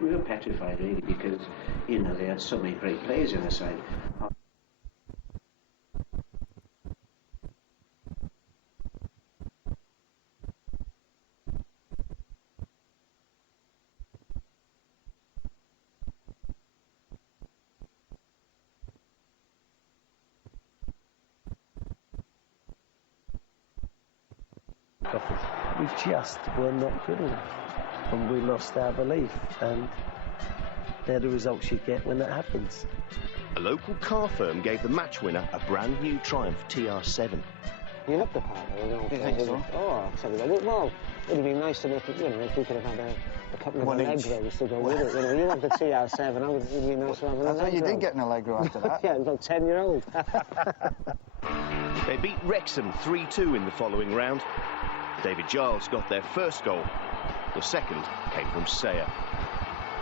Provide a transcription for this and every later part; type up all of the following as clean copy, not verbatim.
We were petrified really because, you know, they had so many great players in the side. We just were not good enough, and we lost our belief, and they're the results you get when that happens. A local car firm gave the match winner a brand new Triumph TR7. You love the part, though. You think so? Oh, absolutely. Well, it would have been nice to make it, you know, if we could have had a couple of Allegros to go with it. You know, you have the TR7, it would be nice to have an Allegro. I thought you did get an Allegro after that. Yeah, about 10-year-old. They beat Wrexham 3-2 in the following round. David Giles got their first goal. The second came from Sayer.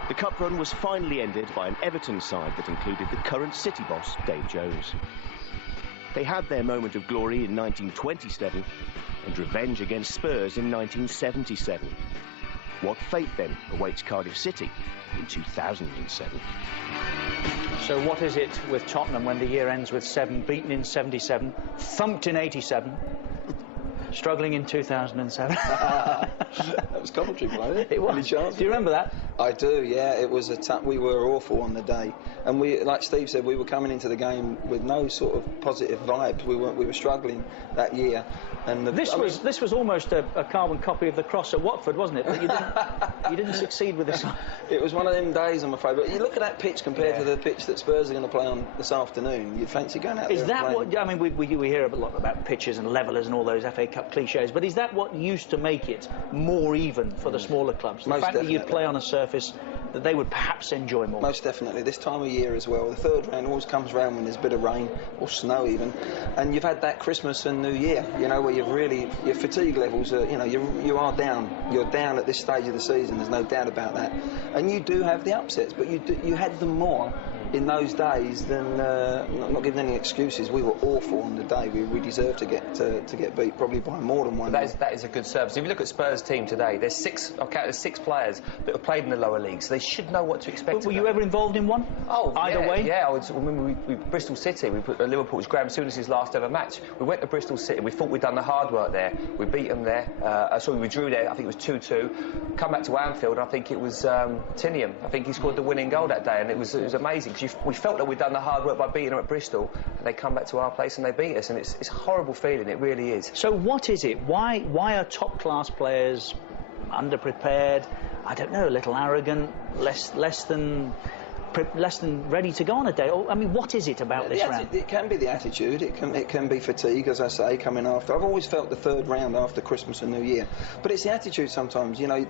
The cup run was finally ended by an Everton side that included the current City boss, Dave Jones. They had their moment of glory in 1927 and revenge against Spurs in 1977. What fate then awaits Cardiff City in 2007? So what is it with Tottenham when the year ends with 7, beaten in 77, thumped in 87, struggling in 2007? That was commentary, wasn't it? It was. Do you remember that? I do, yeah. It was we were awful on the day, and we, like Steve said, we were coming into the game with no sort of positive vibes. We were struggling that year, and this was almost a carbon copy of the cross at Watford, wasn't it? But you didn't succeed with this one. It was one of them days, I'm afraid. But you look at that pitch compared to the pitch that Spurs are going to play on this afternoon. You'd fancy going out there. Is that what? I mean, we hear a lot about pitches and levellers and all those FA Cup cliches, but is that what used to make it more even for the smaller clubs? The fact that you'd play on a surface that they would perhaps enjoy more. Most definitely. This time of year as well. The third round always comes round when there's a bit of rain or snow even, and you've had that Christmas and New Year. You know, where you've really your fatigue levels are. You know, you are down. You're down at this stage of the season. There's no doubt about that. And you do have the upsets, but you had them more in those days than not giving any excuses. We were awful on the day. We deserved to get beat probably by more than one. That is a good service. If you look at Spurs' team today, there's 6 players that have played in the lower leagues. So they should know what to expect. But were you ever involved in one? Oh, either way. Yeah, I remember we Bristol City. We put Liverpool. It was Graham Souness's last ever match. We went to Bristol City. We thought we'd done the hard work there. We beat them there. We drew there. I think it was 2-2. Come back to Anfield. And I think it was Ninian. I think he scored the winning goal that day, and it was amazing because we felt that we'd done the hard work by beating them at Bristol, and they come back to our place and they beat us, and it's a horrible feeling. It really is. So what is it? Why are top class players underprepared? I don't know, a little arrogant, less than ready to go on a day? I mean, what is it about this round? It can be the attitude. It can be fatigue, as I say, coming after. I've always felt the third round after Christmas and New Year, but it's the attitude sometimes. You know,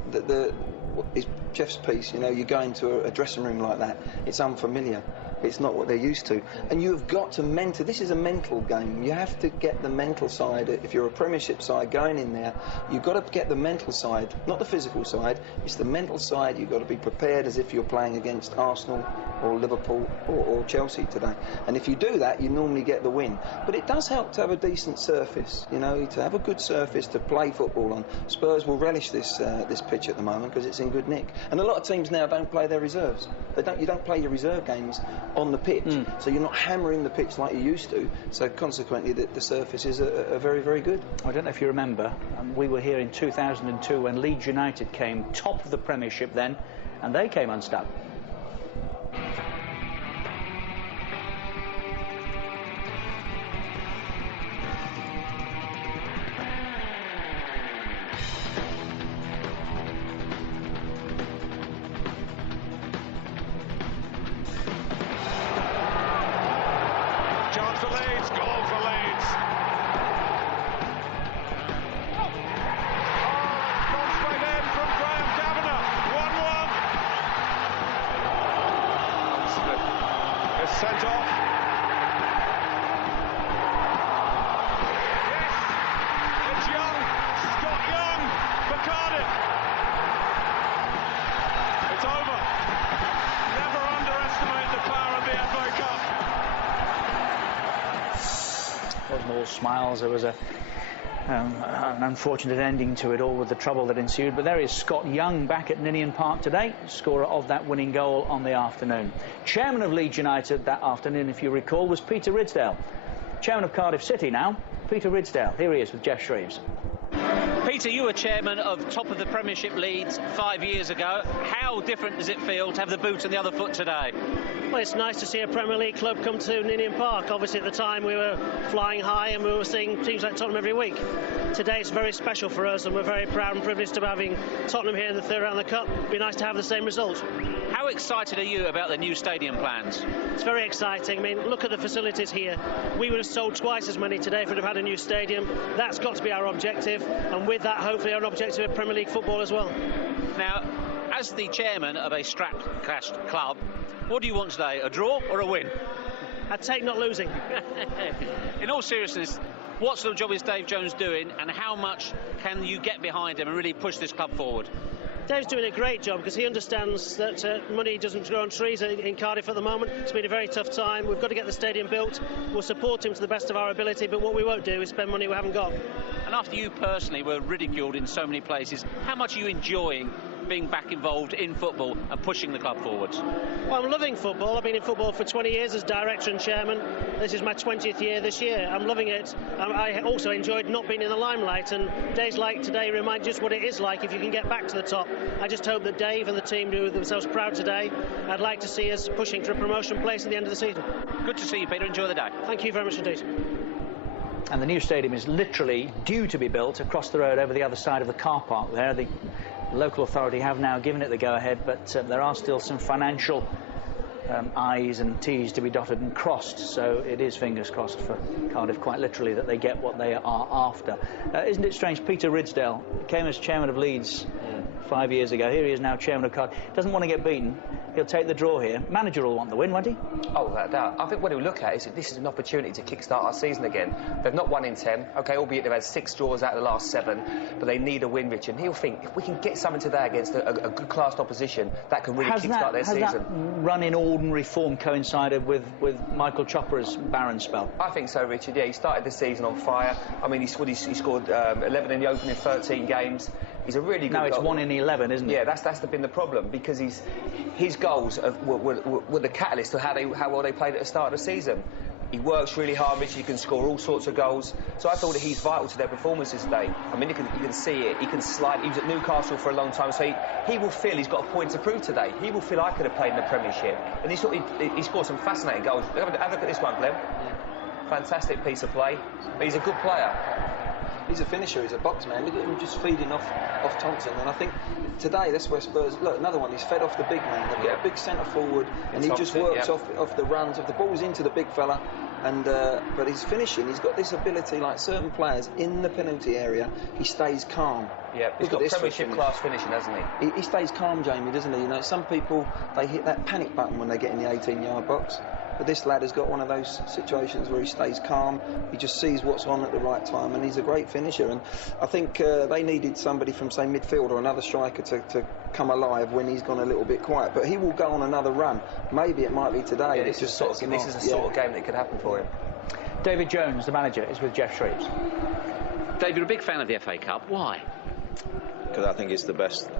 it's Jeff's piece. You know, you go into a dressing room like that. It's unfamiliar. It's not what they're used to, and you've got to this is a mental game. You have to get the mental side. If you're a Premiership side going in there, you've got to get the mental side, not the physical side. It's the mental side. You've got to be prepared as if you're playing against Arsenal or Liverpool or Chelsea today. And if you do that, you normally get the win. But it does help to have a decent surface, you know, to have a good surface to play football on. Spurs will relish this pitch at the moment because it's in good nick. And a lot of teams now don't play their reserves. You don't play your reserve games on the pitch, so you're not hammering the pitch like you used to. So consequently, the surfaces are very, very good. I don't know if you remember, we were here in 2002 when Leeds United came top of the Premiership then, and they came unstuck. For Leeds, goal for Leeds. Gone straight in from Graham Kavanagh. 1-1. It's sent off. Yes, it's Young, Scott Young for Cardiff. It's over. Never underestimate the power of the FA Cup. Wasn't all smiles. There was a An unfortunate ending to it all with the trouble that ensued. But there is Scott Young back at Ninian Park today, scorer of that winning goal on the afternoon. Chairman of Leeds United that afternoon, if you recall, was Peter Ridsdale. Chairman of Cardiff City now, Peter Ridsdale. Here he is with Jeff Shreves. Peter, you were chairman of top of the Premiership Leeds 5 years ago. How different does it feel to have the boot on the other foot today? Well, it's nice to see a Premier League club come to Ninian Park. Obviously, at the time, we were flying high and we were seeing teams like Tottenham every week. Today, it's very special for us, and we're very proud and privileged of having Tottenham here in the third round of the Cup. It'd be nice to have the same result. How excited are you about the new stadium plans? It's very exciting. I mean, look at the facilities here. We would have sold twice as many today if we'd have had a new stadium. That's got to be our objective, and with that, hopefully, our objective of Premier League football as well. Now, as the chairman of a strap-cashed club, what do you want today, a draw or a win? I'd take not losing. In all seriousness, what sort of job is Dave Jones doing, and how much can you get behind him and really push this club forward? Dave's doing a great job because he understands that money doesn't grow on trees in Cardiff at the moment. It's been a very tough time. We've got to get the stadium built. We'll support him to the best of our ability, but what we won't do is spend money we haven't got. And after you personally were ridiculed in so many places, how much are you enjoying being back involved in football and pushing the club forwards? Well, I'm loving football. I've been in football for 20 years as director and chairman. This is my 20th year this year. I'm loving it. I also enjoyed not being in the limelight, and days like today remind just what it is like if you can get back to the top. I just hope that Dave and the team do themselves proud today. I'd like to see us pushing for a promotion place at the end of the season. Good to see you, Peter. Enjoy the day. Thank you very much indeed. And the new stadium is literally due to be built across the road over the other side of the car park there. The local authority have now given it the go-ahead, but there are still some financial I's and T's to be dotted and crossed, so it is fingers crossed for Cardiff, quite literally, that they get what they are after. Isn't it strange? Peter Ridsdale came as chairman of Leeds 5 years ago. Here he is now chairman of Cardiff. Doesn't want to get beaten. He'll take the draw here. Manager will want the win, won't he? Oh, without doubt. I think what he'll look at is that this is an opportunity to kick-start our season again. They've not won in 10, OK, albeit they've had 6 draws out of the last 7, but they need a win, Richard. And he'll think, if we can get something today against a good-classed opposition, that can really kick-start their season. Has that run in ordinary form coincided with Michael Chopper's barren spell? I think so, Richard. Yeah, he started the season on fire. I mean, he scored 11 in the opening 13 games. He's a really good Now it's goal. 1 in 11, isn't it? Yeah, that's been the problem, because his goals were the catalyst to how well they played at the start of the season. He works really hard, Richard. He can score all sorts of goals. So I thought that he's vital to their performances today. I mean, you can see it. He can slide. He was at Newcastle for a long time, so he will feel he's got a point to prove today. He will feel I could have played in the Premiership. And he scored some fascinating goals. Have a look at this one, Glenn. Fantastic piece of play. But he's a good player. He's a finisher, he's a box man. Look at him just feeding off Thompson. And I think today, that's where Spurs... Look, another one, he's fed off the big man. They get a big centre forward, and he just works off the runs, off the balls into the big fella. And but he's finishing, he's got this ability, like certain players, in the penalty area, he stays calm. Yeah, he's got Premiership class finishing, hasn't he? He stays calm, Jamie, doesn't he? You know, some people, they hit that panic button when they get in the 18-yard box. But this lad has got one of those situations where he stays calm, he just sees what's on at the right time, and he's a great finisher. And I think they needed somebody from, say, midfield or another striker to come alive when he's gone a little bit quiet. But he will go on another run. Maybe it might be today. Yeah, this is the sort of game that could happen for him. David Jones, the manager, is with Jeff Shreves. Dave, you're a big fan of the FA Cup. Why? Because I think it's the best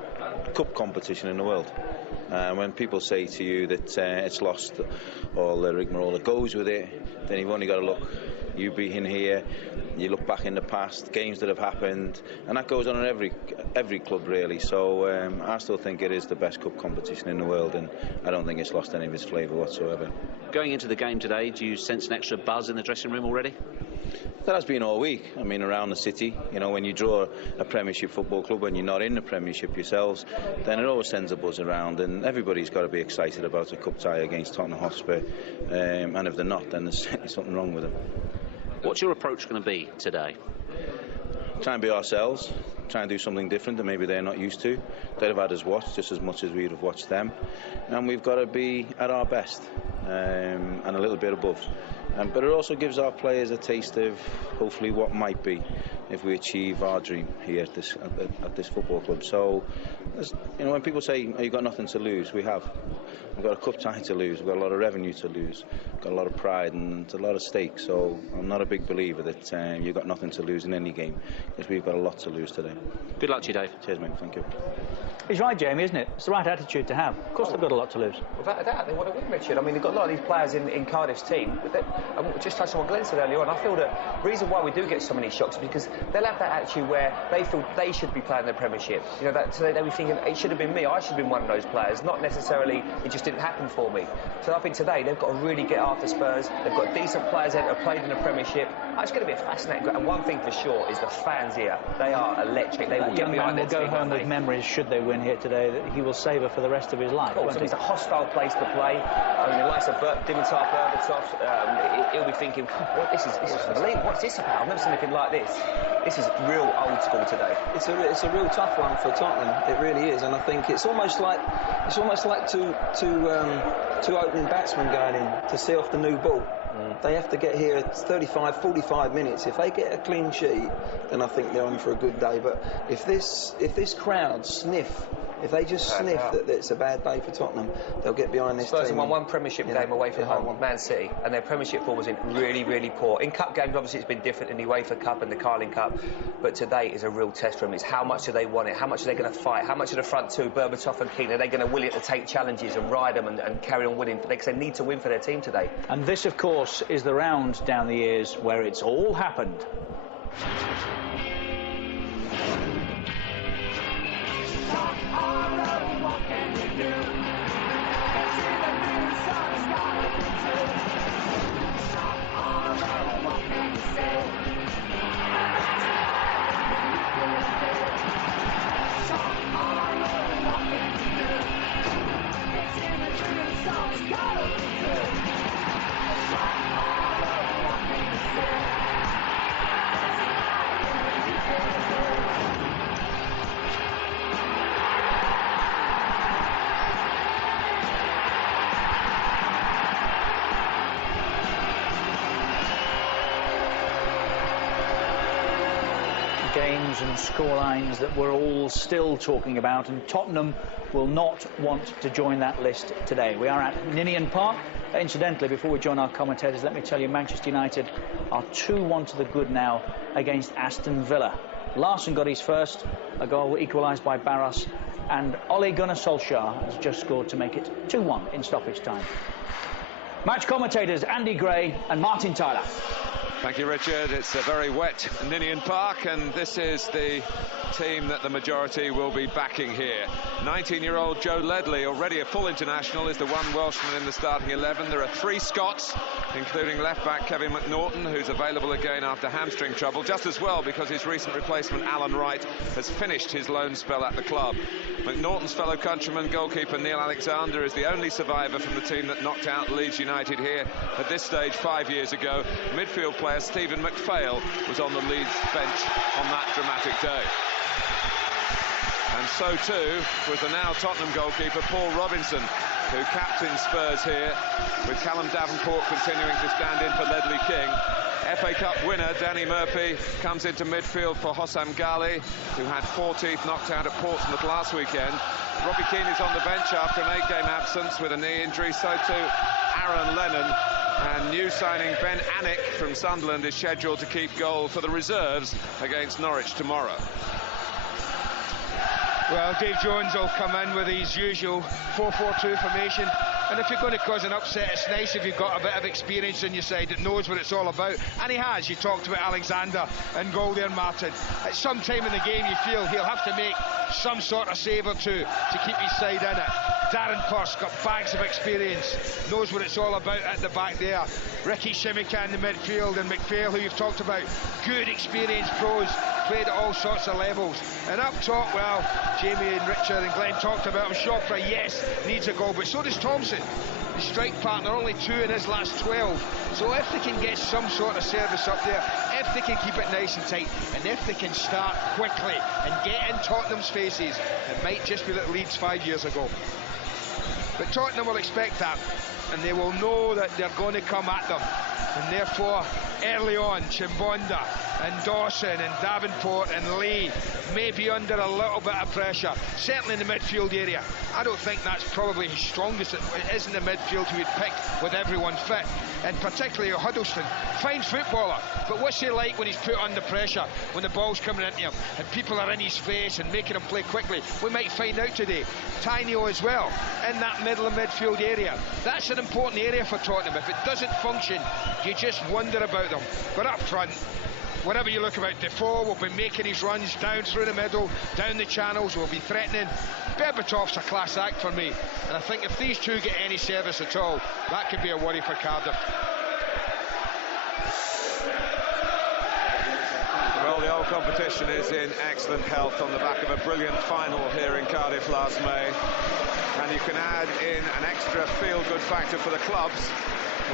cup competition in the world. When people say to you that it's lost all the rigmarole that goes with it, then you've only got to look. You be in here, you look back in the past, games that have happened, and that goes on in every club really. So I still think it is the best cup competition in the world, and I don't think it's lost any of its flavour whatsoever. Going into the game today, do you sense an extra buzz in the dressing room already? That has been all week. I mean, around the city, you know, when you draw a Premiership football club, when you're not in the Premiership yourselves, then it always sends a buzz around, and everybody's got to be excited about a cup tie against Tottenham Hotspur, and if they're not, then there's certainly something wrong with them. What's your approach going to be today? Try and be ourselves, try and do something different that maybe they're not used to. They'd have had us watch just as much as we'd have watched them, and we've got to be at our best and a little bit above. But it also gives our players a taste of hopefully what might be if we achieve our dream here at this football club. So, when people say, oh, you've got nothing to lose, we have. We've got a cup tie to lose, we've got a lot of revenue to lose, we've got a lot of pride and a lot of stake. So I'm not a big believer that you've got nothing to lose in any game, because we've got a lot to lose today. Good luck to you, Dave. Cheers, mate. Thank you. He's right, Jamie, isn't it? It's the right attitude to have. Of course they've got a lot to lose. Without a doubt, they want to win, Richard. I mean, they've got a lot of these players in Cardiff's team. But just touching on what Glenn said earlier on, I feel that the reason why we do get so many shocks is because they'll have that attitude where they feel they should be playing the Premiership. You know, so they'll be thinking, it should have been me, I should have been one of those players, not necessarily it just didn't happen for me. So I think today they've got to really get after Spurs. They've got decent players that have played in the Premiership. It's going to be a fascinating. And one thing for sure is the fans here. They are electric. They will get behind their team. Will go home with memories should they win here today that he will savour for the rest of his life. Cool. So it's a hostile place to play. I mean, the likes of Dimitar Berbatov, he'll be thinking, well, this is unbelievable. What's this about? I've never seen anything like this. This is real old school today. It's a real tough one for Tottenham. It really is, and I think it's almost like two opening batsmen going in to see off the new ball. They have to get here 35, 45 minutes. If they get a clean sheet, then I think they're on for a good day. But if this crowd sniff, if they just sniff that it's a bad day for Tottenham, they'll get behind this Spurs team. won one Premiership game away from home, Man City, and their Premiership form was really, really poor. In cup games, obviously, it's been different in the UEFA Cup and the Carling Cup, but today is a real test for them. It's how much do they want it? How much are they going to fight? How much of the front two, Berbatov and Keane, are they going to willing to take challenges and ride them and carry on winning? Because they need to win for their team today. And this, of course, is the round down the years where it's all happened. Games and scorelines that we're all still talking about, and Tottenham will not want to join that list today. We are at Ninian Park. Incidentally, before we join our commentators, let me tell you Manchester United are 2-1 to the good now against Aston Villa. Larsson got his first, a goal equalised by Barros, and Ole Gunnar Solskjaer has just scored to make it 2-1 in stoppage time. Match commentators Andy Gray and Martin Tyler. Thank you, Richard. It's a very wet Ninian Park, and this is the team that the majority will be backing here. 19-year-old Joe Ledley, already a full international, is the one Welshman in the starting 11. There are 3 Scots, including left-back Kevin McNaughton, who's available again after hamstring trouble, just as well because his recent replacement, Alan Wright, has finished his loan spell at the club. McNaughton's fellow countryman, goalkeeper Neil Alexander, is the only survivor from the team that knocked out Leeds United here at this stage 5 years ago. Midfield player Stephen McPhail was on the Leeds bench on that dramatic day. And so too was the now Tottenham goalkeeper Paul Robinson, who captains Spurs here, with Callum Davenport continuing to stand in for Ledley King. FA Cup winner Danny Murphy comes into midfield for Hossam Ghali, who had 4 teeth knocked out at Portsmouth last weekend. Robbie Keane is on the bench after an 8-game absence with a knee injury, so too Aaron Lennon. And new signing Ben Anick from Sunderland is scheduled to keep goal for the reserves against Norwich tomorrow. Well, Dave Jones will come in with his usual 4-4-2 formation. And if you're going to cause an upset, it's nice if you've got a bit of experience on your side that knows what it's all about. And he has. You talked about Alexander and Goldie and Martin. At some time in the game, you feel he'll have to make some sort of save or two to keep his side in it. Darren Purse got bags of experience, knows what it's all about at the back there. Ricky Shimika in the midfield, and McPhail, who you've talked about, good experienced pros, played at all sorts of levels. And up top, well, Jamie and Richard and Glenn talked about him. Shopra, yes, needs a goal, but so does Thompson, the strike partner, only 2 in his last 12. So if they can get some sort of service up there, if they can keep it nice and tight, and if they can start quickly and get in Tottenham's faces, it might just be like Leeds 5 years ago. But Tottenham will expect that, and they will know that they're going to come at them. And therefore, early on, Chimbonda and Dawson and Davenport and Lee may be under a little bit of pressure, certainly in the midfield area. I don't think that's probably his strongest. It isn't the midfield he would pick with everyone fit, and particularly Huddleston, fine footballer, but what's he like when he's put under pressure, when the ball's coming into him and people are in his face and making him play quickly? We might find out today. Tainio as well, in that middle and midfield area. That's an important area for Tottenham. If it doesn't function, you just wonder about them. But up front, whatever you look about, Defoe will be making his runs down through the middle, down the channels, will be threatening. Berbatov's a class act for me, and I think if these two get any service at all, that could be a worry for Cardiff. Well, the old competition is in excellent health on the back of a brilliant final here in Cardiff last May, and you can add in an extra feel-good factor for the clubs,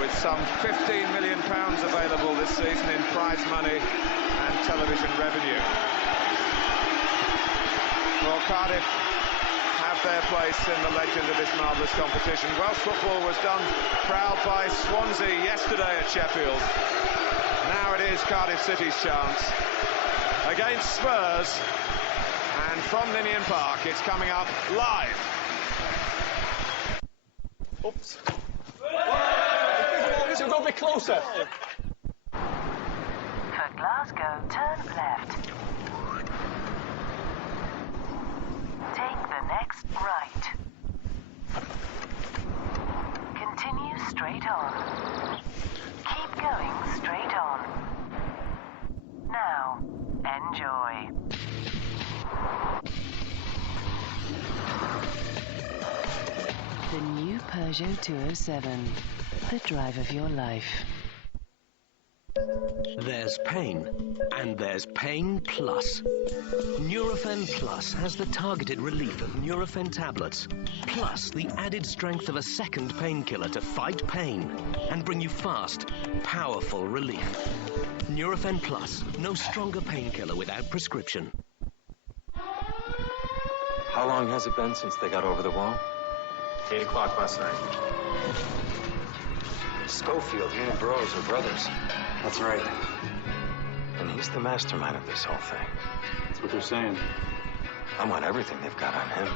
with some £15 million available this season in prize money and television revenue. Well, Cardiff have their place in the legend of this marvellous competition. Welsh football was done proud by Swansea yesterday at Sheffield. Now it is Cardiff City's chance against Spurs, and from Ninian Park it's coming up live. Oops. So go a bit closer. For Glasgow, turn left. Take the next right. Continue straight on. Keep going straight on. Now, enjoy. The new Peugeot 207. The drive of your life. There's pain, and there's Pain Plus. Nurofen Plus has the targeted relief of Nurofen tablets, plus the added strength of a second painkiller to fight pain and bring you fast, powerful relief. Nurofen Plus, no stronger painkiller without prescription. How long has it been since they got over the wall? 8 o'clock last night. Schofield, he and Burroughs are brothers. That's right. And he's the mastermind of this whole thing. That's what they're saying. I want everything they've got on him.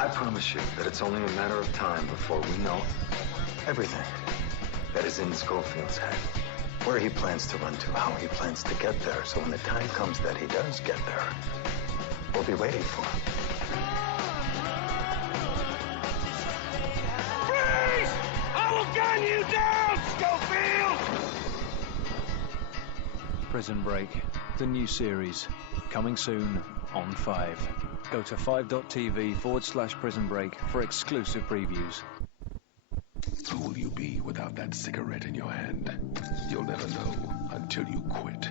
I promise you that it's only a matter of time before we know everything that is in Schofield's head. Where he plans to run to, how he plans to get there, so when the time comes that he does get there, we'll be waiting for him. Freeze! I will gun you down, Schofield! Prison Break, the new series, coming soon on 5. Go to 5.tv/Prison Break for exclusive previews. Who will you be without that cigarette in your hand? You'll never know until you quit.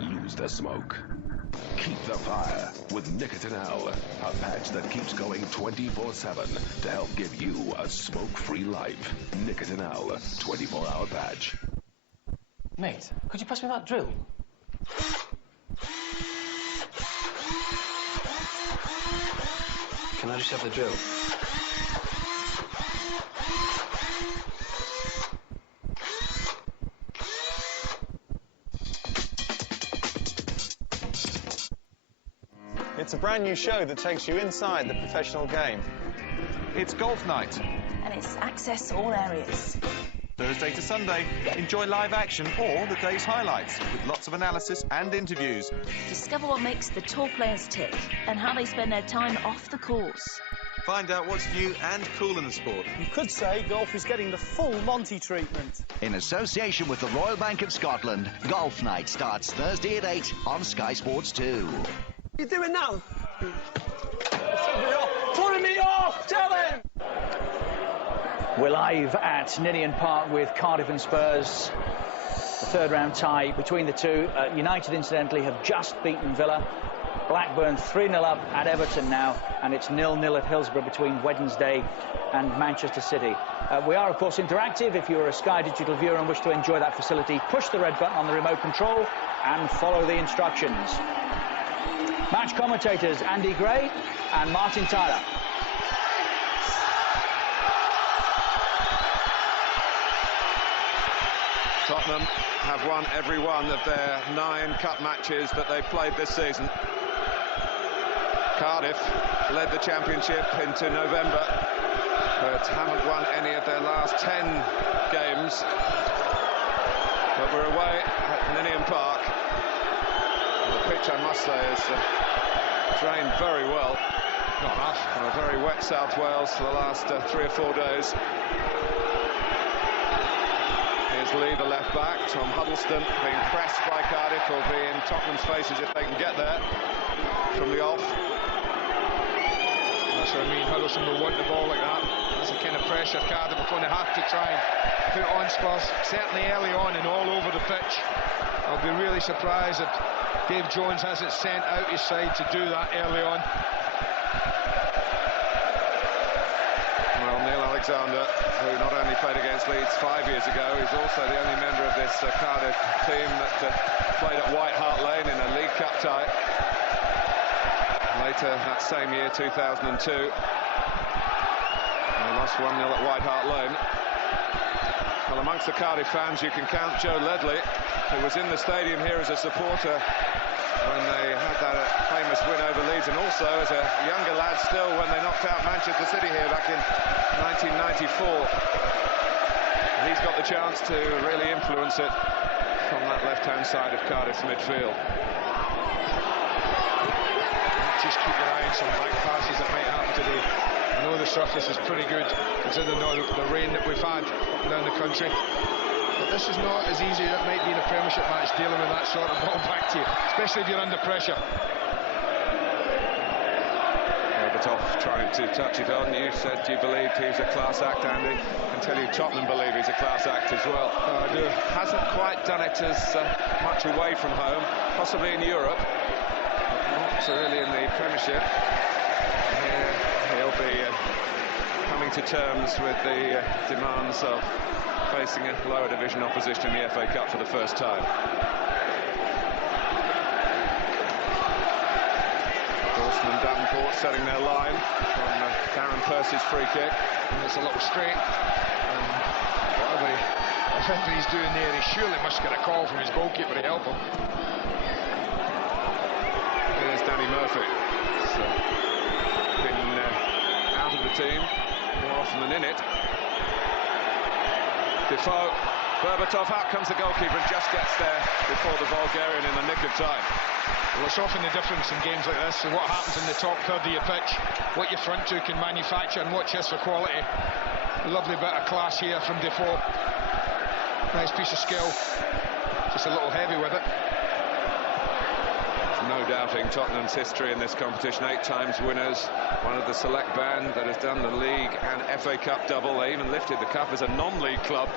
Lose the smoke. Keep the fire with Nicotinell, a patch that keeps going 24/7 to help give you a smoke-free life. Nicotinell, 24-hour patch. Mate, could you pass me that drill? Can I just have the drill? It's a brand new show that takes you inside the professional game. It's golf night. And it's access to all areas. Thursday to Sunday, enjoy live action or the day's highlights with lots of analysis and interviews. Discover what makes the tour players tick and how they spend their time off the course. Find out what's new and cool in the sport. You could say golf is getting the full Monty treatment. In association with the Royal Bank of Scotland, Golf Night starts Thursday at 8 on Sky Sports 2. What are you doing now? Putting me off! Tell him! We're live at Ninian Park with Cardiff and Spurs. The third round tie between the two. United, incidentally, have just beaten Villa. Blackburn 3-0 up at Everton now, and it's 0-0 at Hillsborough between Wednesday and Manchester City. We are, of course, interactive. If you're a Sky Digital viewer and wish to enjoy that facility, push the red button on the remote control and follow the instructions. Match commentators Andy Gray and Martin Tyler. Tottenham have won every one of their 9 cup matches that they've played this season. Cardiff led the championship into November, but haven't won any of their last 10 games. But we're away at Ninian Park. The pitch, I must say, is drained very well. Not half. A very wet South Wales for the last 3 or 4 days. Here's Lee, the left back. Tom Huddleston being pressed by Cardiff, will be in Tottenham's faces if they can get there from the off. That's what I mean. Huddleston will want the ball like that. That's the kind of pressure Cardiff are going to have to try and put on Spurs, certainly early on and all over the pitch. I'll be really surprised if Dave Jones hasn't sent out his side to do that early on. Well, Neil Alexander, who not only played against Leeds 5 years ago, he's also the only member of this Cardiff team that played at White Hart Lane in a League Cup tie. Later that same year, 2002, they lost 1-0 at White Hart Lane. Well, amongst the Cardiff fans, you can count Joe Ledley, who was in the stadium here as a supporter when they had that famous win over Leeds, and also as a younger lad still when they knocked out Manchester City here back in 1994. He's got the chance to really influence it from that left-hand side of Cardiff's midfield. Just keep your eye on some back passes that might happen today. I know the surface is pretty good considering all the rain that we've had around the country. But this is not as easy as it might be in a Premiership match, dealing with that sort of ball back to you, especially if you're under pressure. Berbatov trying to touch it on. You said you believed he's a class act, Andy. I can tell you Tottenham believe he's a class act as well. I do. Hasn't quite done it as much away from home, possibly in Europe. Not really in the Premiership. Here he'll be coming to terms with the demands of facing a lower division opposition in the FA Cup for the first time. Dawson and Davenport setting their line from Darren Percy's free kick. And it's a little straight. Whatever he's doing there, he surely must get a call from his goalkeeper to help him. There's Danny Murphy. So, been out of the team more often than in it. Defoe, Berbatov, out comes the goalkeeper and just gets there before the Bulgarian in the nick of time. Well, it's often the difference in games like this, so what happens in the top third of your pitch, what your front two can manufacture, and watch this for quality. Lovely bit of class here from Defoe. Nice piece of skill, just a little heavy with it. No doubting Tottenham's history in this competition, 8 times winners, one of the select band that has done the league and FA Cup double. They even lifted the cup as a non-league club.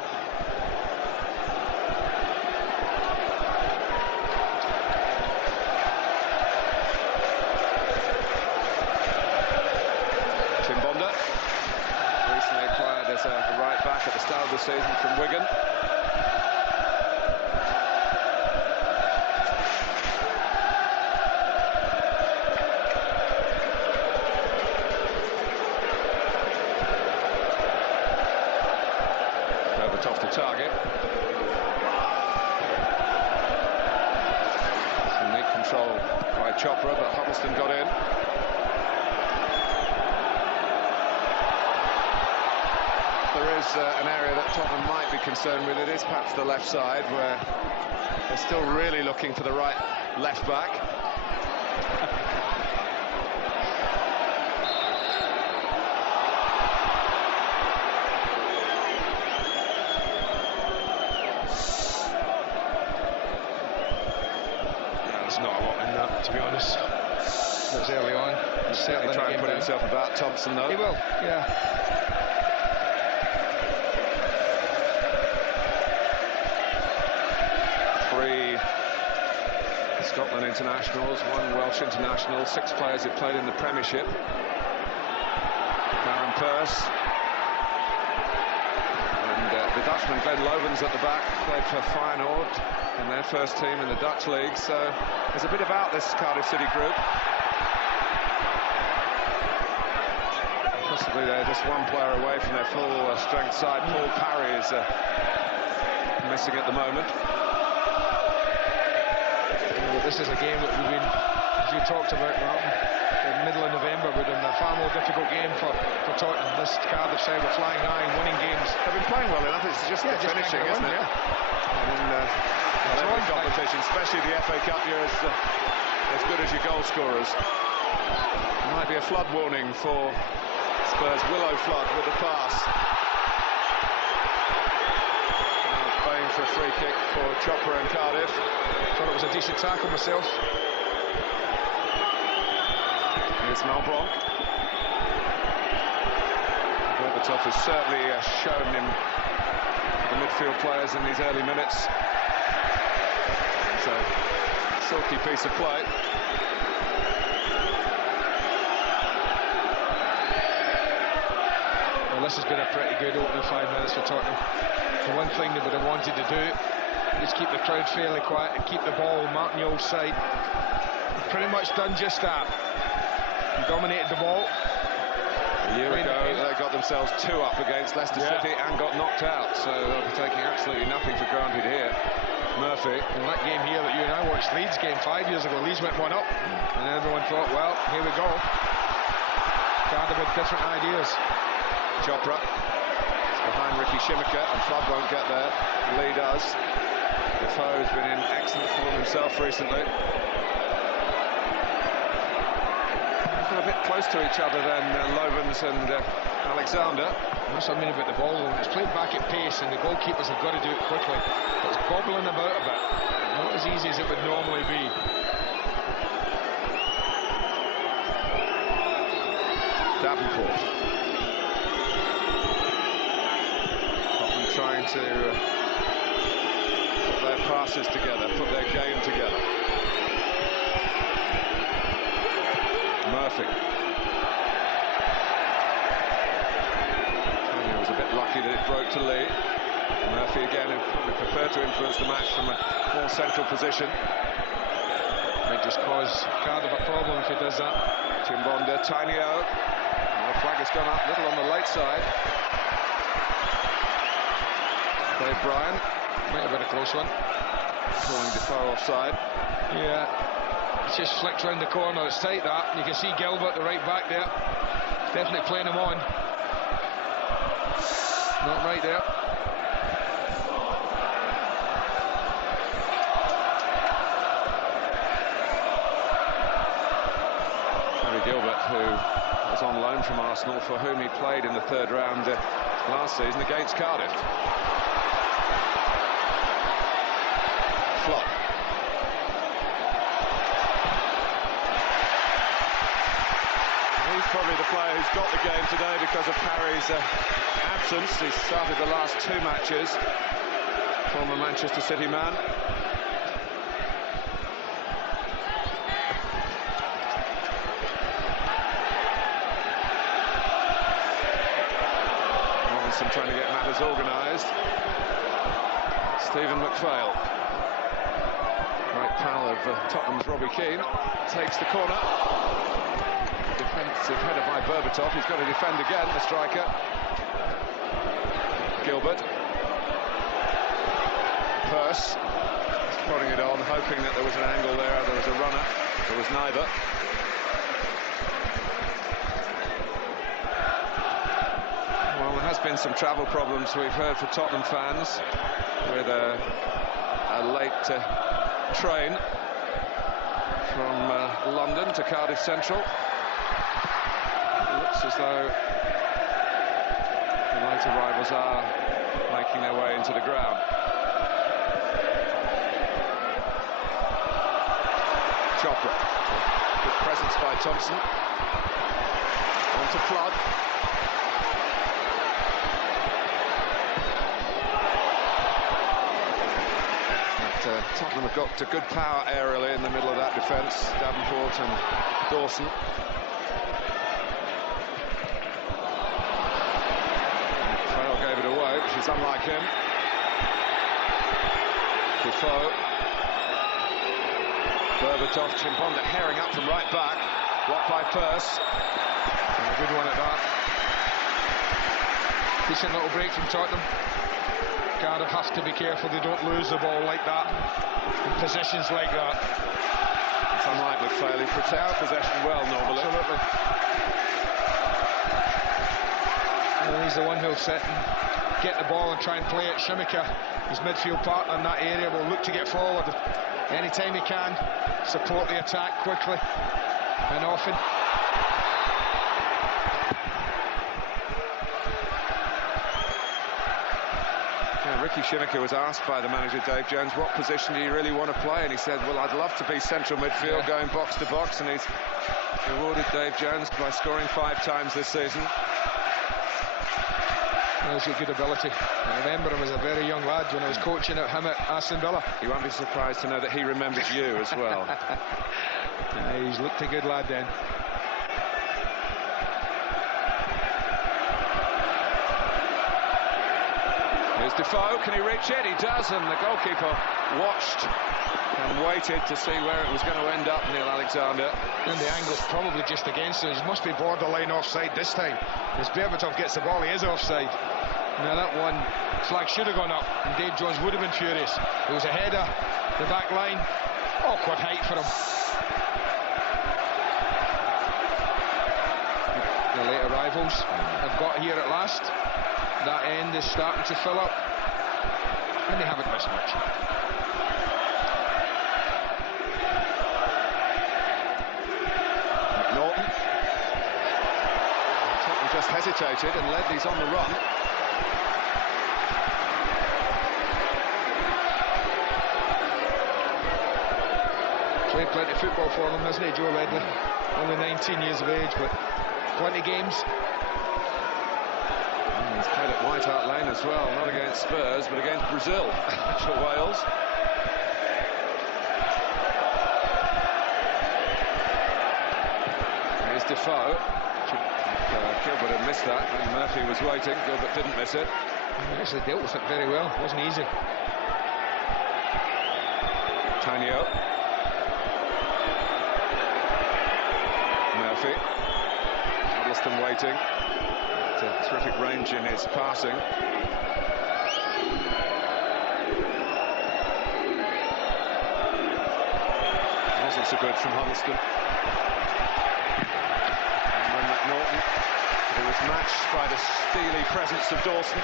Chimbonda, recently acquired as a right back at the start of the season from Wigan. Off the target. Some neat control by Chopra, but Huddleston got in. There is an area that Tottenham might be concerned with. It is perhaps the left side, where they're still really looking for the right left back. To be honest, it was early on. He's certainly trying to put himself about Thompson, though. He will, yeah. Three Scotland internationals, 1 Welsh international, 6 players who played in the Premiership. Darren Purse and The Dutchman Glenn Lovens at the back, played for Feyenoord in their first team in the Dutch league, so there's a bit about this Cardiff City group. Possibly they're just one player away from their full strength side. Paul Parry is missing at the moment. Well, this is a game that we've been, as you talked about, Martin, in the middle of November would have been a far more difficult game for Tottenham. This Cardiff side were flying high and winning games. They've been playing well enough, it's just the finishing, isn't it? Yeah. And in every competition, especially the FA Cup, you're as good as your goal scorers. There might be a flood warning for Spurs. Willow Flood with the pass. Playing for a free kick for Chopra and Cardiff. Thought it was a decent tackle myself. Here's Malbronk. Berbatov has certainly shown him the midfield players in these early minutes. It's a silky piece of play. Well, this has been a pretty good opening 5 minutes for Tottenham. The one thing they would have wanted to do is keep the crowd fairly quiet and keep the ball Martin Yole's side. Pretty much done just that. He dominated the ball. A year ago, they got themselves 2 up against Leicester City and got knocked out, so they'll be taking absolutely nothing for granted here. Murphy. In that game here that you and I watched, Leeds game 5 years ago, Leeds went 1 up, and everyone thought, well, here we go. Cardiff had different ideas. Chopra. It's behind Ricky Shimika, and Flood won't get there. Lee does. Defoe's been in excellent form himself recently. A bit close to each other then, Lovens and Alexander. That's what I mean about the ball. It's played back at pace and the goalkeepers have got to do it quickly. It's bobbling about a bit. Not as easy as it would normally be. Davenport. Tottenham trying to put their passes together, put their game together. Murphy. He was a bit lucky that it broke to Lee. Murphy again, who probably preferred to influence the match from a more central position. Might just cause Cardiff a problem if he does that. Chimbonda, Tiny O. The flag has gone up a little on the late side. Dave Bryan. Might have been a close one. Calling Defoe offside. Yeah. It's just flicked round the corner, it's tight that. You can see Gilbert, the right back there. Definitely playing him on. Not right there. Harry Gilbert, who was on loan from Arsenal, for whom he played in the 3rd round last season against Cardiff. Flop. He's probably the player who's got the game today because of Parry's absence. He started the last 2 matches. Former Manchester City man. Robinson trying to get matters organised. Stephen McPhail, great pal of Tottenham's Robbie Keane, takes the corner. Defensive header by Berbatov. He's got to defend again, the striker. Gilbert. Peirce prodding it on, hoping that there was an angle there. There was a runner. There was neither. Well, there has been some travel problems, we've heard, for Tottenham fans, with a late train from London to Cardiff Central. It looks as though the late arrivals are making their way into the ground. Chopra. Good presence by Thompson. On to Flood. Tottenham have got a good power aerially in the middle of that defence. Davenport and Dawson. Farrell gave it away, which is It's unlike him. Defoe. Berbatov, Chimbonda herring up from right back. Blocked by Pearce. And a good one at that. Decent little break from Tottenham. Cardiff have to be careful they don't lose the ball like that in positions like that. It's unlike McPhail, he protects possession well normally. Absolutely. And he's the one who'll sit and get the ball and try and play it. Shimika, his midfield partner in that area, will look to get forward anytime he can, support the attack quickly and often. Ricky Shimika was asked by the manager, Dave Jones, what position do you really want to play? And he said, well, I'd love to be central midfield, going box to box, and he's rewarded Dave Jones by scoring 5 times this season. He's got good ability. I remember him as a very young lad when I was coaching him at Aston Villa. You won't be surprised to know that he remembers you as well. He's looked a good lad then. Here's Defoe, can he reach it? He does, and the goalkeeper watched and waited to see where it was going to end up, Neil Alexander. And the angle's probably just against him. He must be borderline offside this time. As Berbatov gets the ball, he is offside. Now that one, flag should have gone up, and Dave Jones would have been furious. It was a header, the back line, awkward height for him. The late arrivals have got here at last. That end is starting to fill up, and they haven't missed much. McNaughton. Tottenham just hesitated, and Ledley's on the run. Played plenty of football for them, hasn't he, Joe Ledley? Only 19 years of age, but plenty of games. He's played at White Hart Lane as well, not against Spurs, but against Brazil for Wales. Here's Defoe. Gilbert had missed that, and Murphy was waiting. Gilbert didn't miss it. He actually dealt with it very well, it wasn't easy. Tanio. Murphy. Huddleston waiting. A terrific range in his passing. Wasn't so good from Huddleston. And then McNaughton, who was matched by the steely presence of Dawson.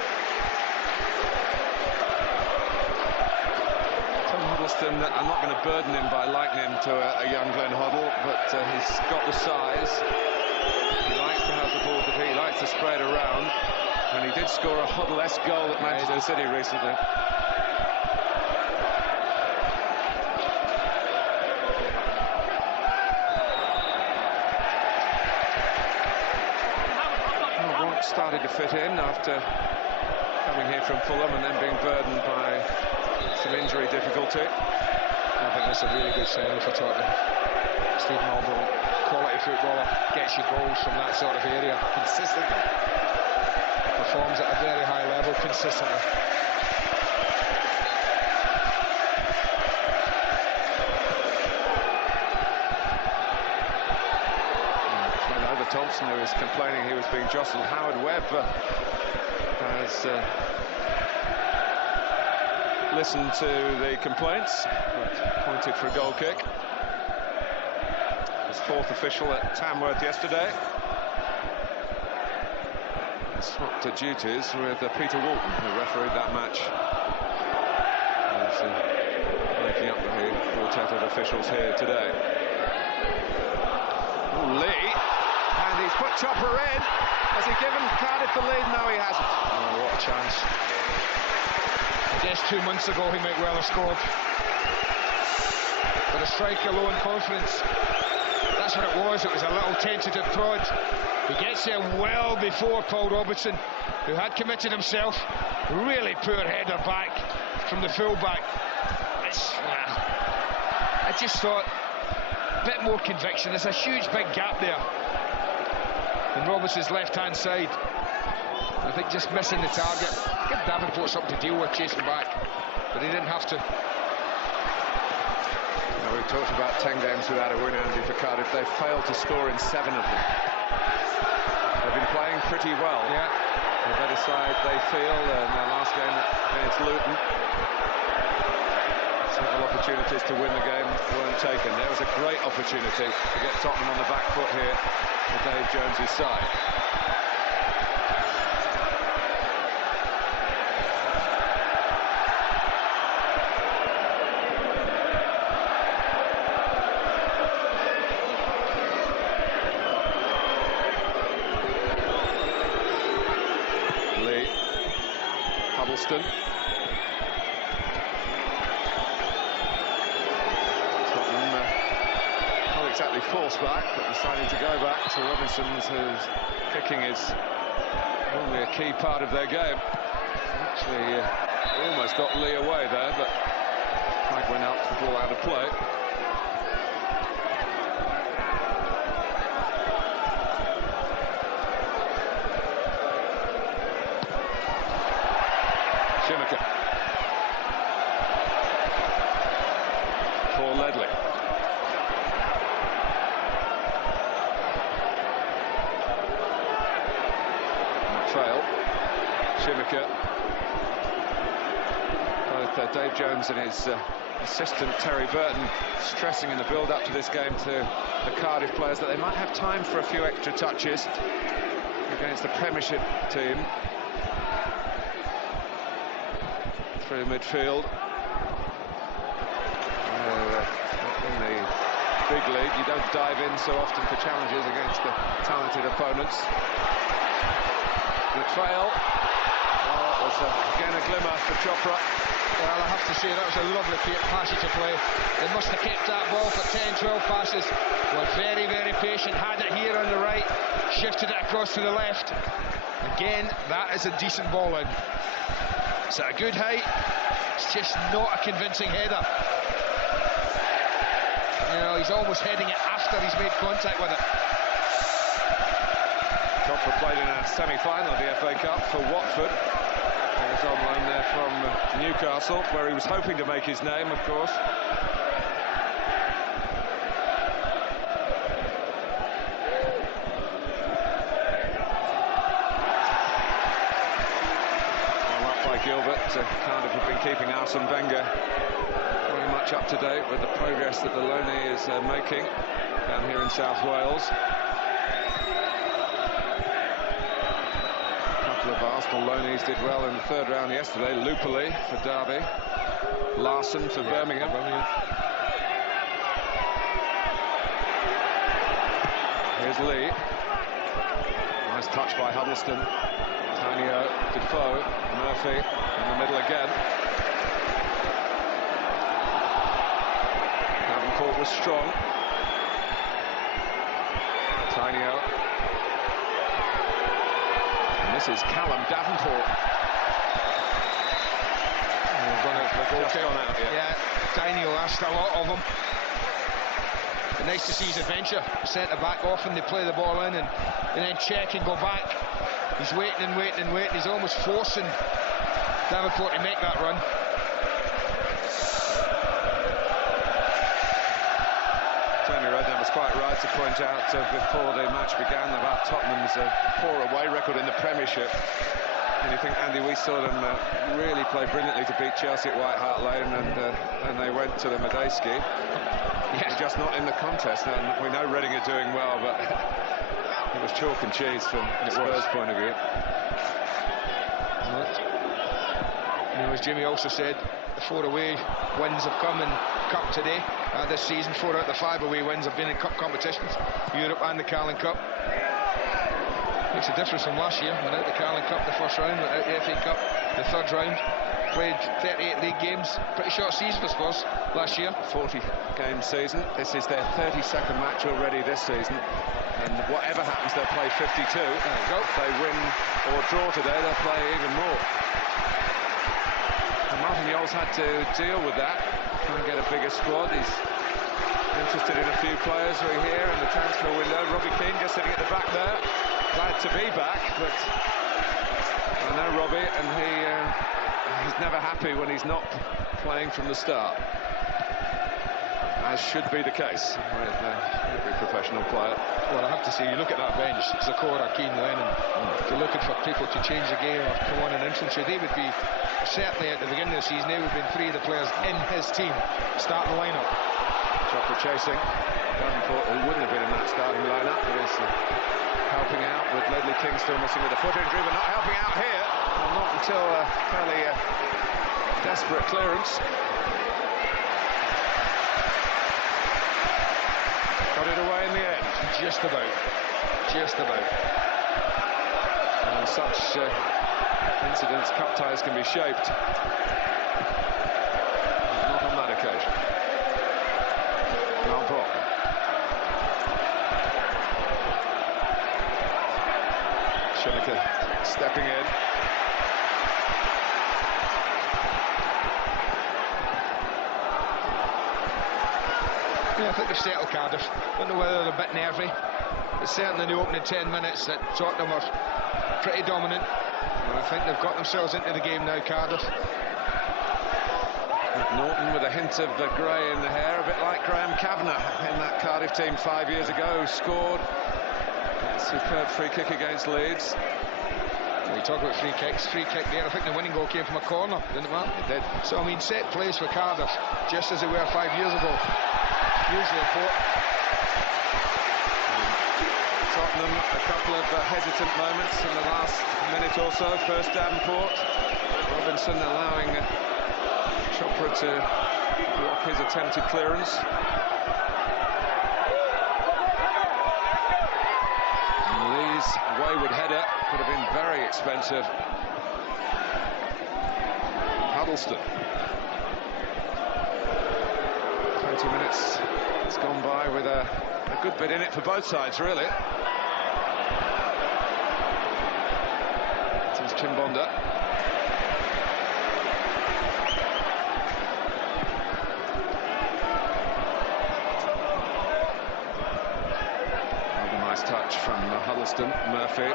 Tom Huddleston, I'm not going to burden him by likening him to a young Glenn Hoddle, but he's got the size. He likes to have the ball to he likes to spread around, and he did score a Hoddle-esque goal at Manchester City recently. White started to fit in after coming here from Fulham and then being burdened by some injury difficulty. I think that's a really good signing for Tottenham. Stephen Albright, quality footballer, gets you goals from that sort of area consistently. Performs at a very high level consistently. Over Thompson, who was complaining he was being jostled. Howard Webb has listened to the complaints, but pointed for a goal kick. His 4th official at Tamworth yesterday. Swapped duties with Peter Walton, who refereed that match. Breaking up the quartet of officials here today. Oh, Lee, and he's put Chopper in. Has he given Cardiff the lead? No, he hasn't. Oh, what a chance. I guess 2 months ago he might well have scored. But a striker low in confidence. That's what it was. It was a little tentative prod. He gets there well before Paul Robertson, who had committed himself. Really poor header back from the full-back. I just thought a bit more conviction. There's a huge big gap there on Robertson's left-hand side. I think just missing the target. Give Davenport something to deal with, chasing back, but he didn't have to. Now, we've talked about 10 games without a win, Andy, for Cardiff. They've failed to score in 7 of them. They've been playing pretty well. Yeah. The better side, they feel, in their last game against Luton. Several opportunities to win the game weren't taken. There was a great opportunity to get Tottenham on the back foot here for Dave Jones's side. Huddleston. Tottenham not exactly forced back, but deciding to go back to Robinson's, whose kicking is normally a key part of their game. Actually, almost got Lee away there, but flag went up, the ball out of play. For Ledley. Fail. Shimika. Both Dave Jones and his assistant Terry Burton stressing in the build-up to this game to the Cardiff players that they might have time for a few extra touches against the Premiership team. Through midfield. In the big league, you don't dive in so often for challenges against the talented opponents. McPhail. Oh, it was again a glimmer for Chopra. Well, I have to say that was a lovely passage of play. They must have kept that ball for 10-12 passes. Were very, very patient. Had it here on the right, shifted it across to the left. Again, that is a decent ball in. It's at a good height. It's just not a convincing header. You know, he's almost heading it after he's made contact with it. Chopra played in a semi-final of the FA Cup for Watford. He was on loan there from Newcastle, where he was hoping to make his name, of course. Gilbert. Cardiff have been keeping Arsene Wenger very much up to date with the progress that the loanee is making down here in South Wales. A couple of Arsenal loanees did well in the third round yesterday. Lupoli for Derby, Larson for Birmingham. Here's Lee. Nice touch by Huddleston. Antonio, Defoe, Murphy in the middle again. Davenport was strong. Antonio. And this is Callum Davenport. Just gone out, yeah. Antonio asked a lot of him. But nice to see his adventure. Centre back, often they play the ball in and then check and go back. He's waiting and waiting and waiting. He's almost forcing Davenport to make that run. Tony Redknapp was quite right to point out before the match began about Tottenham's poor away record in the Premiership. And you think, Andy, we saw them really play brilliantly to beat Chelsea at White Hart Lane, and they went to the Medeski. Yeah. Just not in the contest. And we know Reading are doing well, but it was chalk and cheese from Spurs' point of view. You know, as Jimmy also said, the 4 away wins have come in Cup today. This season, 4 out of the 5 away wins have been in Cup competitions, Europe and the Carling Cup. Makes a difference from last year. Without the Carling Cup the first round, without the FA Cup the third round. Played 38 league games. Pretty short season, I suppose, last year. 40-game season. This is their 32nd match already this season. And whatever happens, they'll play 52. There you go. If they win or draw today, they'll play even more. And Martin Jol's had to deal with that. Try and get a bigger squad. He's interested in a few players who are here in the transfer window. Robbie Keane just sitting at the back there. Glad to be back, but I know Robbie, and he's never happy when he's not playing from the start, as should be the case with every professional player. Well, I have to say, you look at that bench, Zakora, Keane, Lennon. If you're looking for people to change the game or come on and influence you, they would be, certainly at the beginning of the season, they would have been 3 of the players in his team starting the lineup. Chopra chasing. Davenport, who wouldn't have been in that starting lineup, but is helping out with Ledley King still missing with a foot injury, but not helping out here. Well, not until a fairly desperate clearance. Got it away in the end. Just about. Just about. And such incidents, cup ties can be shaped. Not on that occasion. Mal Brock. Schumacher stepping in. Yeah, I think they've settled Cardiff. Don't know whether they're a bit nervy. But certainly in the opening 10 minutes that Tottenham are pretty dominant. And I think they've got themselves into the game now, Cardiff. Norton with a hint of the grey in the hair, a bit like Graham Kavanagh in that Cardiff team 5 years ago, who scored a superb free kick against Leeds. We talk about free kicks, free kick there. I think the winning goal came from a corner, didn't it, Mark? It did. So, I mean, set plays for Cardiff, just as they were 5 years ago. Hugely important. Tottenham, a couple of hesitant moments in the last minute or so. First Davenport, Robinson allowing Chopra to block his attempted clearance. And Lee's wayward header could have been very expensive. Huddleston. 20 minutes has gone by with a good bit in it for both sides, really. This is Chimbonda. Another nice touch from Huddleston. Murphy.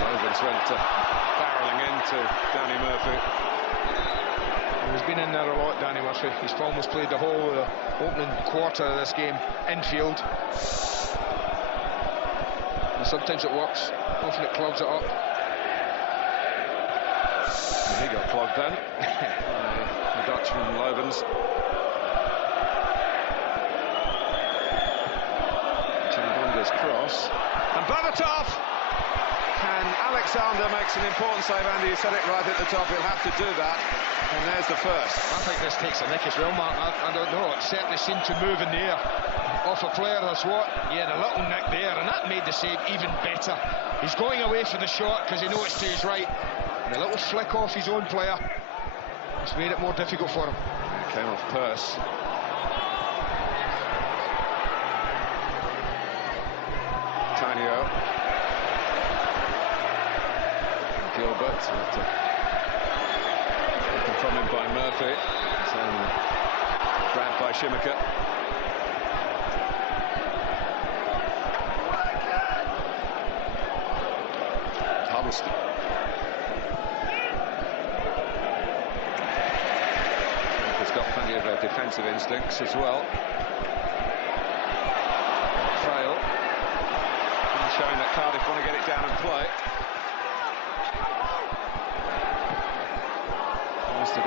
Lovens went barrelling into Danny Murphy. He's been in there a lot, Danny Murphy. He's almost played the whole opening quarter of this game infield. And sometimes it works, often it clogs it up. And he got clogged then. The Dutchman Lovens. Chimbonda's cross. And Berbatov! And Alexander makes an important save, Andy. You said it right at the top, he'll have to do that. And there's the first. I think this takes a nick as well, Mark. I don't know. It certainly seemed to move in the air off a player that's what? Yeah, the little nick there, and that made the save even better. He's going away for the shot because he knows it's to his right. And a little flick off his own player has made it more difficult for him. It came off Pearce. Tainio. Gilbert. From him by Murphy, grabbed by Schumacher. Huddleston. He's got plenty of defensive instincts as well. Frail. And showing that Cardiff want to get it down and play. In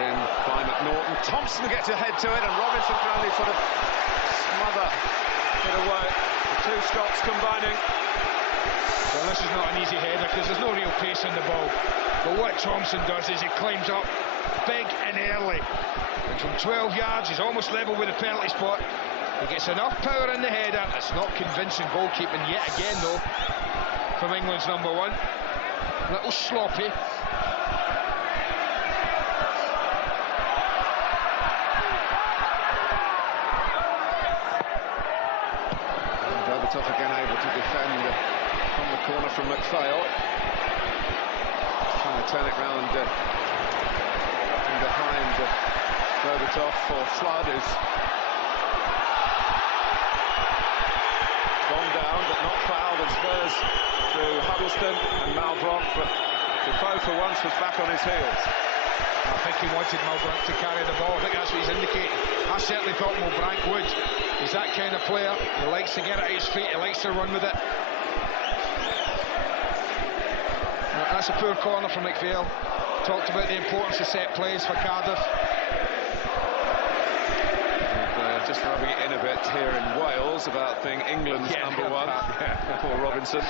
by McNaughton. Thompson gets ahead to it, and Robinson can only sort of smother it away. The two Scots combining. Well, this is not an easy header because there's no real pace in the ball. But what Thompson does is he climbs up big and early. And from 12 yards, he's almost level with the penalty spot. He gets enough power in the header. It's not convincing goalkeeping yet again, though, from England's number one. A little sloppy. Berbatov again able to defend from the corner from McPhail. Trying to turn it round behind Berbatov for Flood, who's gone down but not fouled, and Spurs through Huddleston and Mal Brock, but Defoe for once was back on his heels. I think he wanted Mulbranch to carry the ball. I think that's what he's indicating. I certainly thought Mulbranch would. He's that kind of player. He likes to get at his feet. He likes to run with it. That's a poor corner from McPhail. Talked about the importance of set plays for Cardiff. And, just rubbing it in a bit here in Wales about being England's number one. Poor Robinson.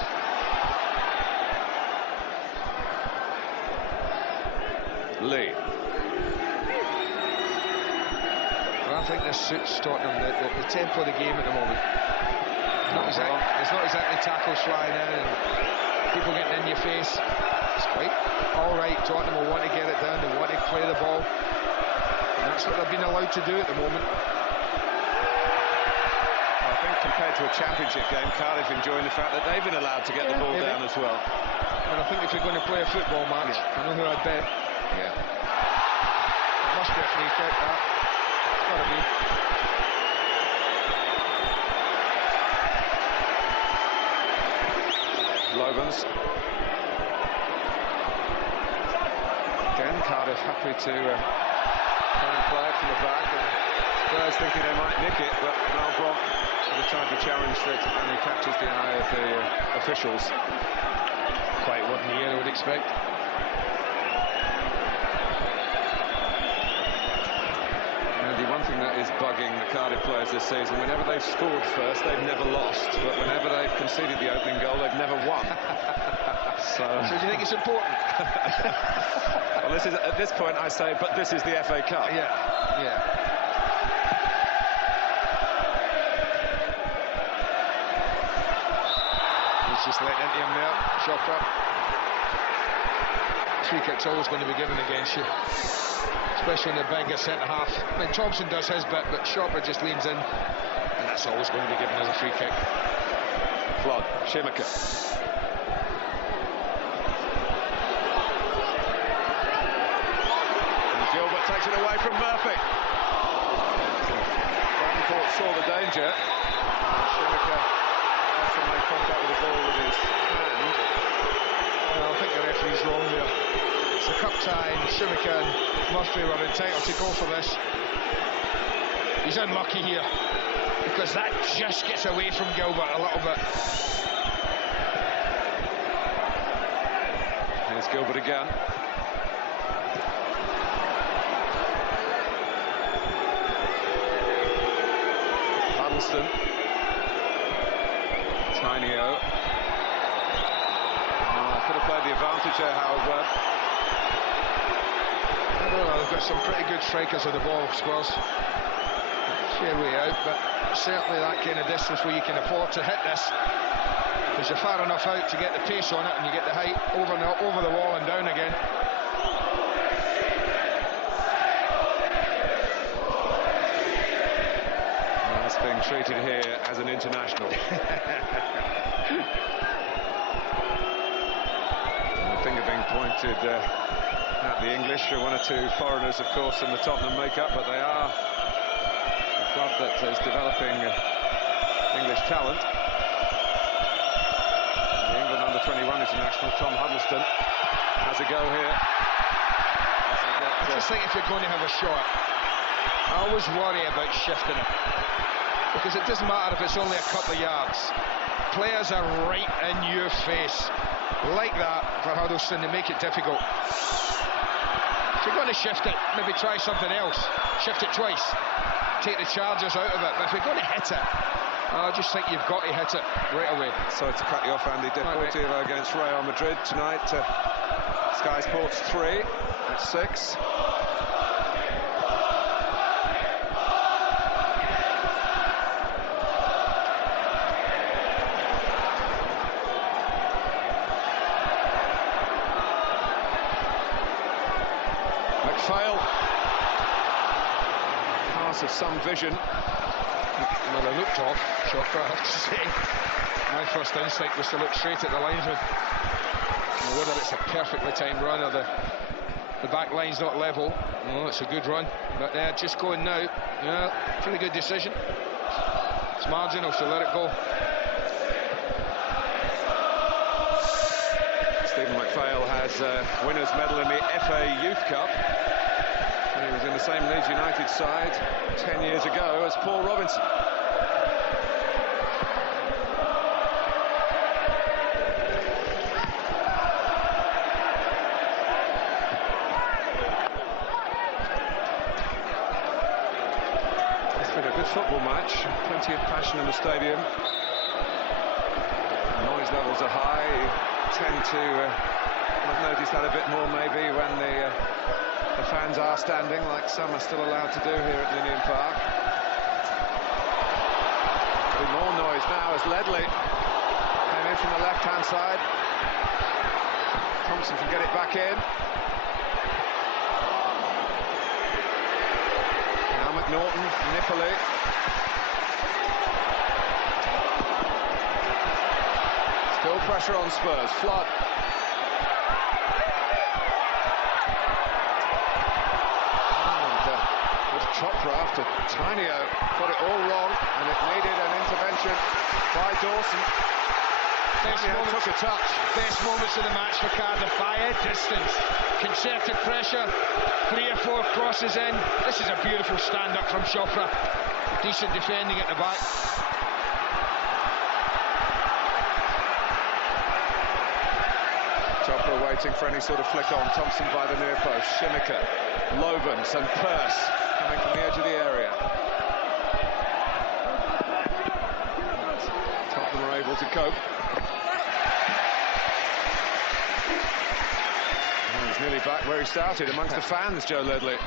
Lee. Well, I think this suits Tottenham, the tempo of the game at the moment. It's not exactly tackles flying in and people getting in your face. It's quite all right. Tottenham will want to get it down, they want to play the ball, and that's what they've been allowed to do at the moment. I think compared to a championship game, Cardiff enjoying the fact that they've been allowed to get the ball down as well. And I think if you're going to play a football match, I know who I'd bet. Yeah. It must be a free kick, that. It's got to be. Lovens. Again, Cardiff happy to try and play it from the back. And Spurs thinking they might nick it, but Malbranch the type of challenge that only catches the eye of the officials. Quite what in the air I would expect. Andy, one thing that is bugging the Cardiff players this season, whenever they've scored first, they've never lost. But whenever they've conceded the opening goal, they've never won. So do you think it's important? Well, this is, at this point, I say, but this is the FA Cup. Yeah, yeah. He's just let into him there, Chopra. Free kick's always going to be given against you, especially in the bigger centre-half. I mean, Thompson does his bit, but Chopra just leans in, and that's always going to be given as a free kick. Flood, Shimaka. Gilbert takes it away from Murphy. Davenport saw the danger. Shimaka has to make contact with the ball with his hand. Well, I think the referee's wrong there. It's a cup tie, and Shimaka and Murphy were entitled to go for this. He's unlucky here, because that just gets away from Gilbert a little bit. Here's Gilbert again. Huddleston. Tinio. Could have played the advantage there, Howard Webb. Well, they've got some pretty good strikers of the ball, Spurs. Fair way out, but certainly that kind of distance where you can afford to hit this, because you're far enough out to get the pace on it, and you get the height over the wall and down again. It's being treated here as an international. The finger being pointed at the English. One or two foreigners, of course, in the Tottenham makeup, but they are a club that is developing English talent. The England under-21 international, Tom Huddleston, has a go here. I just think if you're going to have a shot, I always worry about shifting it, because it doesn't matter if it's only a couple of yards. Players are right in your face, like that, for Huddleston, to make it difficult. If you're going to shift it, maybe try something else. Shift it twice, take the charges out of it. But if you're going to hit it, I just think you've got to hit it right away. Sorry to cut you off, Andy. Deportivo against Real Madrid tonight. Sky Sports 3 at 6. McPhail. Pass of some vision. Well, they looked off, Chopra, I have to say. My first instinct was to look straight at the linesman. Now, whether it's a perfectly timed run or the back line's not level, no, it's a good run. But they're just going now. Yeah, pretty good decision. It's marginal, so let it go. Stephen McPhail has a winner's medal in the FA Youth Cup. And he was in the same Leeds United side 10 years ago as Paul Robinson. It's been a good football match, plenty of passion in the stadium. Noise levels are high. You tend to have noticed that a bit more maybe when the fans are standing, like some are still allowed to do here at Ninian Park. There'll be more noise now as Ledley came in from the left-hand side. Thompson can get it back in. Now McNaughton, Nipoli. Still pressure on Spurs. Flood. Chopra after Tainio got it all wrong, and it needed an intervention by Dawson. Took a touch. Best moments of the match for Cardiff by a distance. Concerted pressure, 3 or 4 crosses in. This is a beautiful stand-up from Chopra. Decent defending at the back. Chopra waiting for any sort of flick on. Thompson by the near post. Shimika, Lovens and Pearce coming from the edge of the area. Tottenham are able to cope. He's nearly back where he started, amongst the fans, Joe Ledley.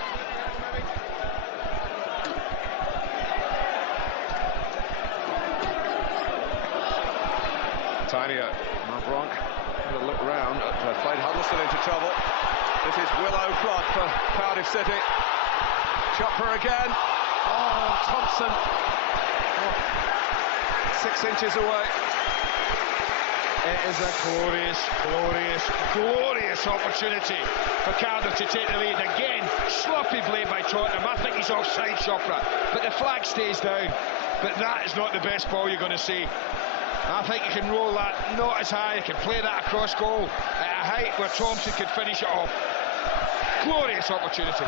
Tainio, Mavronk, had a look round, played Huddleston into trouble. This is Willow Flood for Cardiff City. Chopra again. Oh, Thompson. 6 inches away. It is a glorious, glorious, glorious opportunity for Cardiff to take the lead. Again, sloppy play by Tottenham. I think he's offside, Chopra, but the flag stays down. But that is not the best ball you're going to see. I think you can roll that not as high. You can play that across goal at a height where Thompson could finish it off. Glorious opportunity.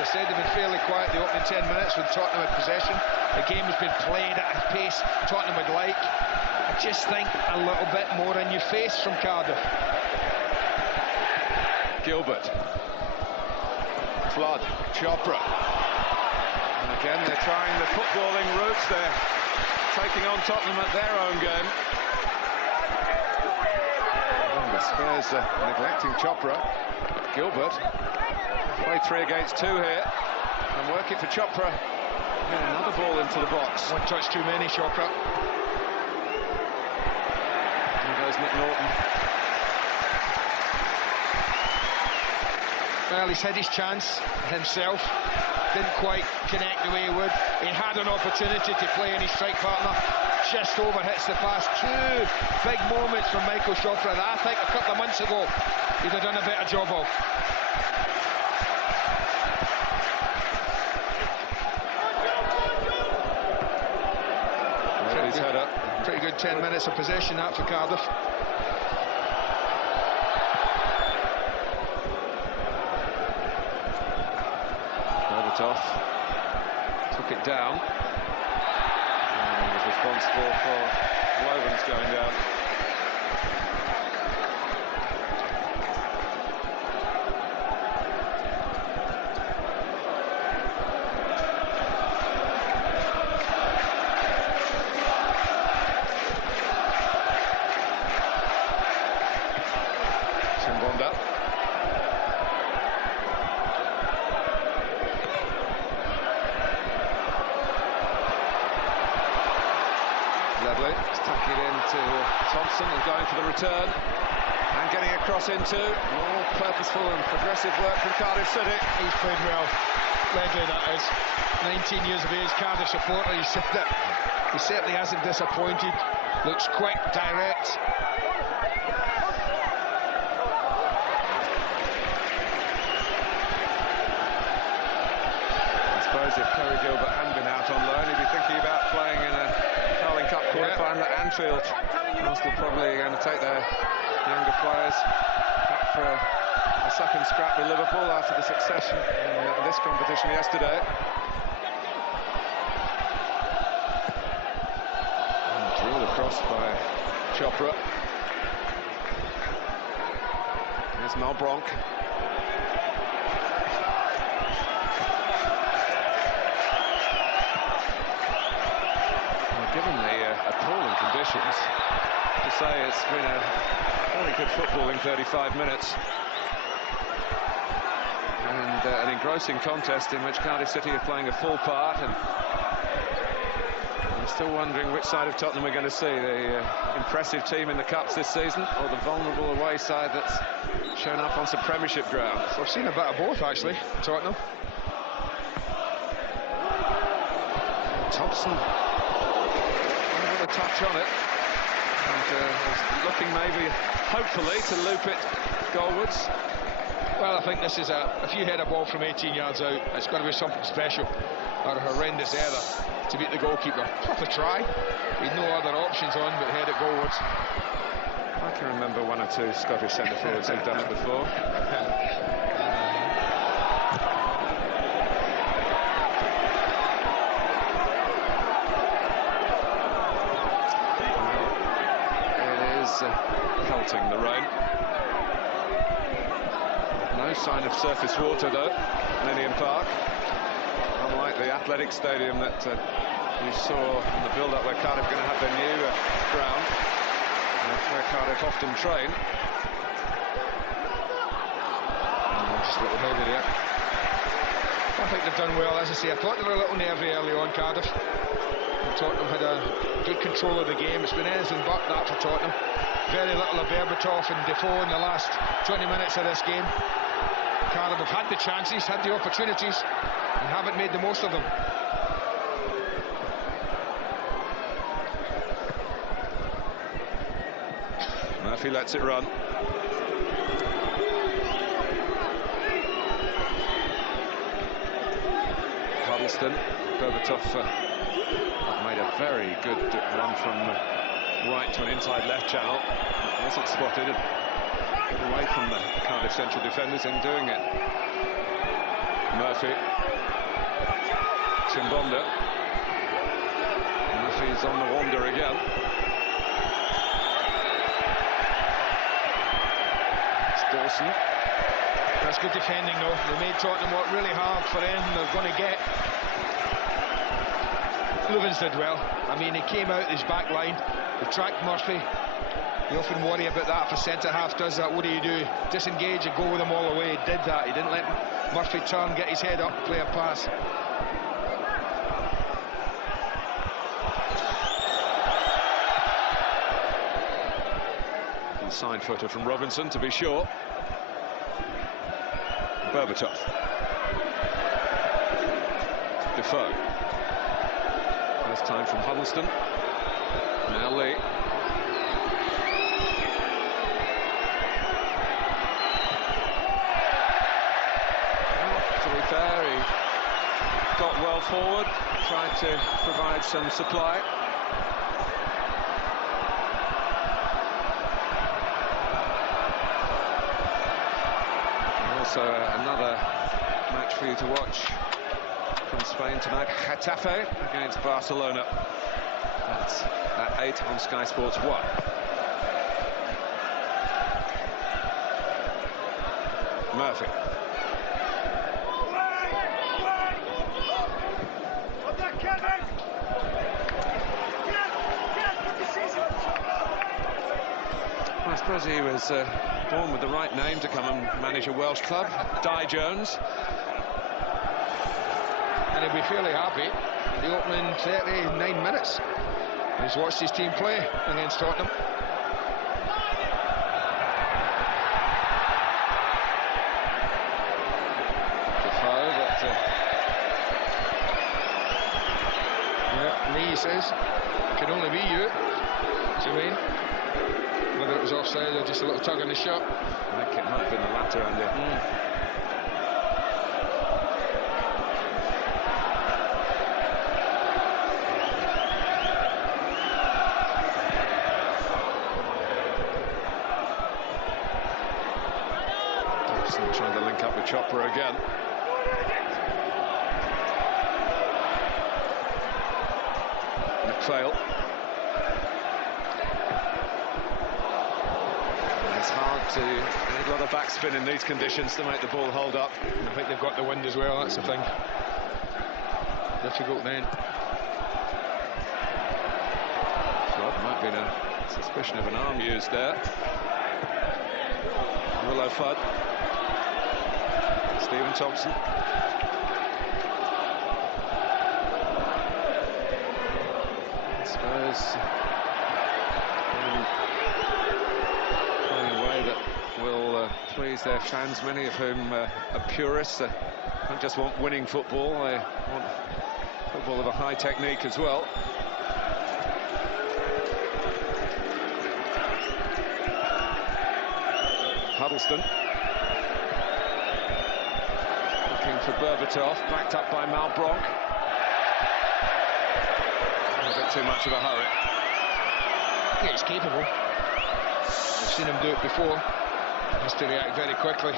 I said they've been fairly quiet the opening 10 minutes when Tottenham had possession. The game has been played at a pace Tottenham would like. I just think a little bit more in your face from Cardiff. Gilbert. Flood. Chopra. And again they're trying the footballing routes. They're taking on Tottenham at their own game. And the Spurs neglecting Chopra. Gilbert. Play 3 against 2 here, and work it for Chopra. Yeah, another ball into the box. One touch too many, Chopra. There goes McNaughton. Well, he's had his chance himself. Didn't quite connect the way he would. He had an opportunity to play in his strike partner. Just overhits the pass. 2 big moments from Michael Chopra that I think a couple of months ago he'd have done a better job of. Pretty good 10 minutes of possession that for Cardiff. Berbatov took it down and was responsible for Lovens going down. Thompson is going for the return and getting across into more purposeful and progressive work from Cardiff City. He's played well, Ledley that is. 19 years of age, Cardiff supporter, he said that he certainly hasn't disappointed. Looks quick, direct. It's suppose if Kerry Gilbert hadn't been out on loan, he'd be thinking about playing in a Carling Cup quarter-final at Anfield. Whilst they're probably going to take their younger players up for a second scrap with Liverpool after the succession in this competition yesterday. Drilled across by Chopra. Here's Malbronk. Well, given the appalling conditions, to say it's been a very good footballing 35 minutes. And an engrossing contest in which Cardiff City are playing a full part, and I'm still wondering which side of Tottenham we're going to see, the impressive team in the Cups this season or the vulnerable away side that's shown up on some Premiership ground. I've seen a bit of both, actually, Tottenham. Thompson with a touch on it, and looking maybe, hopefully, to loop it goalwards. Well, I think this is if you head a ball from 18 yards out, it's got to be something special or a horrendous error to beat the goalkeeper. Worth a try. With no other options on but head it goalwards. I can remember one or two Scottish centre forwards who've done it before. It is pelting the rain. No sign of surface water though, Ninian Park. Unlike the athletic stadium that you saw in the build-up where Cardiff are going to have their new ground, where Cardiff often train. Just a little heavy there. I think they've done well. As I say, I thought they were a little nervy early on, Cardiff. And Tottenham had a good control of the game. It's been anything but that for Tottenham. Very little of Berbatov and Defoe in the last 20 minutes of this game. Cardiff have had the chances, had the opportunities, and haven't made the most of them. Murphy lets it run. Huddleston, Berbatov made a very good run from right to an inside left channel. Wasn't spotted and away from the Cardiff central defenders in doing it. Murphy, Chimbonda. Murphy's on the wander again. It's Dawson. That's good defending though. They made Tottenham work really hard for anything they're going to get. Luvins did well. I mean, he came out his back line, he tracked Murphy. You often worry about that if a centre-half does that. What do? Disengage and go with them all the way. He did that. He didn't let Murphy turn, get his head up, play a pass. Side footer from Robinson, to be sure. Berbatov. Defoe. First time from Huddleston. Now Lee. To be fair, he got well forward, tried to provide some supply. Also another match for you to watch from Spain tonight. Getafe against Barcelona. That's at 8 on Sky Sports 1. Murphy. I suppose he was born with the right name to come and manage a Welsh club, Di Jones. And he'll be fairly happy. The opening 39 minutes. He's watched his team play against Tottenham. Defoe, but yeah, Lee says it can only be you, Jermaine. Whether it was offside or just a little tug on the shot. I think it might have been the latter, Andy. Thompson trying to link up with Chopra again. McPhail. It's hard to need a lot of backspin in these conditions to make the ball hold up. I think they've got the wind as well, that's the thing. Difficult then. Flood might be a suspicion of an arm used there. Willow Fudd. Stephen Thompson. I suppose playing a way that will please their fans, many of whom are purists. They don't just want winning football, they want football of a high technique as well. Huddleston looking for Berbatov, backed up by Malbronk. A bit too much of a hurry. Yeah, he's capable. I've seen him do it before. He has to react very quickly.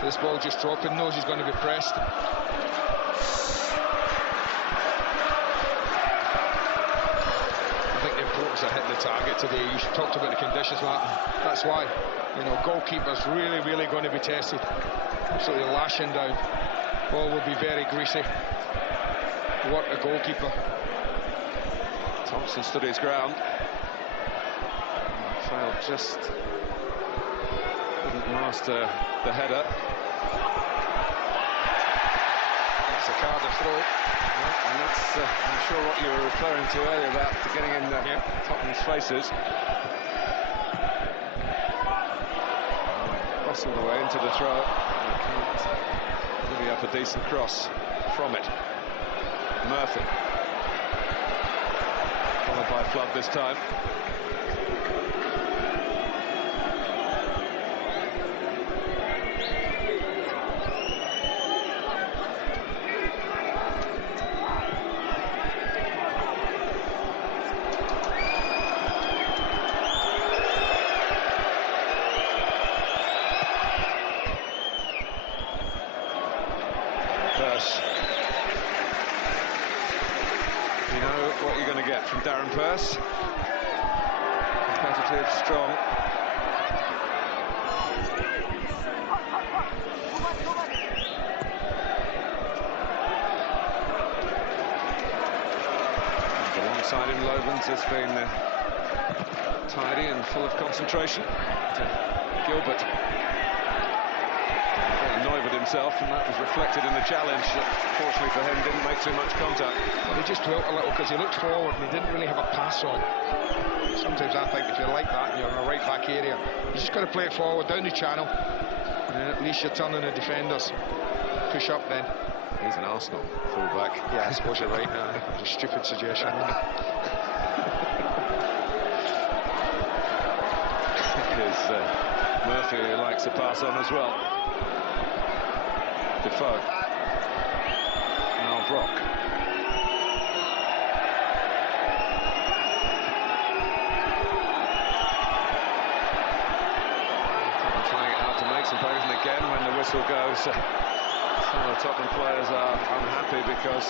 So this ball just dropping, knows he's going to be pressed. I think the importance of hitting the target today, you talked about the conditions, Martin. That's why, you know, goalkeepers really going to be tested. Absolutely lashing down. Ball will be very greasy. What a goalkeeper. Thompson stood his ground. Failed, just couldn't master the header. That's a Cardiff throw. Yeah, and that's, I'm sure, what you were referring to earlier about getting in Tottenham's faces. Crossing the way into the throw. Really up a decent cross from it. Murphy. Followed by Flood this time. You know what you're going to get from Darren Pearce. Competitive, strong. And alongside him, Lovens has been tidy and full of concentration. Gilbert. Annoyed with himself, and that was reflected in the challenge that, fortunately for him, didn't make too much contact. Well, he just dwelt a little because he looked forward and he didn't really have a pass on. Sometimes I think if you're like that and you're in a right back area, you just got to play it forward down the channel, and then at least you're turning the defenders. Push up then. He's an Arsenal fullback. Yeah, I suppose you're right. It's a stupid suggestion. Because Murphy likes a pass on as well. Defoe. Now Brock. Trying it out to make some progress, and again when the whistle goes, some of the Tottenham players are unhappy because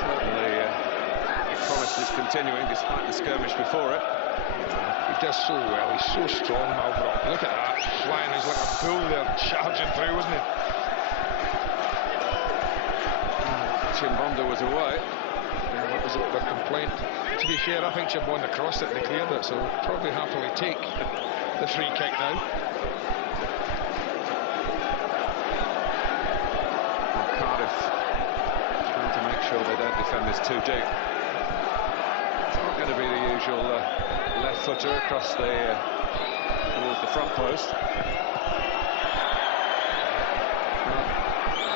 certainly the promise is continuing despite the skirmish before it. He does so well, he's so strong, Malbrook. Look at that, flying, he's like a bull there, charging through, wasn't he? Chimbonda was away. Yeah, that was their complaint. To be fair, I think Chimbonda crossed it and they cleared it, so we'll probably happily take the free kick now. Well, Cardiff trying to make sure they don't defend this too deep. It's not going to be the usual left footer across the towards the front post.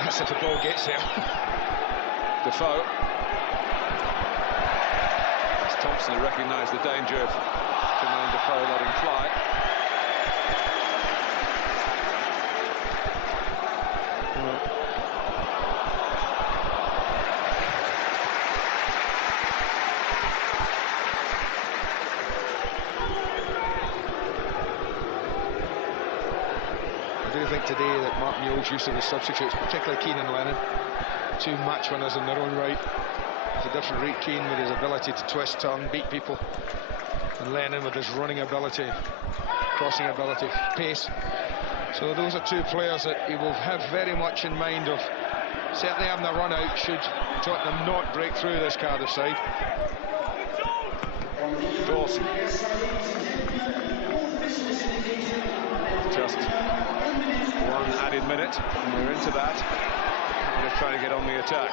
That's if the ball gets there. Defoe. It's Thompson who recognised the danger of Jermaine Defoe letting fly. do think today that Martin Yole's use of his substitutes, particularly Keane and Lennon, two match winners in their own right. It's a different rate. Keane with his ability to twist, turn, beat people, and Lennon with his running ability, crossing ability, pace. So those are two players that he will have very much in mind of certainly having a run out should Tottenham not break through this Cardiff side. Dawson. Just one added minute, and we're into that. Just trying to get on the attack.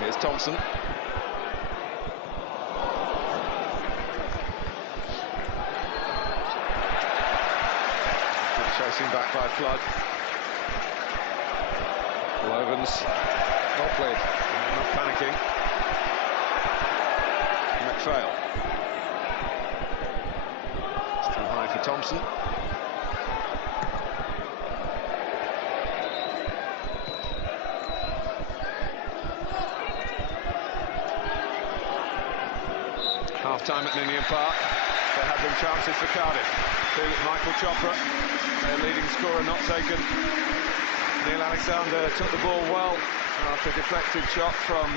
Here's Thompson. Chasing back by Flood. Lovens, not played, not panicking. McPhail. It's too high for Thompson. Half time at Ninian Park. There have been chances for Cardiff. Michael Chopra, their leading scorer, not taken. Neil Alexander took the ball well after a deflected shot from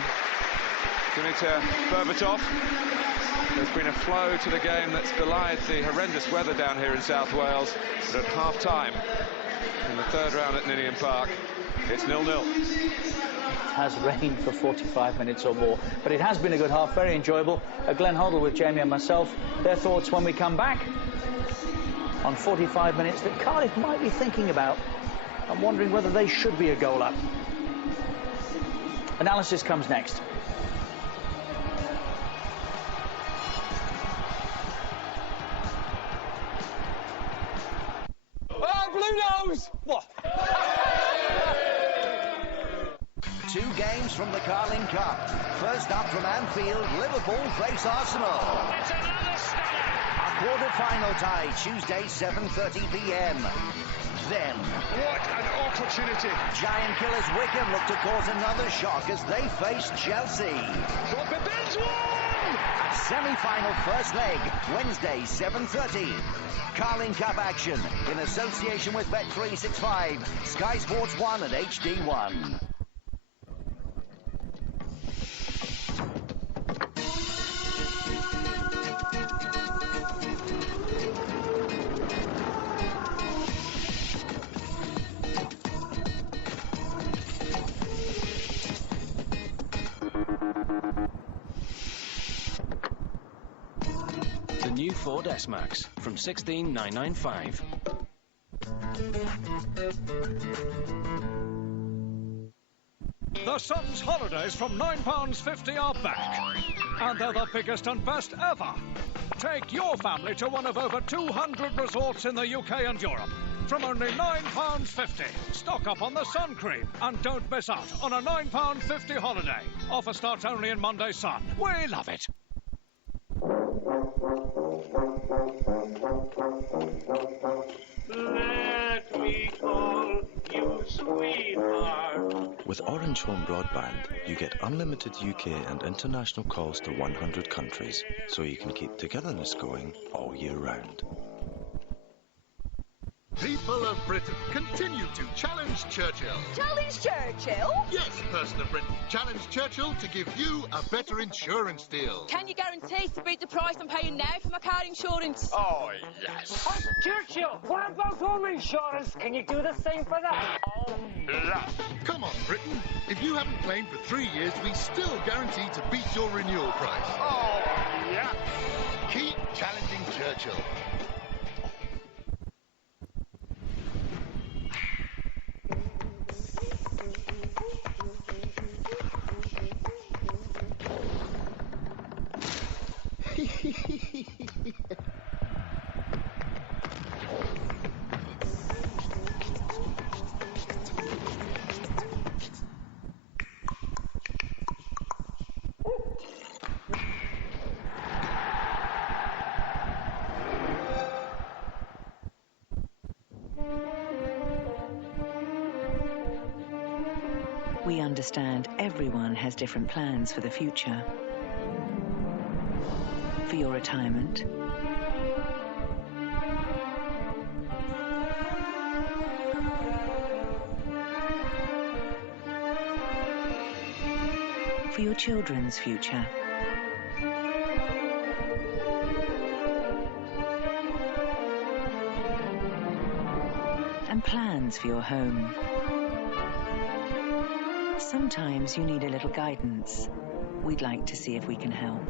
Dimitar Berbatov. There's been a flow to the game that's belied the horrendous weather down here in South Wales. But at half time in the third round at Ninian Park, it's 0-0. Has rained for 45 minutes or more, but it has been a good half, very enjoyable. Glenn Hoddle with Jamie and myself, their thoughts when we come back on 45 minutes that Cardiff might be thinking about and wondering whether they should be a goal up. Analysis comes next. Oh, Blue Nose! What? 2 games from the Carling Cup. First up from Anfield, Liverpool face Arsenal. It's another stunner. A quarter-final tie, Tuesday, 7:30 p.m. Then, what an opportunity! Giant killers Wickham look to cause another shock as they face Chelsea. A semi-final first leg, Wednesday, 7:30. Carling Cup action in association with Bet365, Sky Sports 1 and HD1. The new Ford S-Max from 16,995. The Sun's holidays from £9.50 are back, and they're the biggest and best ever. Take your family to one of over 200 resorts in the UK and Europe from only £9.50. Stock up on the sun cream and don't miss out on a £9.50 holiday. Offer starts only in Monday Sun. We love it. Let me call you sweetheart. With Orange Home Broadband, you get unlimited UK and international calls to 100 countries, so you can keep togetherness going all year round. People of Britain, continue to challenge Churchill. Challenge Churchill? Yes, person of Britain. Challenge Churchill to give you a better insurance deal. Can you guarantee to beat the price I'm paying now for my car insurance? Oh, yes. Oh, Churchill, what about home insurance? Can you do the same for that? Oh, la. Come on, Britain. If you haven't claimed for 3 years, we still guarantee to beat your renewal price. Oh, yeah. Keep challenging Churchill. We understand everyone has different plans for the future. For your retirement, for your children's future, and plans for your home. Sometimes you need a little guidance. We'd like to see if we can help.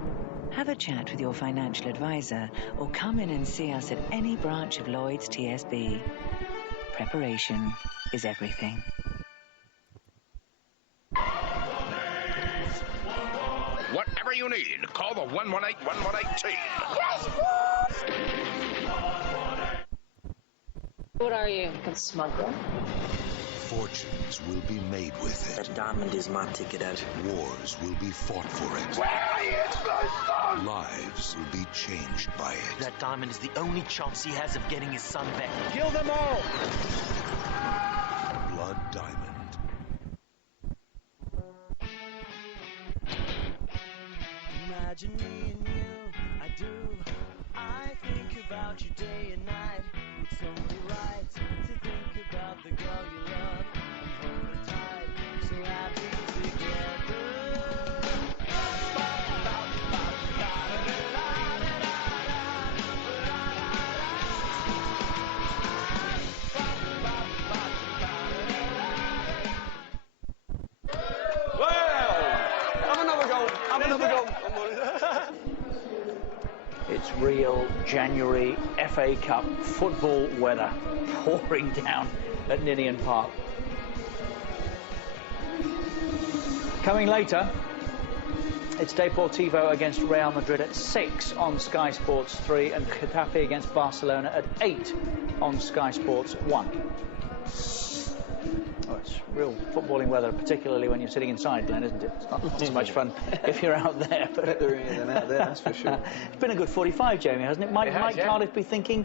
Have a chat with your financial advisor or come in and see us at any branch of Lloyd's TSB. Preparation is everything. Whatever you need, call the 118-118 team. What are you? A smuggler? Fortunes will be made with it. That diamond is my ticket out. Wars will be fought for it. Where are the explosions? Lives will be changed by it. That diamond is the only chance he has of getting his son back. Kill them all! Blood Diamond. Imagine me and you, I do. I think about you day and night. It's only right to think about the girl you love and hold her tight. So happy together. Well, have another goal. Have another goal. It's real January FA Cup football weather pouring down at Ninian Park. Coming later, it's Deportivo against Real Madrid at 6 on Sky Sports 3 and Getafe against Barcelona at 8 on Sky Sports 1. Oh, it's real footballing weather, particularly when you're sitting inside, Glenn, isn't it? It's not so much fun if you're out there. But better in than out there, that's for sure. It's been a good 45, Jamie, hasn't it? Might Cardiff be thinking,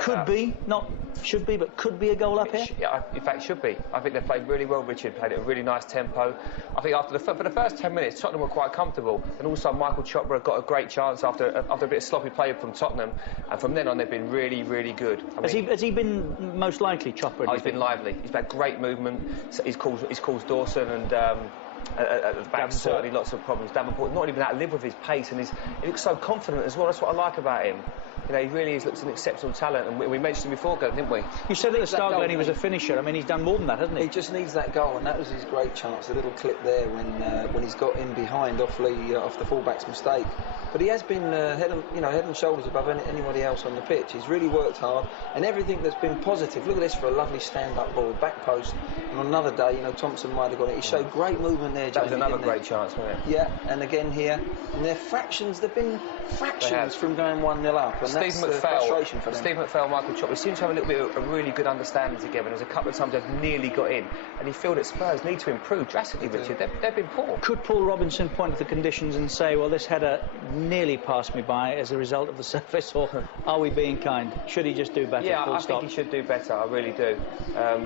could be, not should be, but could be a goal up here? Yeah, in fact, should be. I think they played really well, Richard. Played at a really nice tempo. I think for the first 10 minutes, Tottenham were quite comfortable. And also, Michael Chopra got a great chance after a bit of sloppy play from Tottenham. And from then on, they've been really, really good. Has he been most likely, Chopra? Oh, he's been lively. He's had great movement. He's caused Dawson and at the back certainly lots of problems. Davenport not even able to live with his pace, and he looks so confident as well. That's what I like about him. You know, he really looks an exceptional talent, and we mentioned him before, didn't we? You said at the start, Glenn, he was a finisher. I mean, he's done more than that, hasn't he? He just needs that goal, and that was his great chance. A little clip there when he's got in behind off the fullback's mistake. But he has been head and shoulders above anybody else on the pitch. He's really worked hard, and everything that's been positive. Look at this for a lovely stand-up ball, back post. And on another day, you know, Thompson might have got it. He showed great movement there. That was another great chance, wasn't it? Yeah, and again here, and they've been fractions from going 1-0 up, and that's frustration for them. Steve McPhail, Michael Chopra seem to have a little bit of a really good understanding together. There's a couple of times they've nearly got in, and he felt that Spurs need to improve drastically, Richard. They've been poor. Could Paul Robinson point to the conditions and say, well, this header nearly passed me by as a result of the surface, or are we being kind? Should he just do better? Yeah, I think he should do better. I really do.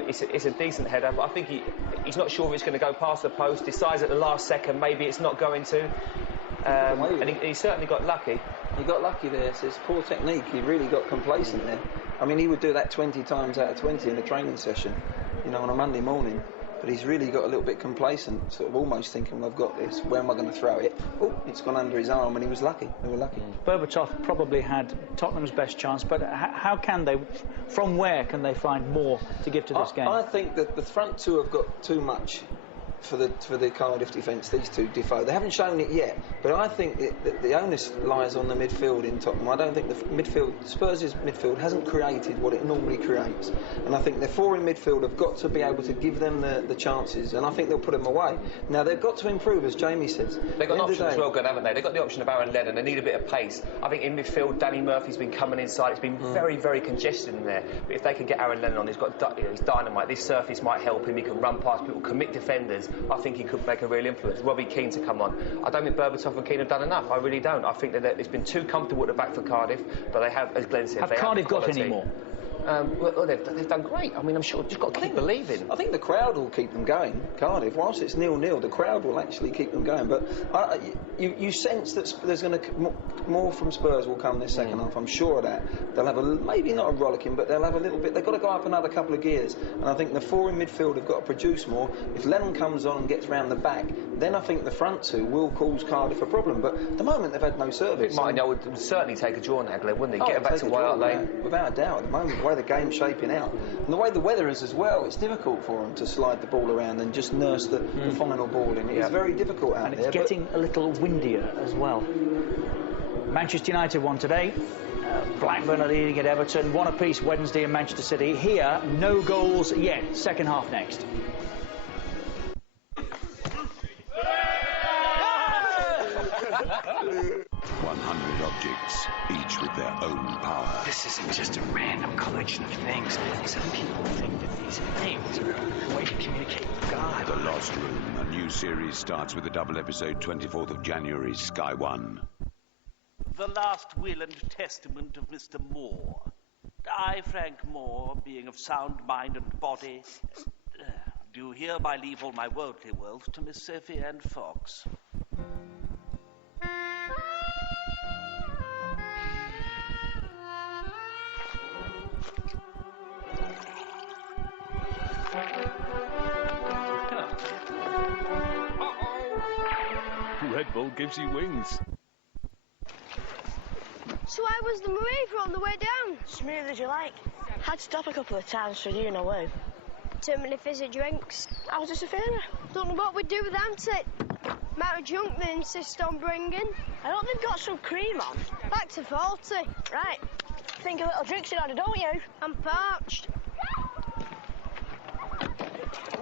It's a decent header, but I think he's not sure if it's going to go past the post. Decides at the last second maybe it's not going to. And he certainly got lucky. He got lucky there, so it's poor technique. He really got complacent there. I mean, he would do that 20 times out of 20 in a training session, you know, on a Monday morning. But he's really got a little bit complacent, sort of almost thinking, well, I've got this, where am I going to throw it? Oh, it's gone under his arm, and he was lucky. They were lucky. Berbatov probably had Tottenham's best chance, but how can they, from where can they find more to give to this game? I think that the front two have got too much for the Cardiff defence, these two, Defoe. They haven't shown it yet, but I think that the onus lies on the midfield in Tottenham. I don't think Spurs' midfield hasn't created what it normally creates, and I think their four in midfield have got to be able to give them the chances, and I think they'll put them away. Now, they've got to improve, as Jamie says. They've got an option as well, good, haven't they? They've got the option of Aaron Lennon. They need a bit of pace. I think in midfield, Danny Murphy's been coming inside. It's been very, very congested in there, but if they can get Aaron Lennon on, he's dynamite. This surface might help him. He can run past people, commit defenders. I think he could make a real influence. Robbie Keane to come on. I don't think Berbatov and Keane have done enough. I really don't. I think that it's been too comfortable at the back for Cardiff, but they have, as Glenn said, have Cardiff got any more? Well, they've done great. I mean, I'm sure just got to keep believing. I think the crowd will keep them going, Cardiff. Whilst it's 0-0, the crowd will actually keep them going. But you sense that there's going to more from Spurs will come this second half. I'm sure of that. They'll have maybe not a rollicking, but they'll have a little bit. They've got to go up another couple of gears. And I think the four in midfield have got to produce more. If Lennon comes on and gets round the back, then I think the front two will cause Cardiff a problem. But at the moment, they've had no service. Martin would certainly take a draw now, Glenn, wouldn't he? Get back to White Hart Lane. Without a doubt, at the moment, the way the game's shaping out, and the way the weather is as well, it's difficult for them to slide the ball around and just nurse the final ball in. It's very difficult out there. And it's getting a little windier as well. Manchester United won today. Blackburn are leading at Everton. One apiece Wednesday in Manchester City. Here, no goals yet. Second half next. 100 objects, each with their own power. This isn't just a random collection of things. Some people think that these things are a way to communicate with God. The Lost Room, a new series, starts with a double episode 24th of January, Sky One. The last will and testament of Mr. Moore. I, Frank Moore, being of sound mind and body, do hereby leave all my worldly wealth to Miss Sophie Ann Fox. Red Bull gives you wings. So I was the maneuver on the way down. Smooth as you like. Had to stop a couple of times for you in a way. Too many fizzy drinks. I was just a failure. Don't know what we'd do without it. Amount of junk they insist on bringing. I hope they've got some cream on. Back to 40. Right. Think a little drinks in order, don't you? I'm parched.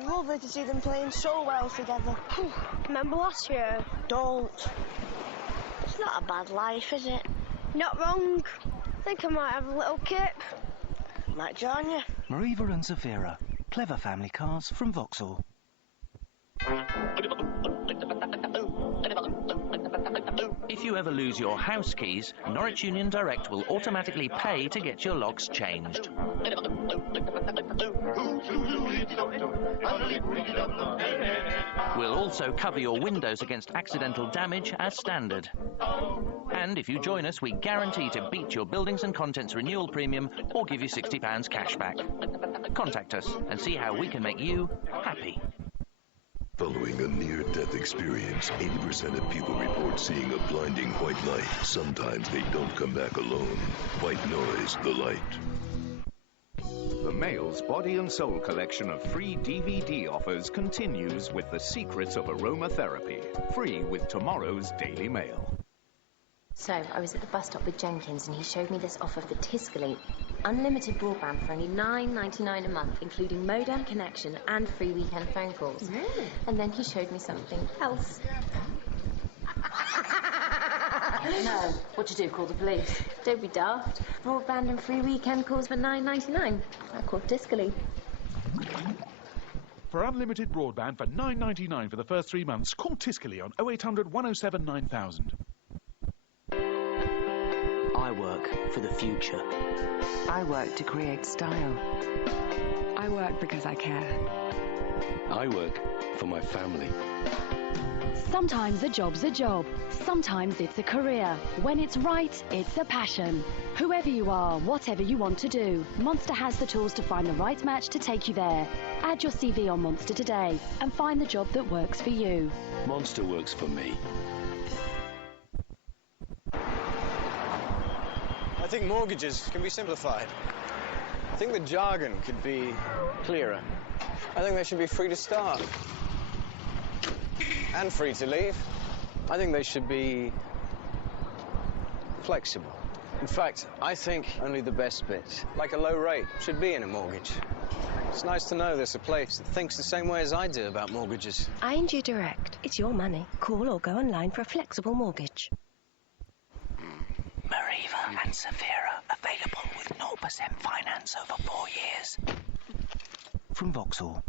Lovely to see them playing so well together. Remember last year? Don't. It's not a bad life, is it? Not wrong. Think I might have a little kip. Might join you. Mariva and Zafira. Clever family cars from Vauxhall. If you ever lose your house keys, Norwich Union Direct will automatically pay to get your locks changed. We'll also cover your windows against accidental damage as standard. And if you join us, we guarantee to beat your buildings and contents renewal premium or give you £60 cash back. Contact us and see how we can make you happy. Following a near-death experience, 80% of people report seeing a blinding white light. Sometimes they don't come back alone. White noise, the light. The Mail's Body and Soul collection of free DVD offers continues with The Secrets of Aromatherapy, free with tomorrow's Daily Mail. So, I was at the bus stop with Jenkins and he showed me this offer for Tiscali. Unlimited broadband for only $9.99 a month, including modem, connection and free weekend phone calls. Really? And then he showed me something else. No, what to do, call the police? Don't be daft. Broadband and free weekend calls for $9.99. I called Tiscali. For unlimited broadband for $9.99 for the first 3 months, call Tiscali on 0800 107 9000. I work for the future. I work to create style. I work because I care. I work for my family. Sometimes a job's a job. Sometimes it's a career. When it's right, it's a passion. Whoever you are, whatever you want to do, Monster has the tools to find the right match to take you there. Add your CV on Monster today and find the job that works for you. Monster works for me. I think mortgages can be simplified. I think the jargon could be clearer. I think they should be free to start. And free to leave. I think they should be flexible. In fact, I think only the best bits, like a low rate, should be in a mortgage. It's nice to know there's a place that thinks the same way as I do about mortgages. ING Direct. It's your money. Call or go online for a flexible mortgage. Mariva and Safira, available with 0% finance over 4 years. From Vauxhall.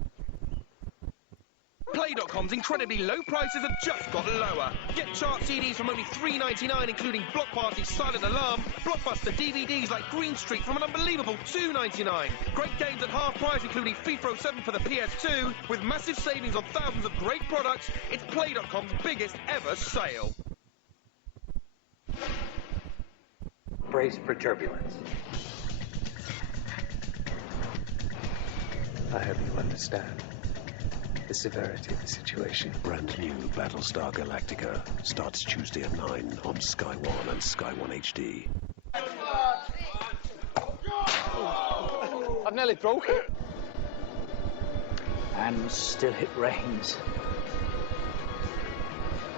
Play.com's incredibly low prices have just got lower. Get chart CDs from only $3.99, including Block Party, Silent Alarm, Blockbuster DVDs like Green Street from an unbelievable $2.99. Great games at half price, including FIFA 07 for the PS2. With massive savings on thousands of great products, it's Play.com's biggest ever sale. Brace for turbulence. I hope you understand the severity of the situation. Brand new Battlestar Galactica starts Tuesday at 9 on Sky One and Sky One HD. I've nearly broke it. And still it rains.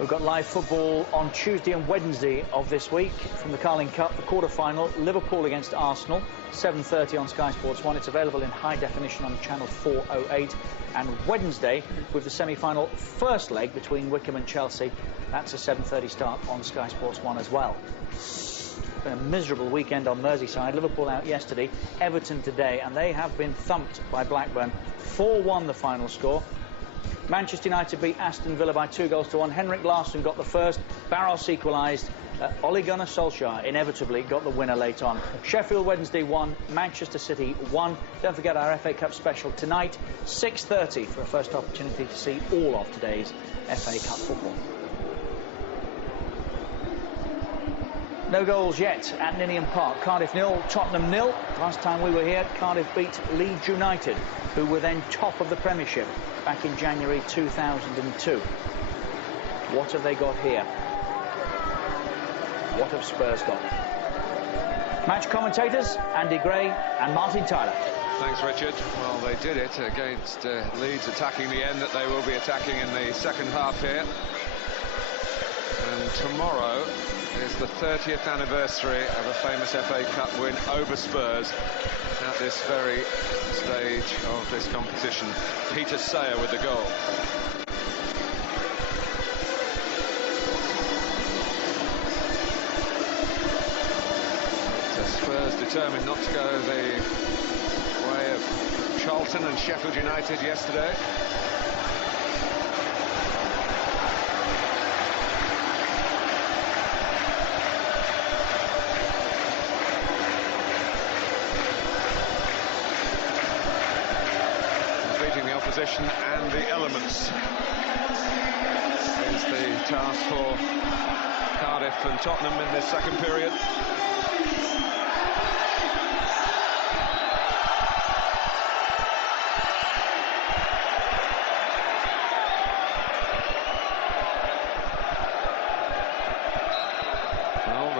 We've got live football on Tuesday and Wednesday of this week from the Carling Cup, the quarter-final, Liverpool against Arsenal, 7:30 on Sky Sports 1. It's available in high definition on Channel 408. And Wednesday, with the semi-final first leg between Wycombe and Chelsea, that's a 7:30 start on Sky Sports 1 as well. It's been a miserable weekend on Merseyside. Liverpool out yesterday, Everton today, and they have been thumped by Blackburn. 4-1 the final score. Manchester United beat Aston Villa by 2-1. Henrik Larsson got the first. Barros equalised. Ole Gunnar Solskjaer inevitably got the winner late on. Sheffield Wednesday 1, Manchester City 1. Don't forget our FA Cup special tonight, 6:30, for a first opportunity to see all of today's FA Cup football. No goals yet at Ninian Park. Cardiff 0, Tottenham 0. Last time we were here, Cardiff beat Leeds United, who were then top of the Premiership back in January 2002. What have they got here? What have Spurs got? Match commentators, Andy Gray and Martin Tyler. Thanks, Richard. Well, they did it against Leeds, attacking the end that they will be attacking in the second half here. And tomorrow is the 30th anniversary of a famous FA Cup win over Spurs at this very stage of this competition. Peter Sayer with the goal. Spurs determined not to go the way of Charlton and Sheffield United yesterday. Beating the opposition and the elements is the task for Cardiff and Tottenham in this second period.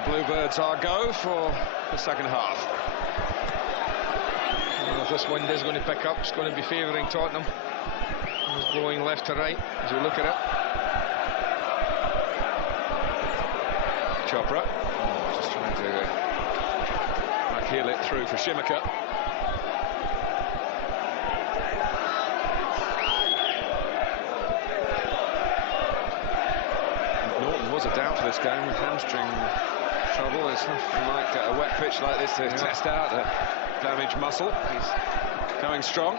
Bluebirds are go for the second half. Well, if this wind is going to pick up, it's going to be favouring Tottenham. It's blowing left to right as you look at it. Chopra just trying to heel it through for Shimaka. Norton was a doubt for this game with hamstring trouble. It's nothing like a wet pitch like this to test out a damaged muscle. He's going strong.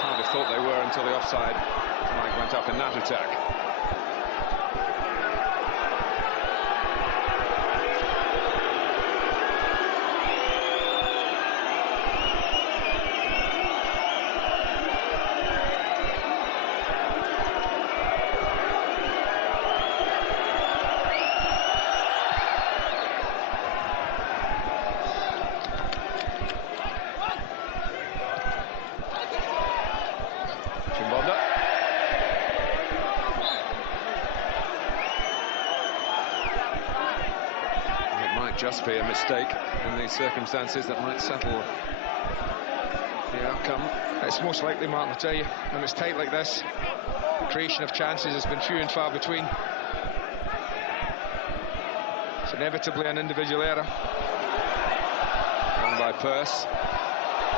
Cardiff thought they were until the offside flag went up in that attack. Just be a mistake in these circumstances that might settle the outcome. It's most likely, Martin, I tell you, when it's tight like this, the creation of chances has been few and far between. It's inevitably an individual error. Won by Pearce.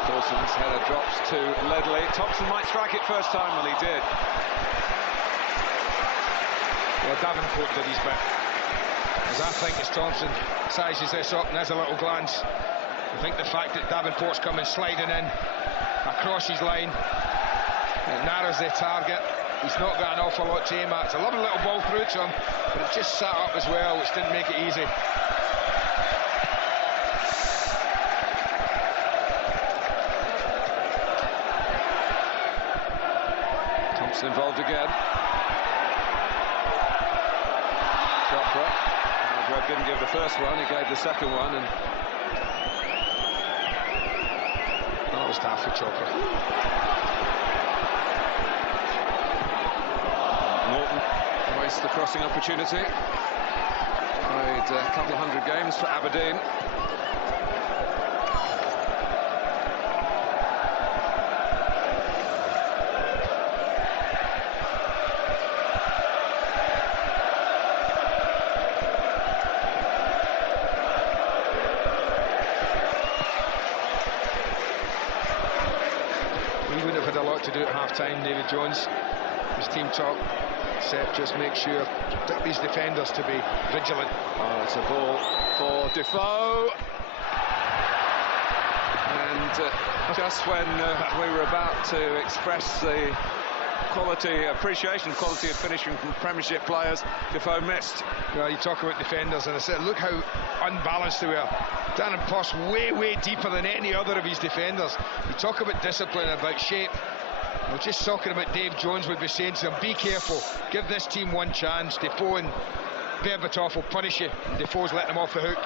Dawson's header drops to Ledley. Thompson might strike it first time. Well, he did. Well, Davenport did his bit. As I think as Thompson sizes this up and has a little glance, I think the fact that Davenport's coming sliding in across his line It narrows the target. He's not got an awful lot to aim at. It's a lovely little ball through to him, but it just sat up as well, which didn't make it easy. Thompson involved again. Chopra. Hardware didn't give the first one, he gave the second one, and that was tough for Chopra. Norton wastes the crossing opportunity. Played a couple of 100 games for Aberdeen. He would have had a lot to do at half-time, David Jones. His team talk said just make sure that these defenders to be vigilant. Oh, it's a ball for Defoe. And just when we were about to express the appreciation quality of finishing from Premiership players, Defoe missed. Well, you talk about defenders, and I said, look how unbalanced they were. Darren Poss way deeper than any other of his defenders. You talk about discipline, about shape. We're just talking about Dave Jones would be saying to them, be careful, give this team one chance. Defoe and Berbatov will punish you, and Defoe's letting them off the hook.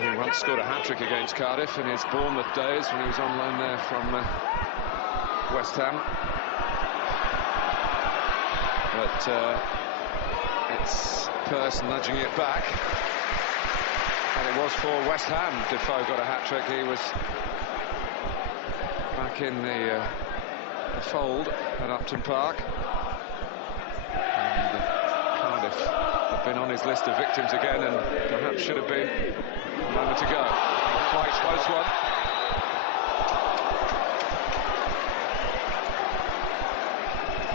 He once scored a hat-trick against Cardiff in his Bournemouth days when he was on loan there from West Ham. But it's Pearce nudging it back, and it was for West Ham. Defoe got a hat-trick. He was back in the fold at Upton Park, and Cardiff have been on his list of victims again, and perhaps should have been a moment ago. Quite close one.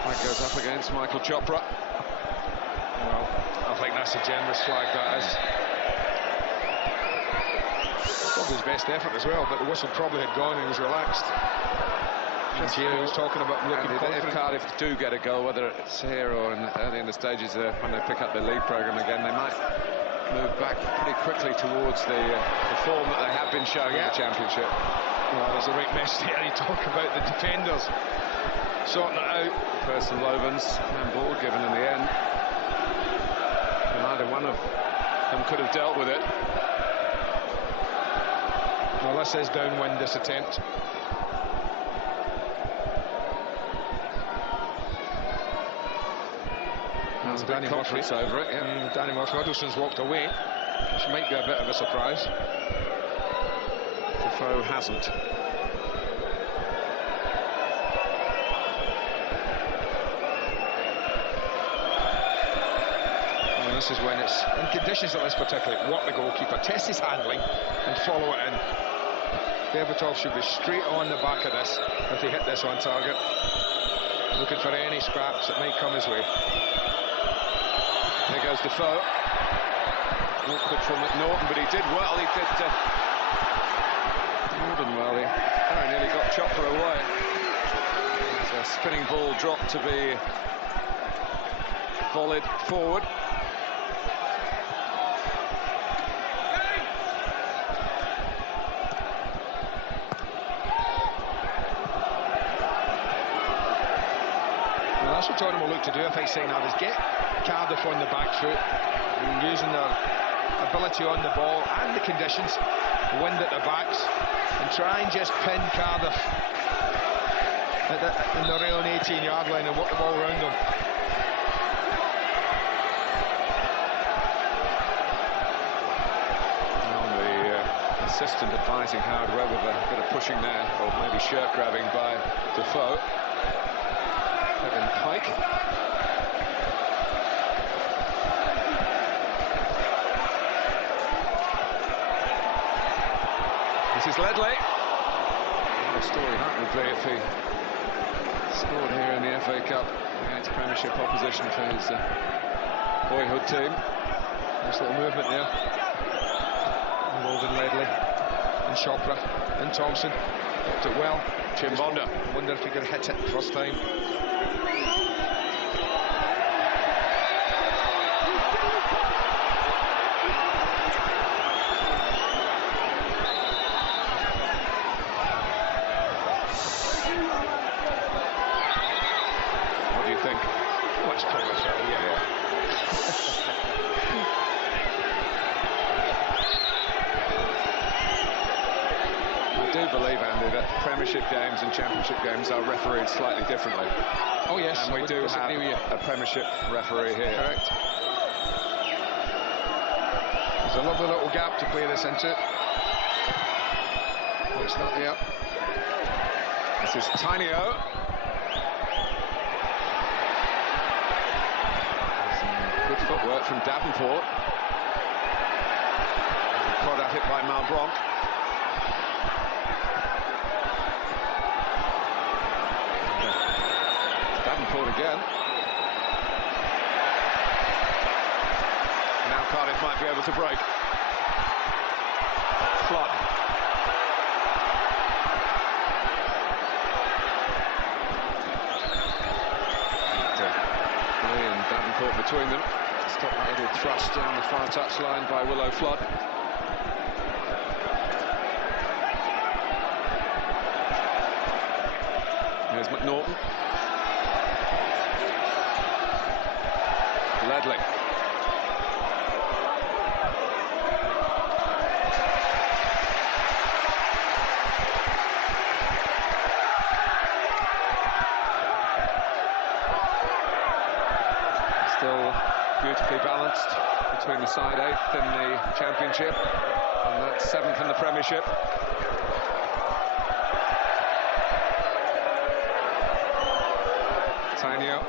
That goes up against Michael Chopra. Well, I think that's a generous flag, that is. Probably his best effort as well, but the whistle probably had gone and he was relaxed. He was talking about looking confident. If Cardiff do get a goal, whether it's here or early in the stages when they pick up their league programme again, they might move back pretty quickly towards the form that they have been showing in the Championship. Well, there's a right mess there. You talk about the defenders sorting it out. Pearce and Lovens, handball given in the end. And either one of them could have dealt with it. Well, this is downwind, this attempt. Danny Murphy's over it, yeah. Danny Murphy, Huddleston's walked away, which might be a bit of a surprise. Defoe hasn't. And this is when it's in conditions like this, particularly, what the goalkeeper test his handling and follow it in. Berbatov should be straight on the back of this if they hit this on target, looking for any scraps that might come his way. There goes Defoe. Awkward from Norton, but he did well. He did more than well. He very nearly got Chopra away. It's a spinning ball dropped to be volleyed forward. Well, that's what Tottenham will look to do, I think, saying that is get Cardiff on the back foot and using their ability on the ball and the conditions, wind at their backs, and try and just pin Cardiff in their own 18-yard line and work the ball around them. Well, the assistant advising Hardware with a bit of pushing there, or maybe shirt grabbing by Defoe. Kevin Pike. This is Ledley. What a story that would be if he scored here in the FA Cup against Premiership opposition for his boyhood team. Nice little movement there, involving Ledley and Chopra and Thompson. Blocked it well. Chimbonda. Wonder if he could hit it first time. What do you think? Much coverage, yeah. I do believe, Andy, that Premiership games and Championship games are refereed slightly differently. Oh yes, and we do have a Premiership referee here. Correct. There's a lovely little gap to play this into. Oh, it's not there. This is Tinio. Good footwork from Davenport. Caught at it by Malbronc. Davenport again. Now Cardiff might be able to break. Flood. Lee and Davenport between them. Stop that little thrust down the far touchline by Willow Flood. Here's McNaughton. Ledley. Still beautifully balanced between the side 8th in the Championship and that 7th in the Premiership. Tinio.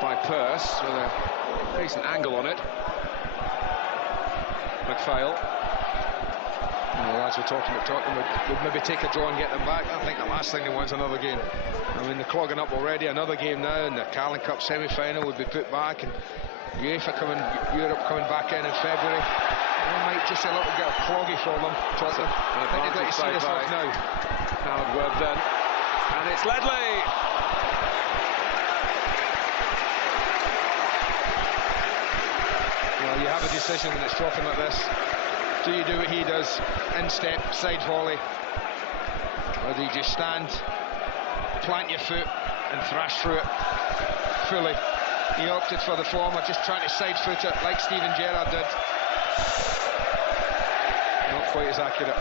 By Pearce with a decent angle on it. McPhail. As we're talking about Tottenham, would maybe take a draw and get them back. I think the last thing they want is another game. I mean, they're clogging up already. Another game now, and the Carling Cup semi-final would be put back, and Europe coming back in February. It might just a little bit cloggy for them. Tottenham. I think they'd like to see this off now. Howard Webb then, and it's Ledley. Well, you have a decision when it's dropping like this. Do you do what he does, in-step, side volley, or do you just stand, plant your foot and thrash through it fully? He opted for the former, just trying to side foot it like Steven Gerrard did. Not quite as accurate.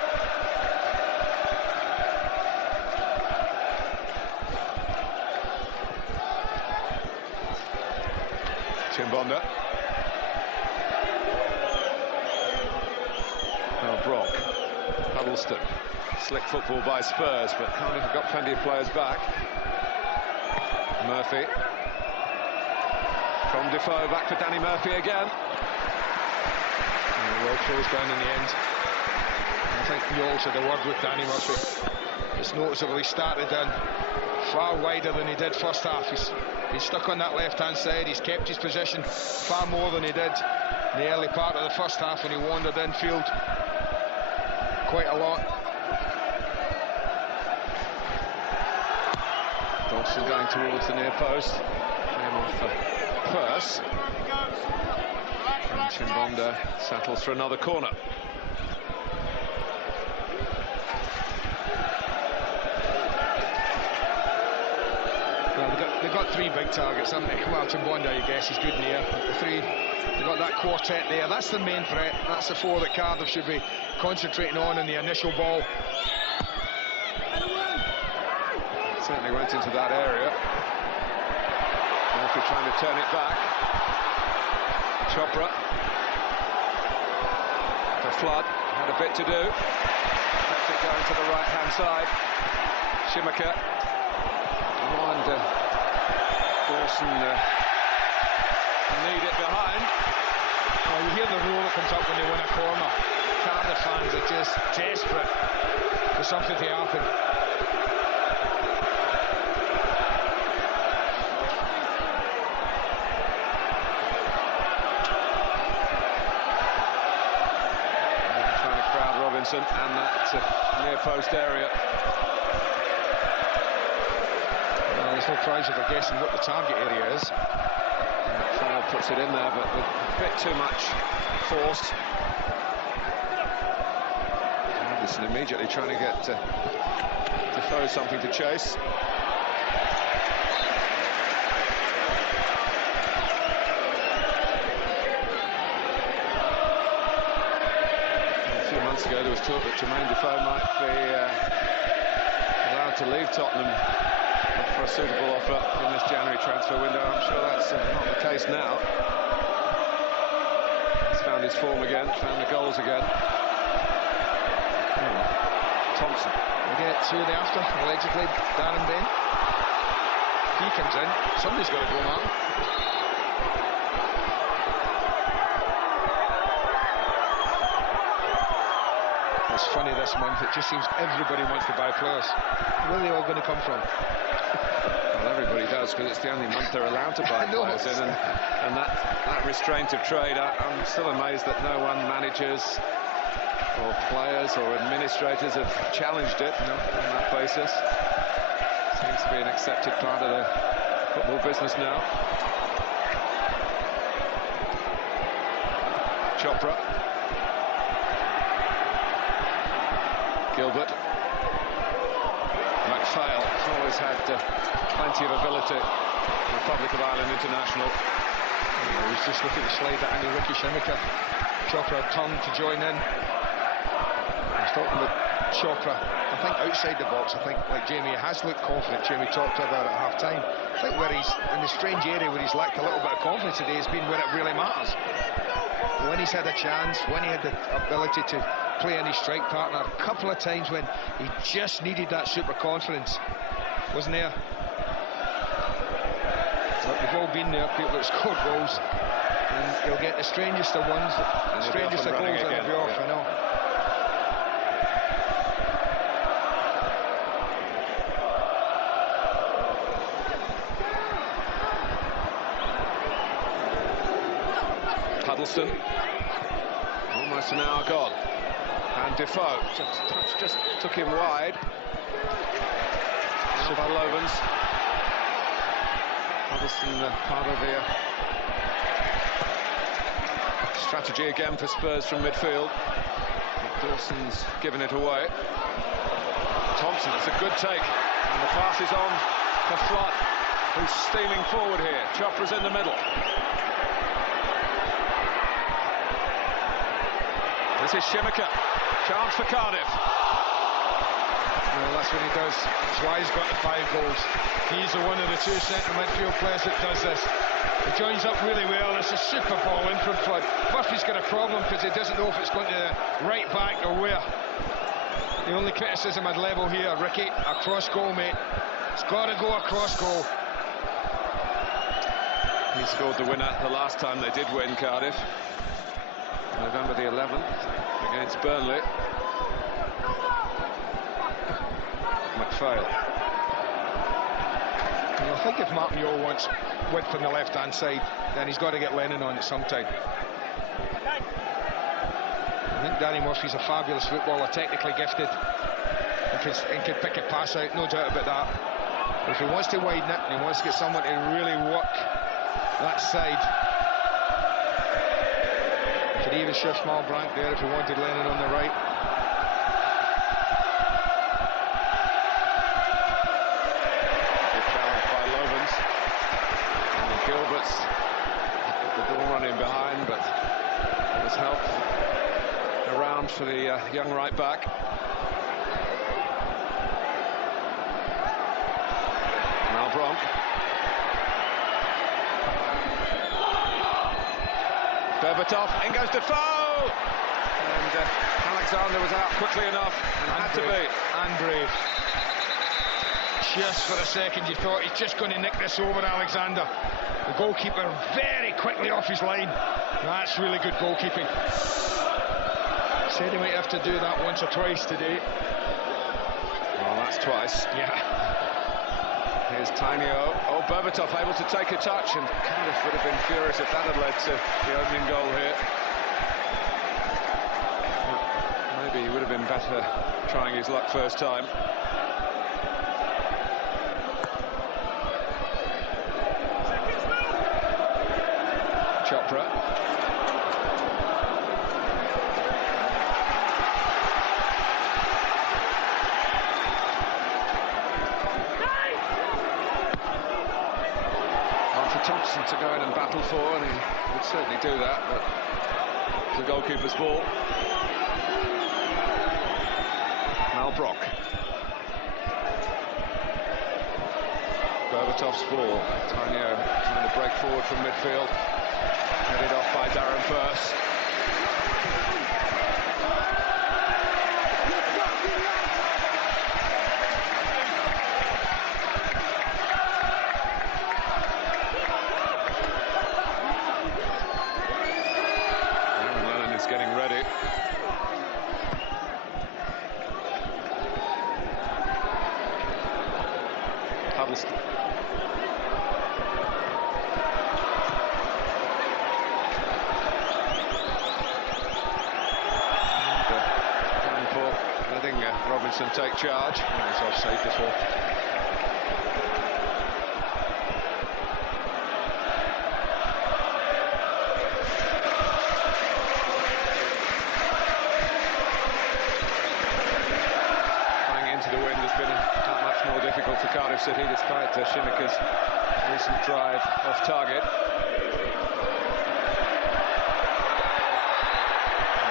Chimbonda. Bronk, Huddleston, slick football by Spurs, but Cardiff have got plenty of players back. Murphy, from Defoe, back for Danny Murphy again. And well closed down in the end. I think you also had a word with Danny Murphy. It's noticeable he started in far wider than he did first half. He's stuck on that left-hand side. He's kept his position far more than he did in the early part of the first half when he wandered infield quite a lot. Dawson going towards the near post. Came off Pearce. And Chimbonda settles for another corner. Well, they've got three big targets, haven't they? Well, Chimbonda, I guess, he's good in the air. The three, they've got that quartet there. That's the main threat. That's the four that Cardiff should be concentrating on in the initial ball. Certainly went into that area. Murphy trying to turn it back. Chopra. For Flood, had a bit to do. Lets it going to the right-hand side. Schumacher. And Dawson need it behind. Well, you hear the roar that comes up when they win a corner. Cardiff fans are just desperate for something to happen. Robinson and that near post area. Well, there's no prize for guessing what the target area is. Farrell puts it in there, but with a bit too much force. Robinson immediately trying to get Defoe something to chase. Ago, there was talk that Jermaine Defoe might be allowed to leave Tottenham for a suitable offer in this January transfer window. I'm sure that's not the case now. He's found his form again, found the goals again. Thompson. We get two of the after, allegedly, Darren Bent. He comes in, somebody's got to go on. It's funny this month, it just seems everybody wants to buy players. Where are they all going to come from? Well, everybody does, because it's the only month they're allowed to buy players in, and that restraint of trade, I'm still amazed that no one, managers or players or administrators, have challenged it on that basis. Seems to be an accepted part of the football business now. Chopra. Gilbert. McPhail has always had plenty of ability. Republic of Ireland international. I was just looking at the slide that Ricky Shimika. Chopra turned to join in. I was talking about Chopra. I think outside the box, I think, like Jamie has looked confident. Jamie talked about it at half time. I think where he's in the strange area where he's lacked a little bit of confidence today has been where it really matters. When he's had a chance, when he had the ability to play any strike partner, a couple of times when he just needed that super confidence, wasn't there? But we've all been there, people that scored goals, and you'll get the strangest of ones, the strangest of goals, and they'll be off, I know. Huddleston, almost an hour gone. And Defoe just took him wide. Now by Lovens. Huddleston, part of the strategy again for Spurs from midfield. But Dawson's given it away. Thompson, that's a good take. And the pass is on for Flood, who's steaming forward here. Chopra's in the middle. This is Shimika. Chance for Cardiff. Well, that's what he does. That's why he's got the 5 goals. He's one of the 2 central midfield players that does this. He joins up really well. It's a super ball in from Flood. Murphy's got a problem because he doesn't know if it's going to the right back or where. The only criticism I'd level here, Ricky, a cross goal, mate. It's got to go across goal. He scored the winner the last time they did win, Cardiff. November the 11th against Burnley. McPhail. I think if Martin Yule wants width on the left-hand side, then he's got to get Lennon on at some time. I think Danny Murphy's a fabulous footballer, technically gifted, and could pick a pass out, no doubt about that. But if he wants to widen it and he wants to get someone to really work that side, could even shift Malbrank there if he wanted Lennon on the right. Good challenge by Lovens. And Gilbert's the ball running behind, but there was help around for the young right back. Malbrank. Berbatov, in goes Defoe! And Alexander was out quickly enough and had to be. And brave. Just for a second you thought he's just going to nick this over, Alexander. The goalkeeper very quickly off his line. That's really good goalkeeping. Said he might have to do that once or twice today. Well, that's twice. Yeah. Here's Tiny O. Oh, Berbatov able to take a touch, and Cardiff would have been furious if that had led to the opening goal here. Maybe he would have been better trying his luck first time. Chopra. On for Thompson to go in and battle for, and he would certainly do that, but it's the goalkeeper's ball. Malbrock. Berbatov's ball. Tanyo trying to break forward from midfield. Headed off by Darren Purse. Aaron Lennon is getting ready. Huddleston. Robinson take charge. He was offside before. Playing into the wind has been that much more difficult for Cardiff City, despite Shinika's recent drive off target.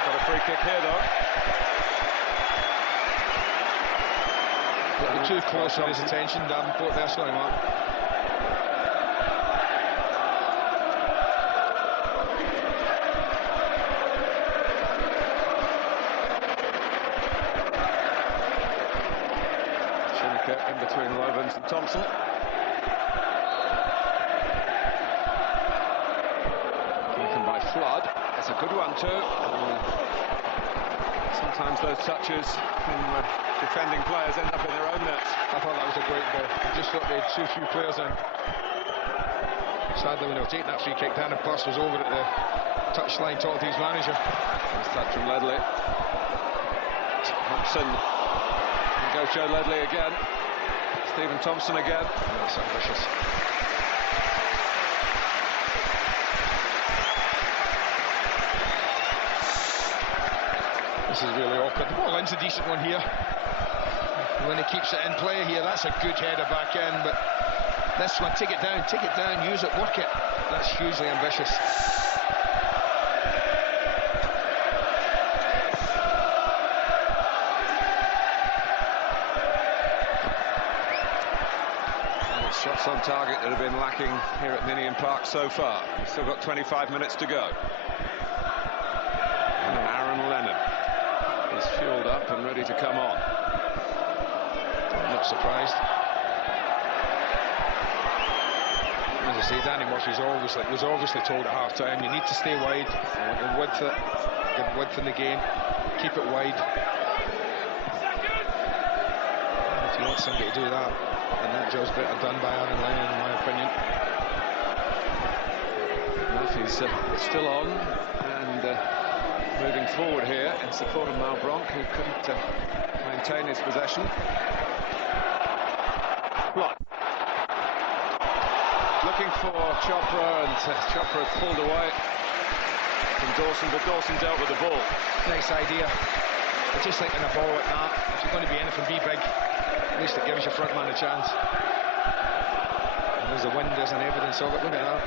Got a free kick here though. Too close on his attention, Davenport there, sorry Mark. Shinika in between Lovens and Thompson. Taken by Flood. It's a good one too. Sometimes those touches from defending players end up in their own nets. I thought that was a great ball. I just thought they had too few players in. Sadly, when they were taking that free kick, Darren Purse was over at the touchline talking to his manager. Nice touch from Ledley. Thompson. And Gocho Ledley again. Stephen Thompson again. That's ambitious. This is really awkward. The ball in's a decent one here. And when he keeps it in play here, that's a good header back in, but this one, take it down, use it, work it. That's hugely ambitious. Shots on target that have been lacking here at Ninian Park so far. We've still got 25 minutes to go. And Aaron Lennon is fueled up and ready to come on. I'm not surprised. As I say, Danny Murphy's was obviously told at half-time, you need to stay wide, and width in the game, keep it wide. If you want somebody to do that, and that job's better done by Aaron Lennon, in my opinion. Murphy's still on and moving forward here in support of Malbronk, who couldn't maintain his possession. Block. Looking for Chopra, and Chopra pulled away from Dawson, but Dawson dealt with the ball. Nice idea. I just think in a ball like that, if you're going to be anything, be big. At least it gives your front man a chance. And there's the wind, there's an evidence of it. Look at that.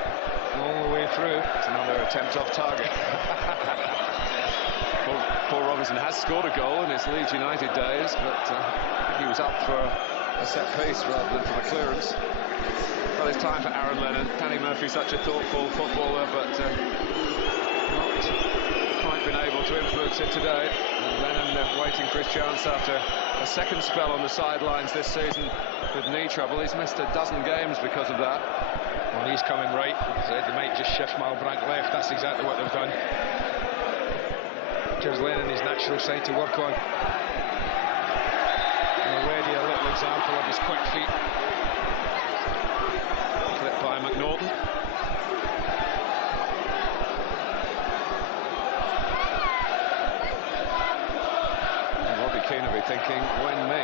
All the way through. It's another attempt off target. Paul Robinson has scored a goal in his Leeds United days, but I think he was up for a set piece rather than for a clearance. Well, it's time for Aaron Lennon. Danny Murphy, such a thoughtful footballer, but not quite been able to influence it today. And Lennon waiting for his chance after a second spell on the sidelines this season with knee trouble. He's missed a dozen games because of that. Well, he's coming right. They might just shift Malbrank left. That's exactly what they've done. Gives Lennon his natural side to work on. And already a little example of his quick feet. Clipped by McNaughton. thinking, when me?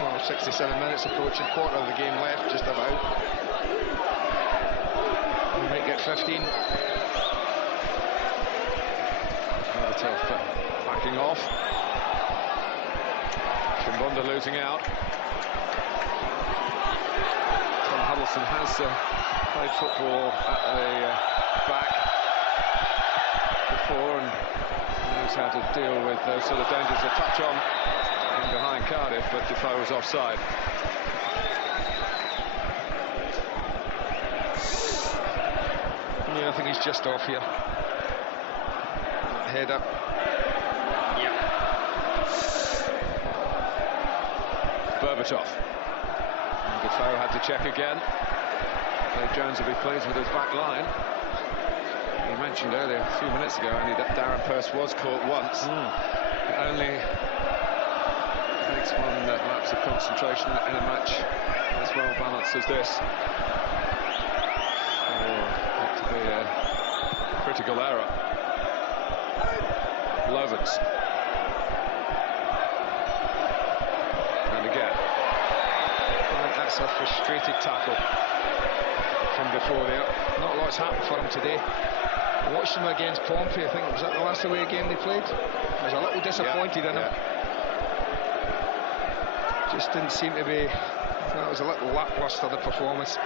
Well, 67 minutes approaching, quarter of the game left, just about. We might get 15. Berbatov backing off. Chimbonda losing out. Tom Huddleston has played football at the back before and knows how to deal with those sort of dangers. A touch on in behind Cardiff, but Defoe was offside. Yeah, I think he's just off here. Head up. Yeah. Berbatov. And Defoe had to check again. Dave Jones will be pleased with his back line. He mentioned earlier, a few minutes ago, only that Darren Purse was caught once. It only takes one lapse of concentration in a match as well balanced as this for it to be a critical error. Lovens. And again. I think that's a frustrated tackle from before there. Not a lot's happened for him today. I watched him against Pompey, I think. Was that the last away game they played? I was a little disappointed in him. Just didn't seem to be... That was a little lacklustre, the performance.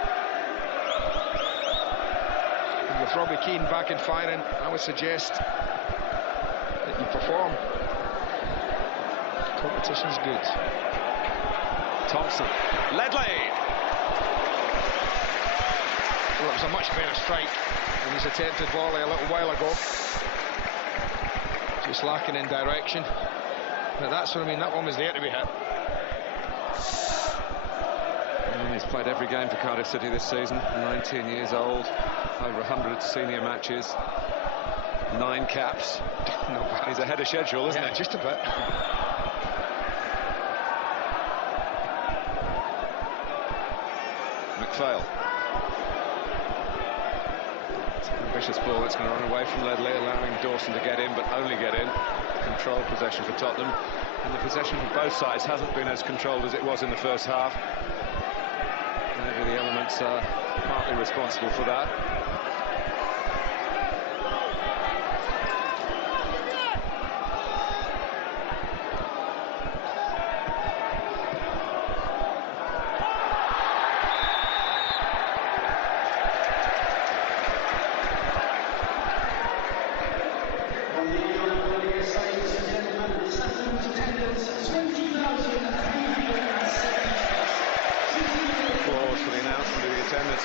And with Robbie Keane back and firing, I would suggest that you perform. Competition's good. Thompson. Ledley! Well, it was a much better strike than his attempted volley a little while ago. Just lacking in direction. But that's what I mean, that one was there to be hit. And he's played every game for Cardiff City this season. 19 years old, over 100 senior matches, 9 caps. He's ahead of schedule, isn't he? Just a bit. McPhail. Ambitious ball that's going to run away from Ledley, allowing Dawson to get in, but only get in. Controlled possession for Tottenham, and the possession for both sides hasn't been as controlled as it was in the first half. Maybe the elements are partly responsible for that.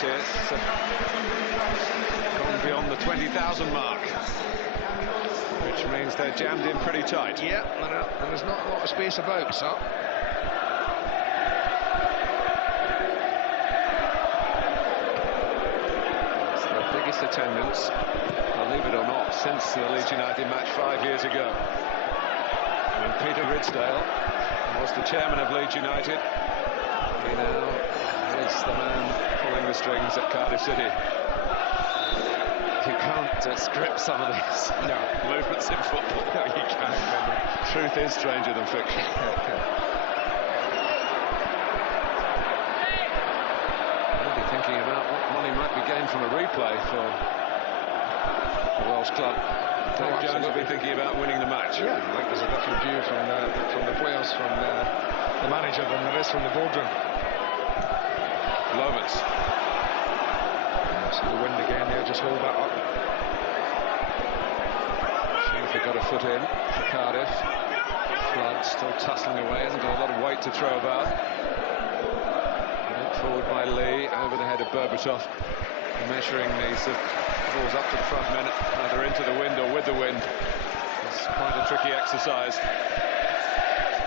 It's gone beyond the 20,000 mark, which means they're jammed in pretty tight. Yeah, and there's not a lot of space about, so. It's the biggest attendance, believe it or not, since the Leeds United match 5 years ago. When Peter Ridsdale was the chairman of Leeds United, he now is the man pulling the strings at Cardiff City. You can't script some of these movements in football. No, you can't. Truth is stranger than fiction. Maybe thinking about what money might be gained from a replay for the Welsh club. Dave Jones will be thinking about winning the match. Yeah, I think there's a different view from the players, from the manager than there is from the boardroom. Lovens. So the wind again there, just hold that up. They got a foot in for Cardiff. Flood still tussling away, hasn't got a lot of weight to throw about. Put forward by Lee, over the head of Berbatov. Measuring these balls up to the front men, either into the wind or with the wind. It's quite a tricky exercise.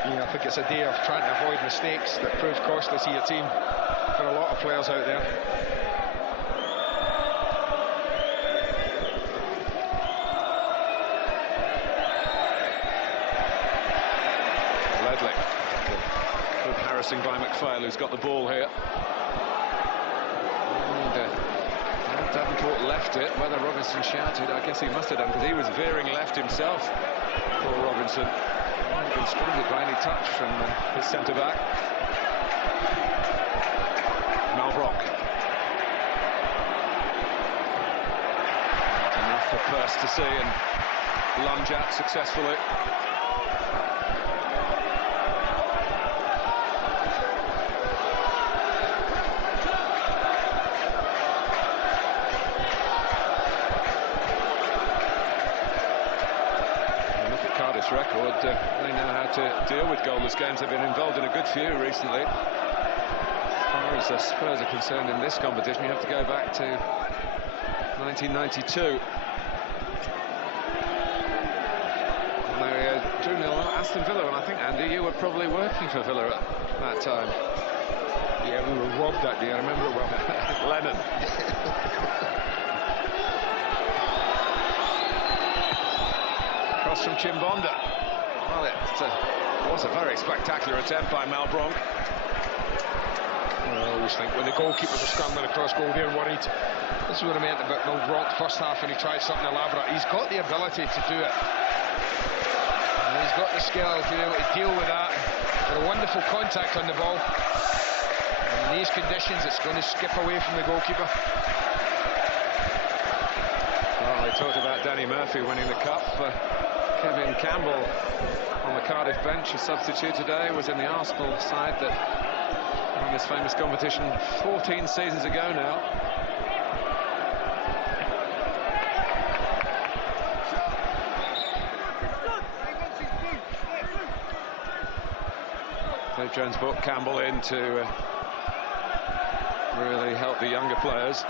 Yeah, I think it's a day of trying to avoid mistakes that prove costly to your team for a lot of players out there. Ledley. Good harassing by McPhail, who's got the ball here. And, Lamport left it. Whether Robinson shouted, I guess he must have done, because he was veering left himself. Poor Robinson. Might have been stranded by any touch from his centre-back. Malbrook. Not enough for Peirce to see and lunge at successfully. Cardiff's record, they know how to deal with goalless games. They've been involved in a good few recently. As far as the Spurs are concerned in this competition, you have to go back to 1992. And they drew 0 Aston Villa, and I think, Andy, you were probably working for Villa at that time. Yeah, we were robbed that day, I remember it well. Lennon. Cross from Chimbonda. Well, it was a very spectacular attempt by Malbronk. I always think when the goalkeepers are scrambling across goal, they're worried. This is what I meant about Malbronk first half, and he tried something elaborate. He's got the ability to do it. And he's got the skill to be able to deal with that. Got a wonderful contact on the ball. And in these conditions, it's going to skip away from the goalkeeper. Well, they talked about Danny Murphy winning the cup. Kevin Campbell on the Cardiff bench, a substitute today, was in the Arsenal side that won this famous competition 14 seasons ago now. Dave Jones brought Campbell in to really help the younger players.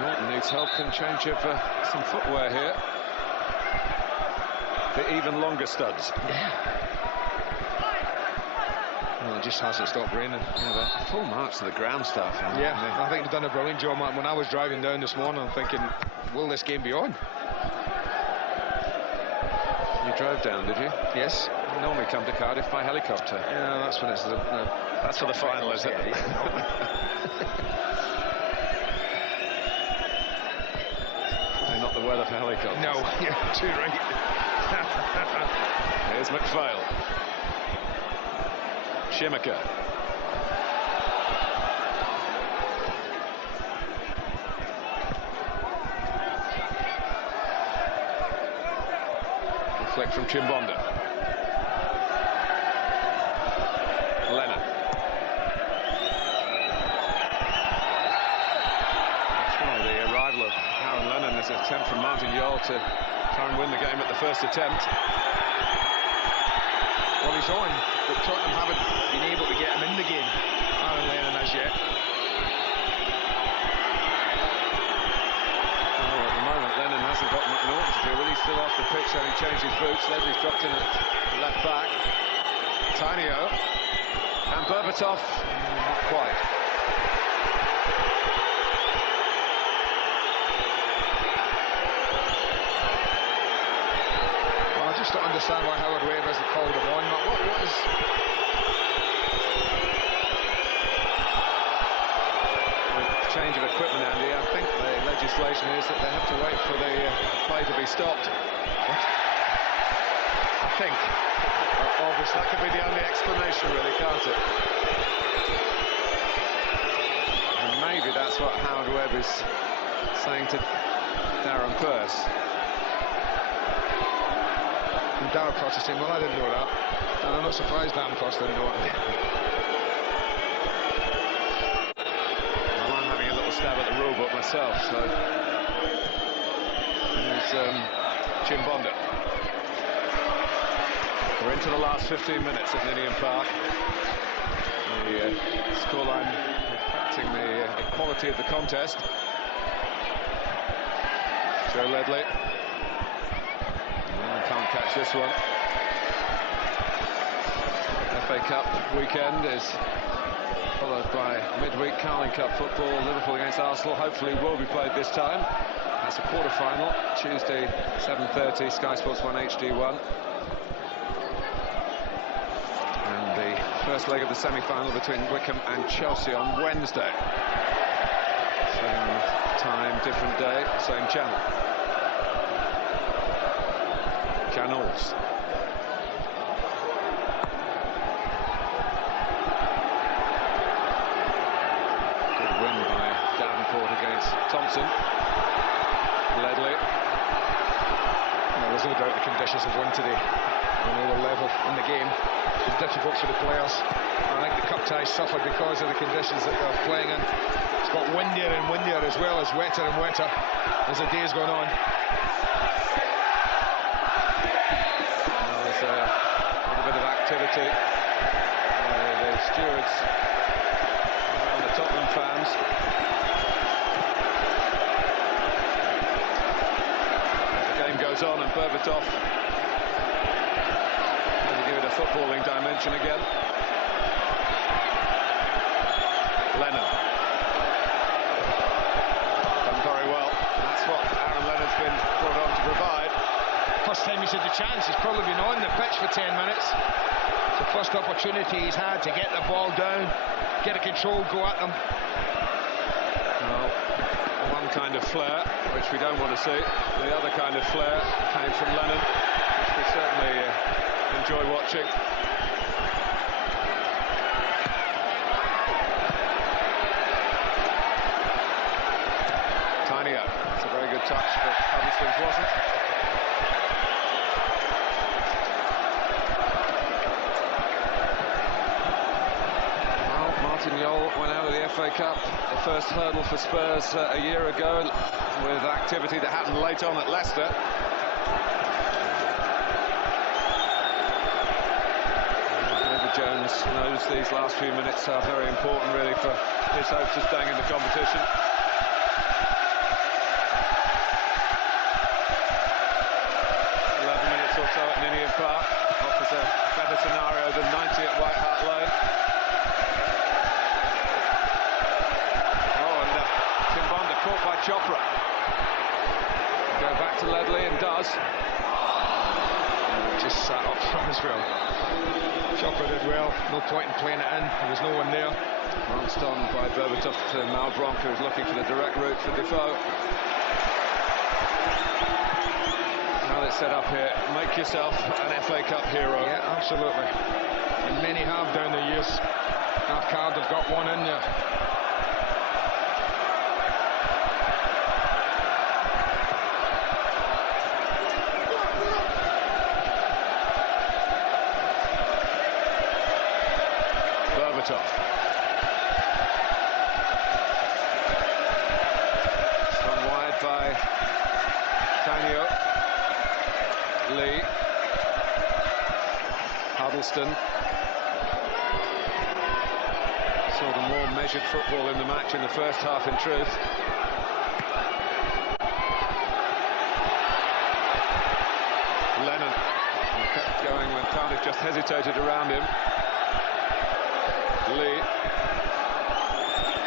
Norton needs help and change of some footwear here. The even longer studs. Yeah. Well, it just hasn't stopped raining. Yeah, full marks to the ground staff. Yeah, I think they've done a brilliant job. When I was driving down this morning, I'm thinking, will this game be on? You drove down, did you? Yes. You normally come to Cardiff by helicopter. Yeah, that's when it's that's for the final, is it? Not the weather for helicopters. No, you're too right. Here's McPhail. Shimaka. A flick from Chimbonda. Lennon. The arrival of Aaron Lennon is an attempt from Martin Jol to try and win the game at the first attempt. Well, he's on, but Tottenham haven't been able to get him in the game, Aaron Lennon, as yet. Well, at the moment, Lennon hasn't got McNaughton to deal with. He's still off the pitch, having changed his boots. Leslie's dropped in at left back. Tainio. And Berbatov, not quite. I just don't understand why Howard Webb hasn't called him on. What is... With change of equipment, Andy, I think the legislation is that they have to wait for the play to be stopped. What? I think. Obviously, that could be the only explanation, really, can't it? And maybe that's what Howard Webb is saying to Darren Peirce. And Darren Peirce is saying, well, I didn't know that. And I'm not surprised Darren Peirce didn't know it. Well, I'm having a little stab at the rule book myself, so... There's Chimbonda. We're into the last 15 minutes at Ninian Park. The scoreline reflecting the equality of the contest. Joe Ledley. Can't catch this one. FA Cup weekend is followed by midweek Carling Cup football. Liverpool against Arsenal hopefully will be played this time. That's a quarter-final, Tuesday 7:30, Sky Sports 1 HD1. And the first leg of the semi-final between Wycombe and Chelsea on Wednesday. Same time, different day, same channel. Channels. Good win by Davenport against Thompson. Ledley. Well, there's no doubt the conditions have won today on a lower level in the game. It's difficult for the players. I think the cup ties suffered because of the conditions that they're playing in. It's got windier and windier as well as wetter and wetter as the day's gone on. Well, there's a little bit of activity. The stewards around the Tottenham fans. The game goes on and Berbatov going to give it a footballing dimension again. Lennon. Done very well. That's what Aaron Lennon's been brought on to provide. First time he's had the chance, he's probably been on the pitch for 10 minutes. It's the first opportunity he's had to get the ball down, get a control, go at them. Well, one kind of flair, which we don't want to see. The other kind of flair came from Lennon, which we certainly enjoy watching. It's a very good touch, but Huddleston's wasn't. Well, Martin Jol went out of the FA Cup, the first hurdle for Spurs a year ago, with activity that happened late on at Leicester. David Jones knows these last few minutes are very important, really, for his hopes of staying in the competition. Or so at Ninian Park offers a better scenario than 90 at White Hart Lane. Oh, and Chimbonda caught by Chopra. Go back to Ledley and does. Just sat up front as well. Chopra did well, no point in playing it in, there was no one there. Bounced on by Berbatov to Malbronk, who was looking for the direct route for Defoe. It's set up here. Make yourself an FA Cup hero. Yeah, absolutely. And many have down the years. Cardiff got one in there. Berbatov. Swung wide by Tanyo. Lee, Huddleston. Saw the more measured football in the match in the first half, in truth. Lennon kept going when Cardiff just hesitated around him. Lee,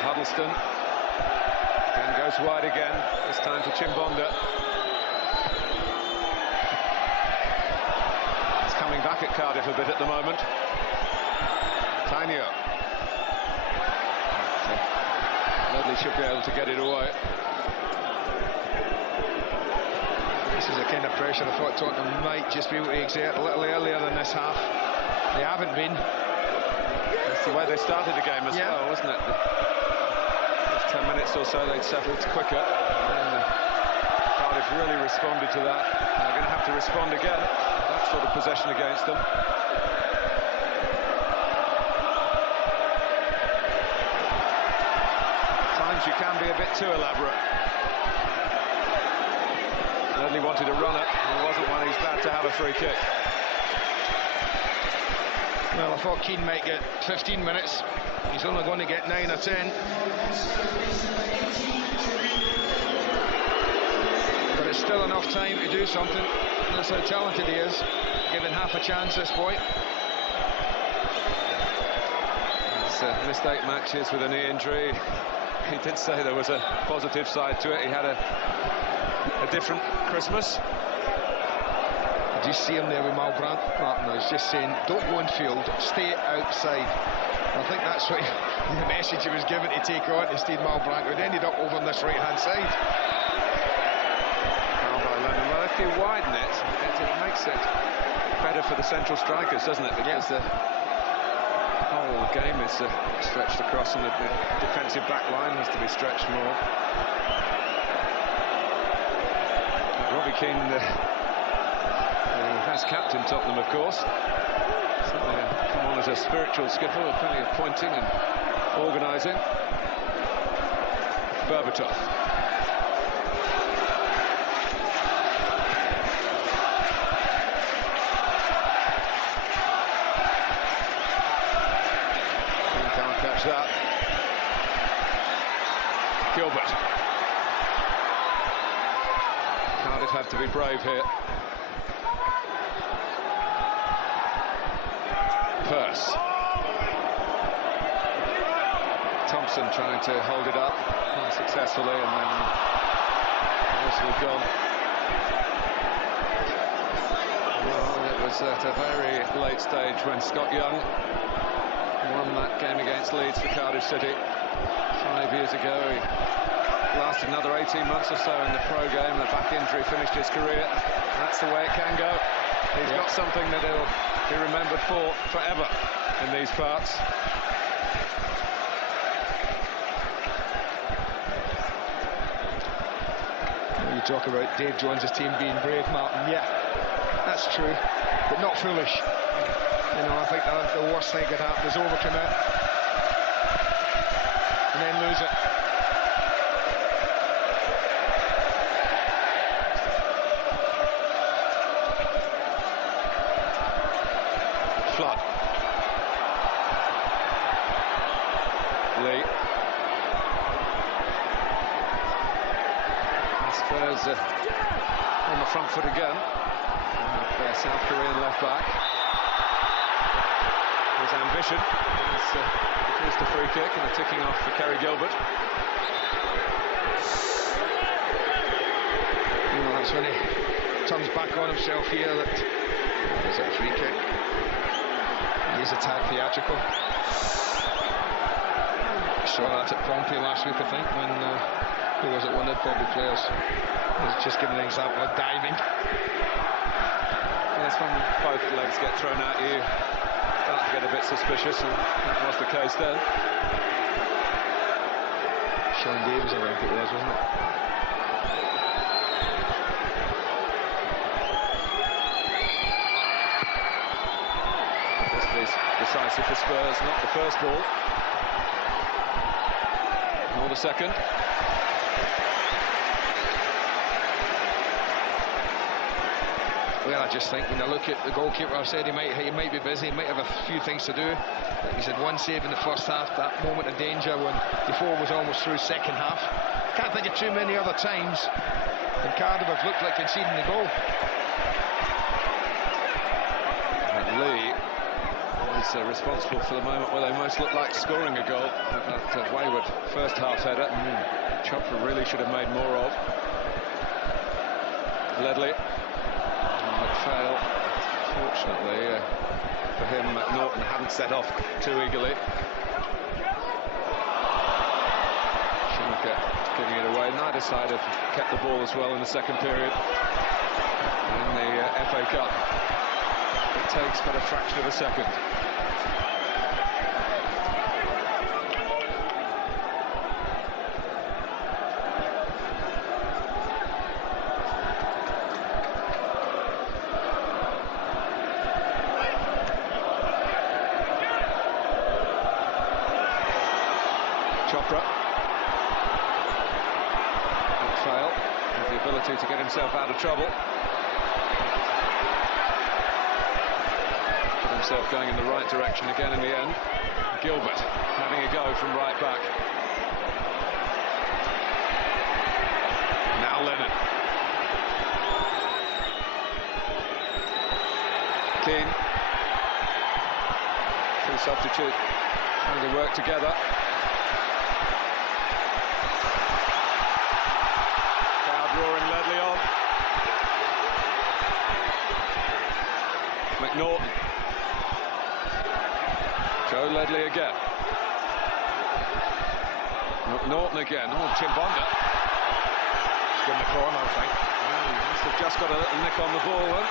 Huddleston, and goes wide again. This time to Chimbonda. Back at Cardiff a bit at the moment. Tainio. Ledley should be able to get it away. This is the kind of pressure I thought Tottenham might just be able to exert a little earlier than this half. They haven't been. That's the way they started the game as well, wasn't it? The first 10 minutes or so they'd settled quicker. And Cardiff really responded to that. They're going to have to respond again. That sort of possession against them. Sometimes you can be a bit too elaborate. Ledley wanted a run it, and it wasn't one. He's glad to have a free kick. Well, I thought Keane might get 15 minutes. He's only going to get 9 or 10. But it's still enough time to do something. That's how talented he is, given half a chance this point. It's mistake matches with a knee injury. He did say there was a positive side to it. He had a different Christmas. Did you see him there with Malbrandt? Martin, I was just saying, don't go in field, stay outside. I think that's what the message he was given to take on to Steve Malbrandt, who'd ended up over on this right-hand side. Well, if you widen it, it makes it better for the central strikers, doesn't it? Because the whole game is stretched across, and the defensive back line has to be stretched more. Robbie Keane, who has captained Tottenham, of course, certainly come on as a spiritual skipper with plenty of pointing and organising. Berbatov. Can't catch that. Gilbert. Cardiff have to be brave here. Pearce. Thompson trying to hold it up unsuccessfully, and then whistle gone. Well, it was at a very late stage when Scott Young won that game against Leeds for Cardiff City 5 years ago. He lasted another 18 months or so in the pro game. A back injury finished his career. That's the way it can go. He's got something that he'll be remembered for forever in these parts. You talk about Dave Jones' team being brave, Martin. Yeah, that's true, but not foolish. You know, I think the worst thing could happen is overcommit and then lose it. Flood. Lee. Spurs on the front foot again. Their South Korean left back. His ambition is produced a free kick and a ticking off for Kerry Gilbert. Well, that's when he turns back on himself here. That is a free kick. He is a tad theatrical. Saw that at Pompey last week, I think, when who was it? One of the Pompey players was just giving an example of diving. That's when both legs get thrown at you. Start to get a bit suspicious, and that was the case then. Sean Davis, I think it was, wasn't it? This is decisive for Spurs, not the first ball, nor the second. Well, I just think when I look at the goalkeeper, I said he might be busy, he might have a few things to do. He's had one save in the first half, that moment of danger when before was almost through second half. Can't think of too many other times when Cardiff have looked like conceding the goal. And Lee is responsible for the moment where they most look like scoring a goal. That wayward first half header. Chopra really should have made more of. Ledley. Fail. Fortunately for him, Norton hadn't set off too eagerly. Schumacher giving it away. Neither side have kept the ball as well in the second period. In the FA Cup, it takes but a fraction of a second. To get himself out of trouble. Put himself going in the right direction again in the end. Gilbert having a go from right back. Now Lennon. Keane. Two substitute trying to work together. Roaring Ledley on. McNaughton. Joe Ledley again. Norton again. Oh, Chimbonda. He's in the corner, I think. He must have just got a little nick on the ball.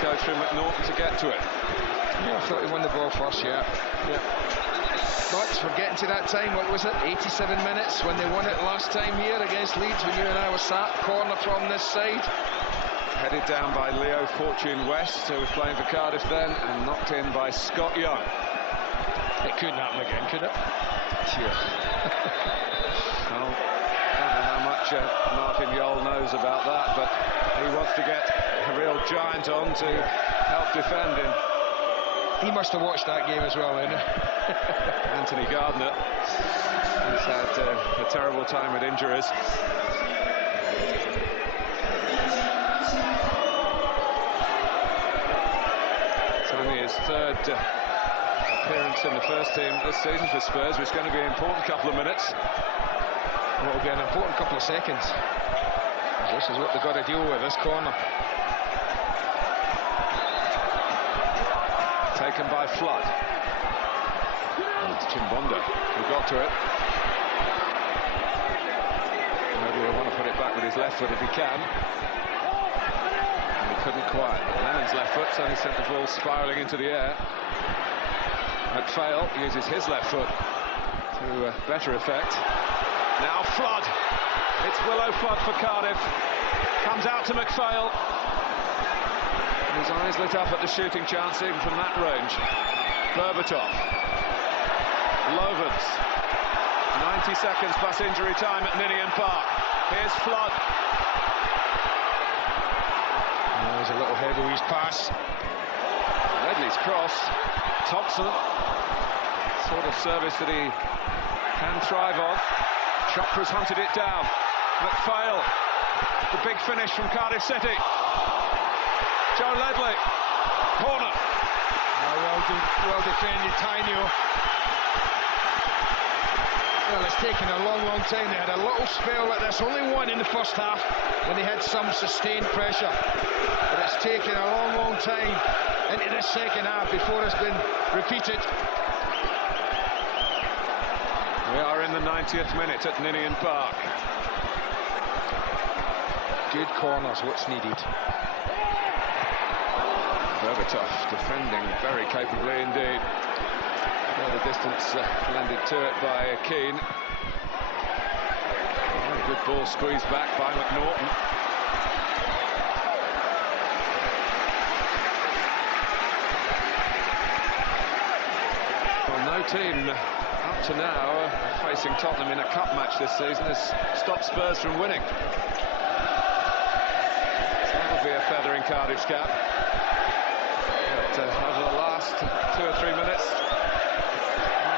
Go through McNaughton to get to it. Yeah, I thought he won the ball first, yeah. But we're getting to that time, what was it, 87 minutes when they won it last time here against Leeds when you and I were sat, corner from this side. Headed down by Leo Fortune West, who was playing for Cardiff then, and knocked in by Scott Young. It couldn't happen again, could it? Yeah. Well, I don't know how much Martin Jol knows about that, but he wants to get a real giant on to help defend him. He must have watched that game as well, then. Anthony Gardner, who's had a terrible time with injuries. It's only his third appearance in the first team this season for Spurs, which is going to be an important couple of minutes. Well, it'll be an important couple of seconds. This is what they've got to deal with, this corner. Taken by Flood. It's Chimbonda who got to it. Maybe he'll want to put it back with his left foot if he can. And he couldn't quite. Lennon's left foot suddenly sent the ball spiralling into the air. McPhail uses his left foot to better effect. Now Flood. It's Willow Flood for Cardiff. Comes out to McPhail. His eyes lit up at the shooting chance even from that range. Berbatov. Lovens. 90 seconds plus injury time at Ninian Park. Here's Flood. Oh, he's a little heavy with his pass. Ledley's cross. Thompson. Sort of service that he can thrive on. Chopra's hunted it down. McPhail. The big finish from Cardiff City. Joe Ledley. Corner. Well defended, Tainio. Well, it's taken a long time. They had a little spell like this, only one in the first half, when they had some sustained pressure. But it's taken a long time into the second half before it's been repeated. We are in the 90th minute at Ninian Park. Good corners, what's needed. Berbatov defending very capably indeed. The distance landed to it by Keane. Very good ball squeezed back by McNaughton. Well, no team up to now facing Tottenham in a cup match this season has stopped Spurs from winning. So that would be a feather in Cardiff's cap. But over the last 2 or 3 minutes,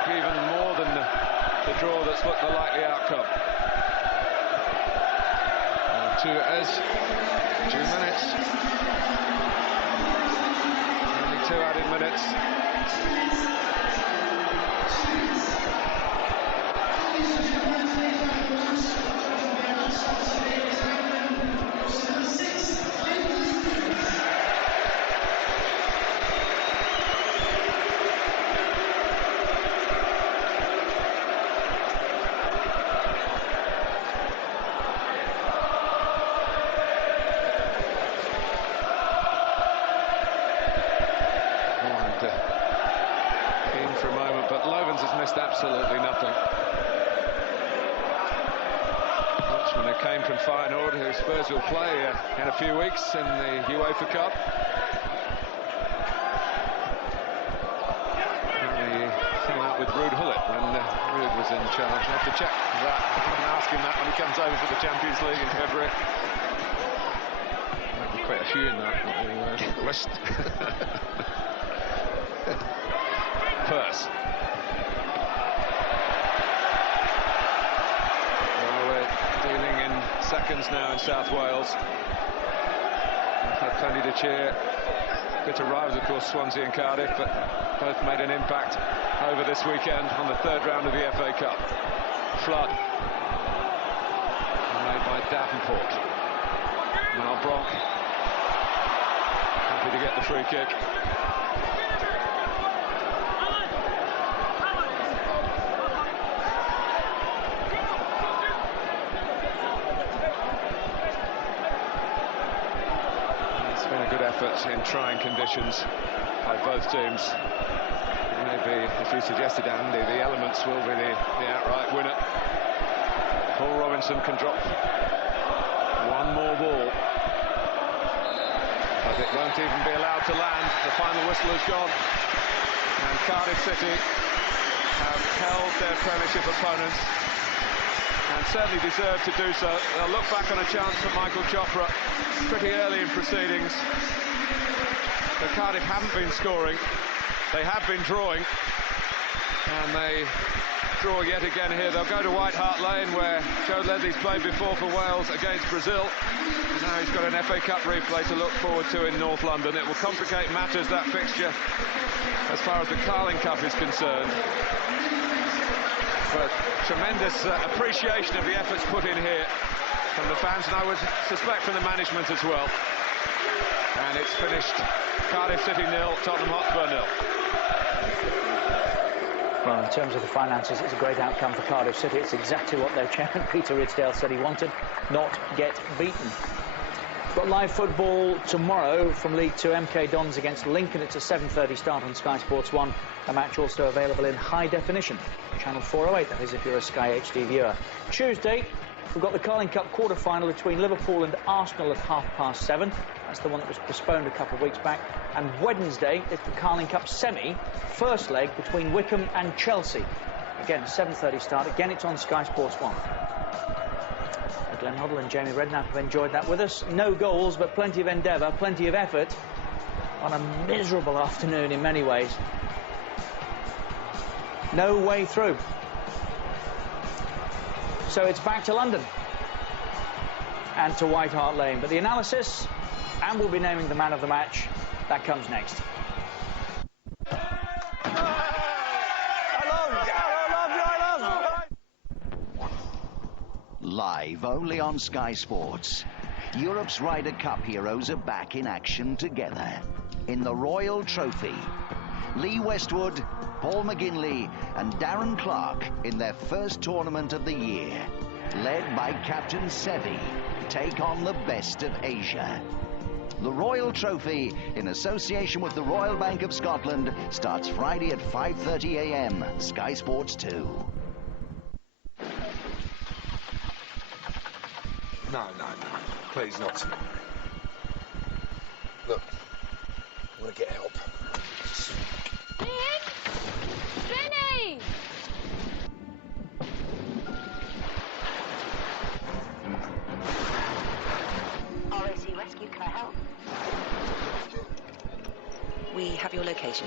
even more than the draw that's looked the likely outcome. 2 it is. 2 minutes. Only 2 added minutes. Absolutely nothing. Watchman who came from Feyenoord, who Spurs will play in a few weeks in the UEFA Cup. He came out with Ruud Gullit when Ruud was in charge. I have to check that. I can ask him that when he comes over for the Champions League in February. Might be quite a few in that list. Purse. Dealing in seconds now in South Wales. They've had plenty to cheer. Bit of rivals, of course, Swansea and Cardiff, but both made an impact over this weekend on the 3rd round of the FA Cup. Flood. Made by Davenport. Now Bronk. Happy to get the free kick. effort in trying conditions by both teams. Maybe, as you suggested, Andy, the elements will be the outright winner. Paul Robinson can drop one more ball, but it won't even be allowed to land. The final whistle has gone, and Cardiff City have held their Premiership opponents, and certainly deserve to do so. They'll look back on a chance for Michael Chopra pretty early in proceedings. But Cardiff haven't been scoring, they have been drawing, and they draw yet again here. They'll go to White Hart Lane, where Joe Leslie's played before for Wales against Brazil. And now he's got an FA Cup replay to look forward to in North London. It will complicate matters, that fixture, as far as the Carling Cup is concerned. But tremendous appreciation of the efforts put in here from the fans, and I would suspect from the management as well. And it's finished Cardiff City 0, Tottenham Hotspur 0. Well, in terms of the finances, it's a great outcome for Cardiff City. It's exactly what their chairman, Peter Ridsdale, said he wanted, not get beaten. We've got live football tomorrow from League 2, MK Dons against Lincoln. It's a 7:30 start on Sky Sports 1. A match also available in high definition. Channel 408, that is, if you're a Sky HD viewer. Tuesday, we've got the Carling Cup quarter-final between Liverpool and Arsenal at 7:30. That's the one that was postponed a couple of weeks back. And Wednesday, it's the Carling Cup semi, first leg between Wycombe and Chelsea. Again, 7:30 start. Again, it's on Sky Sports 1. Glenn Hoddle and Jamie Redknapp have enjoyed that with us. No goals, but plenty of endeavour, plenty of effort on a miserable afternoon in many ways. No way through. So it's back to London and to White Hart Lane. But the analysis, and we'll be naming the man of the match, that comes next. Live only on Sky Sports, Europe's Ryder Cup heroes are back in action together in the Royal Trophy. Lee Westwood, Paul McGinley and Darren Clark in their first tournament of the year, led by Captain Sevi, take on the best of Asia. The Royal Trophy, in association with the Royal Bank of Scotland, starts Friday at 5:30 a.m. Sky Sports 2. No. Please not. Look, I want to get help. Vinny! RAC Rescue, can I help? We have your location.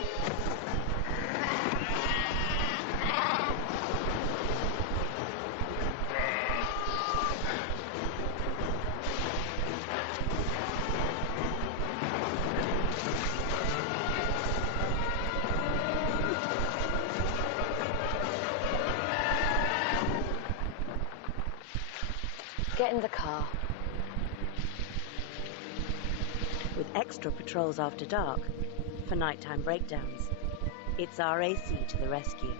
Get in the car. With extra patrols after dark for nighttime breakdowns, it's RAC to the rescue.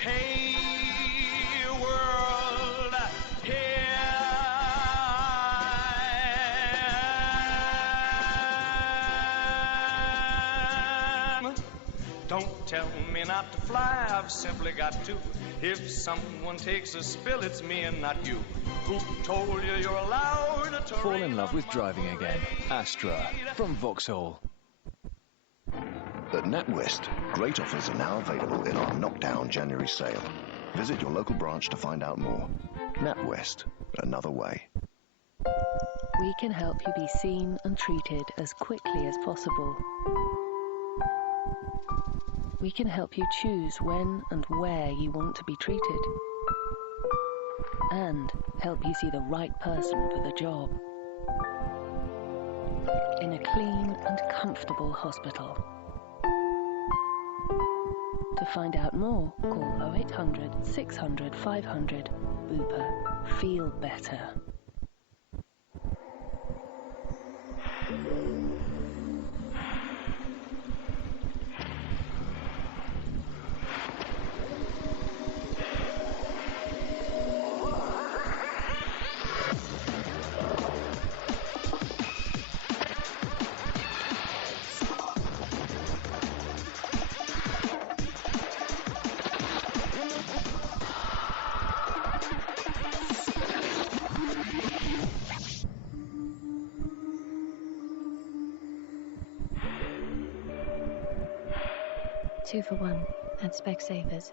Hey world, here I am. Don't tell me not to fly, I've simply got to. If someone takes a spill, it's me and not you. Who told you you're allowed to Fall in love with driving again. Astra from Vauxhall. At NatWest, great offers are now available in our Knockdown January sale. Visit your local branch to find out more. NatWest, another way. We can help you be seen and treated as quickly as possible. We can help you choose when and where you want to be treated. And help you see the right person for the job. In a clean and comfortable hospital. To find out more, call 0800 600 500. Bupa. Feel better. 2 for 1 at Specsavers.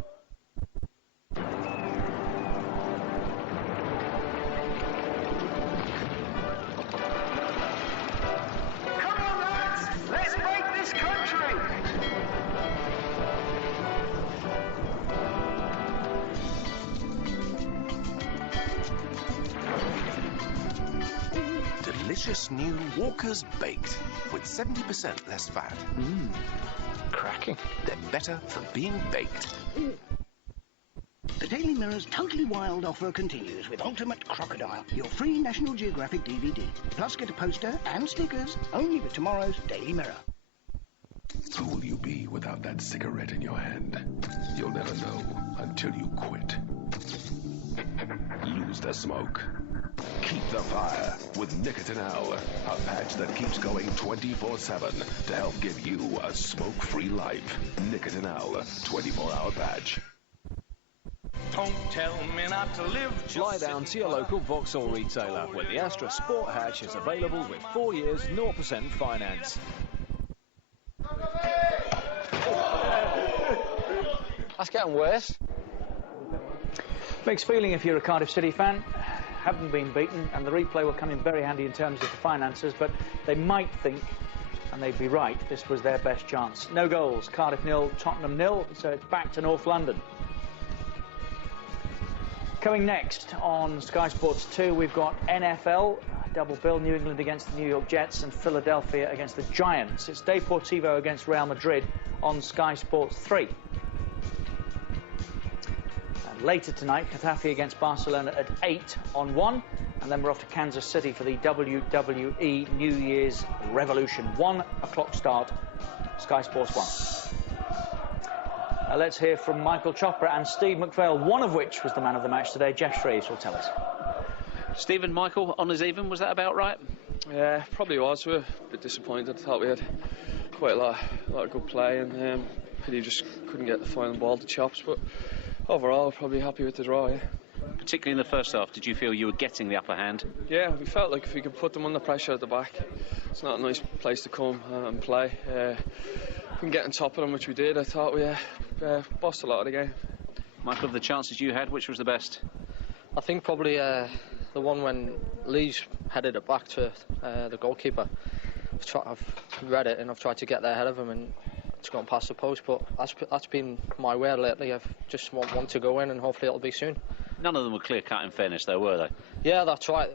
Let's make this country! Delicious new Walker's Baked with 70% less fat. Cracking. They're better for being baked. The Daily Mirror's Totally Wild offer continues with Ultimate Crocodile, your free National Geographic DVD. Plus get a poster and stickers only with tomorrow's Daily Mirror. Who will you be without that cigarette in your hand? You'll never know until you quit. Lose the smoke. Keep the fire with Nicotine Owl, a patch that keeps going 24/7 to help give you a smoke-free life. Nicotine Owl, 24-hour patch. Don't tell me not to live. Fly down to your local Vauxhall retailer, where the Astra Sport Hatch is available with 4 years 0% finance. That's getting worse. Mixed feeling if you're a Cardiff City fan. Haven't been beaten, and the replay will come in very handy in terms of the finances, but they might think, and they'd be right, this was their best chance. No goals. Cardiff 0, Tottenham 0, so it's back to North London. Coming next on Sky Sports 2, we've got NFL, double bill, New England against the New York Jets and Philadelphia against the Giants. It's Deportivo against Real Madrid on Sky Sports 3. And later tonight, Getafe against Barcelona at 8 on 1, and then we're off to Kansas City for the WWE New Year's Revolution. 1 o'clock start, Sky Sports 1. Let's hear from Michael Chopra and Steve McPhail, one of which was the man of the match today. Jeff Shreves will tell us. Stephen, Michael, honours even, was that about right? Yeah, probably was. We were a bit disappointed. I thought we had quite a lot of good play, and pity just couldn't get the final ball to Chops, but overall probably happy with the draw, yeah. Particularly in the first half, did you feel you were getting the upper hand? Yeah, we felt like if we could put them under pressure at the back, it's not a nice place to come and play. Couldn't get on top of them, which we did. I thought we bossed a lot of the game. Michael, of the chances you had, which was the best? I think probably the one when Lee's headed it back to the goalkeeper. I've read it and I've tried to get there ahead of him, and it's gone past the post, but that's been my way lately. I've just want one to go in, and hopefully it'll be soon. None of them were clear-cut, in fairness, though, were they? Yeah, that's right.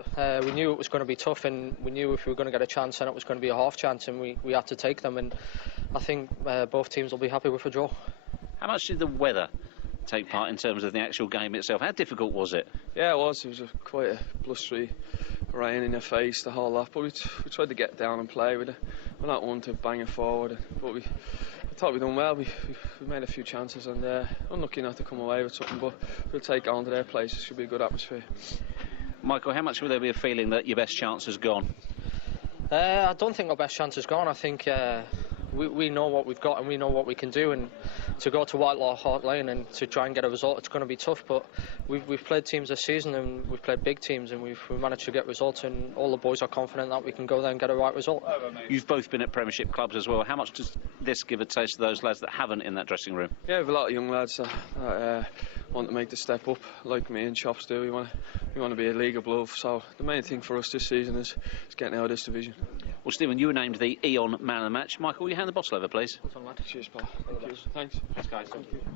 We knew it was going to be tough, and we knew if we were going to get a chance, and it was going to be a half chance, and we had to take them, and I think both teams will be happy with a draw. How much did the weather take part in terms of the actual game itself? How difficult was it? Yeah, it was. It was quite a blustery rain in your face, the whole lot, but we tried to get down and play. We're not one to bang it forward, but I thought we'd done well. We made a few chances, and unlucky not to come away with something, but we'll take on to their place. It should be a good atmosphere. Michael, how much will there be a feeling that your best chance has gone? I don't think our best chance has gone. I think we know what we've got and we know what we can do, and to go to Whitelaw Hart Lane and to try and get a result, it's going to be tough, but we've played teams this season, and we've played big teams, and we've managed to get results, and all the boys are confident that we can go there and get a right result. You've both been at Premiership clubs as well. How much does this give a taste to those lads that haven't in that dressing room? Yeah, we have a lot of young lads that want to make the step up, like me and Chops do. We want to be a league above, so the main thing for us this season is getting out of this division. Well, Stephen, you were named the Eon Man of the Match. Michael, will you hand the bottle over, please? Cheers, pal. Thank you. Thanks. Guys.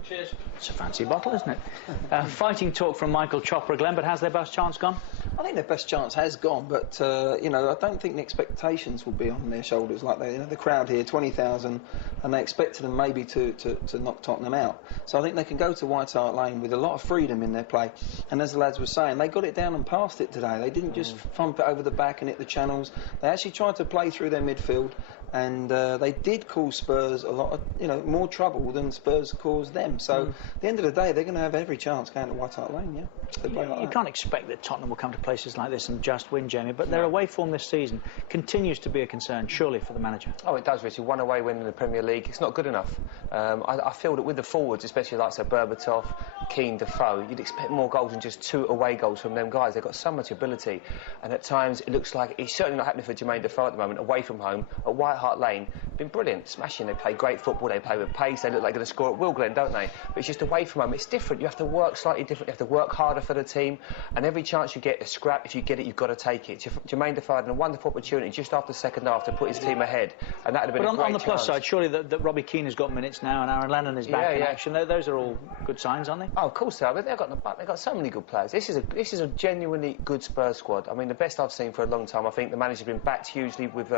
Cheers. It's a fancy bottle, isn't it? Fighting talk from Michael Chopra, Glenn, but has their best chance gone? I think their best chance has gone, but I don't think the expectations will be on their shoulders like that. The crowd here, 20,000, and they expected them maybe to knock Tottenham out. So I think they can go to White Hart Lane with a lot of freedom in their play. And as the lads were saying, they got it down and passed it today. They didn't just thump it over the back and hit the channels. They actually tried to play through their midfield, and they did cause Spurs a lot of, more trouble than Spurs caused them. So at the end of the day, they're going to have every chance going to White Hart Lane, yeah. You can't expect that Tottenham will come to places like this and just win, Jamie, but their away form this season continues to be a concern, surely, for the manager. Oh, it does, Richie. One away win in the Premier League, it's not good enough. I feel that with the forwards, especially like Berbatov, Keane, Defoe, you'd expect more goals than just 2 away goals from them guys. They've got so much ability, and at times it looks like it's certainly not happening for Jermaine Defoe at the moment, away from home. At White Hart Hart Lane, been brilliant, smashing. They play great football, they play with pace, they look like they're going to score at will, Glenn, don't they? But it's just away from home, it's different. You have to work slightly different, you have to work harder for the team, and every chance you get a scrap, if you get it, you've got to take it. Jermaine Defoe had a wonderful opportunity just after the second half to put his team ahead, and that would have been a great on the plus chance. side, surely that Robbie Keane has got minutes now, and Aaron Lennon is back in action. Those are all good signs, aren't they? Oh, of course they are. But they've got so many good players. This is a genuinely good Spurs squad. I mean, the best I've seen for a long time. I think the manager's been backed hugely with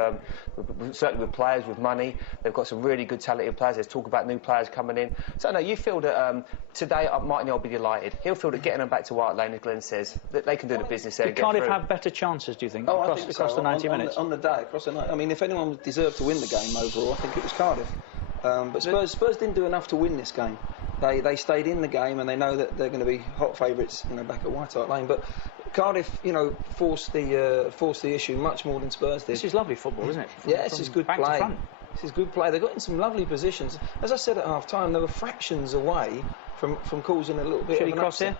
certainly with players, with money. They've got some really good talented players. There's talk about new players coming in. So no, you feel that today Martin will be delighted. He'll feel that getting them back to White Lane, as Glenn says, that they can do the business there. Did Cardiff have better chances, do you think, across the 90 minutes? On the day, across the night. I mean, if anyone deserved to win the game overall, I think it was Cardiff. But Spurs didn't do enough to win this game. They stayed in the game, and they know that they're going to be hot favourites, back at White Hart Lane. But Cardiff, forced the issue much more than Spurs did. This is lovely football, isn't it? This is good play. This is good play. They got in some lovely positions. As I said at half-time, they were fractions away from causing a little bit of an upset. Here?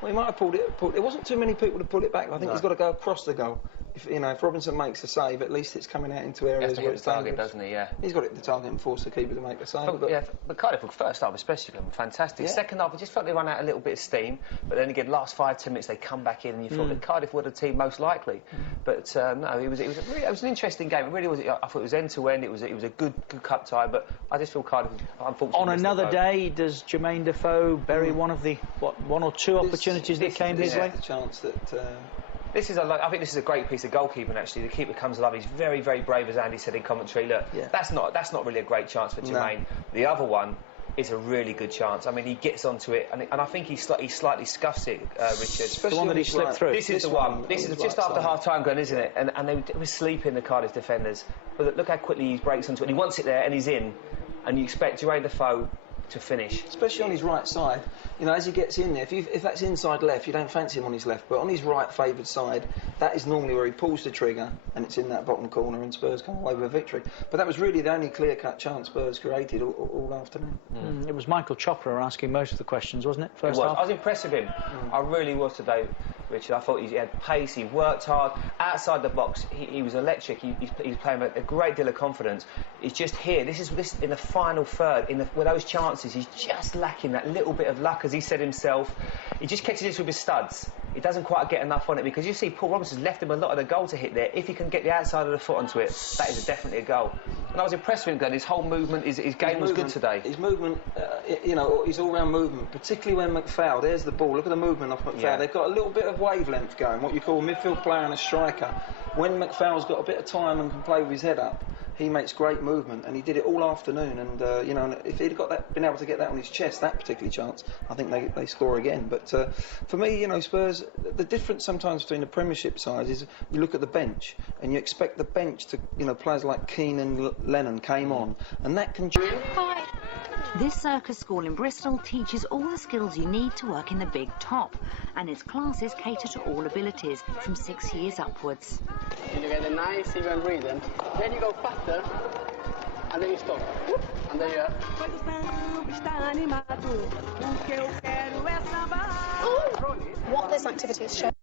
Well, he might have pulled it. It wasn't too many people to pull it back. I think he's got to go across the goal. If Robinson makes a save, at least it's coming out into areas where it's target, doesn't he? Yeah. He's got it to target and force the keeper to make a save. But Cardiff, first half especially, fantastic. Second half, I just felt they run out a little bit of steam. But then again, last 5-10 minutes they come back in, and you thought that Cardiff were the team most likely. But no, it was an interesting game. It really was. I thought it was end to end. It was a good cup tie. But I just feel Cardiff, unfortunately. On another day, does Jermaine Defoe bury one of the one or two opportunities that came his way? The chance that. I think this is a great piece of goalkeeping. Actually, the keeper comes alive. He's very, very brave, as Andy said in commentary. Look, that's not really a great chance for Jermaine. No. The other one is a really good chance. I mean, he gets onto it, and I think he slightly scuffs it, Richard. The one that he slipped through. This is the one. This is just after half-time gone, isn't it? And they were sleeping, the Cardiff defenders. But look how quickly he breaks onto it. And he wants it there, and he's in. And you expect Jermaine Defoe to finish, especially on his right side. As he gets in there, if that's inside left, you don't fancy him on his left, but on his right favoured side, that is normally where he pulls the trigger, and it's in that bottom corner, and Spurs come away with a victory. But that was really the only clear-cut chance Spurs created all afternoon. It was Michael Chopra asking most of the questions, wasn't it? First half. I was impressed with him. I really was today, Richard. I thought he had pace, he worked hard. Outside the box, he was electric. He's playing with a great deal of confidence. He's just here. This in the final third, with those chances, he's just lacking that little bit of luck, as he said himself. He just catches this with his studs. He doesn't quite get enough on it, because you see Paul Robinson's left him a lot of the goal to hit there. If he can get the outside of the foot onto it, that is definitely a goal. And I was impressed with him, Glenn. His whole movement, his game was good today. His movement, his all-round movement, particularly when McFowle, there's the ball, look at the movement off McFowle. Yeah. They've got a little bit of wavelength going, what you call a midfield player and a striker. When McFowle's got a bit of time and can play with his head up, he makes great movement, and he did it all afternoon. And if he'd been able to get that on his chest, that particular chance, I think they score again. But for me, Spurs, the difference sometimes between the Premiership sides is you look at the bench, and you expect the bench to, players like Keane and Lennon came on, and that can. Hi. This circus school in Bristol teaches all the skills you need to work in the big top, and its classes cater to all abilities from 6 years upwards. You get a nice even rhythm, then you go faster, and then you stop, and then you are. What this activity is showing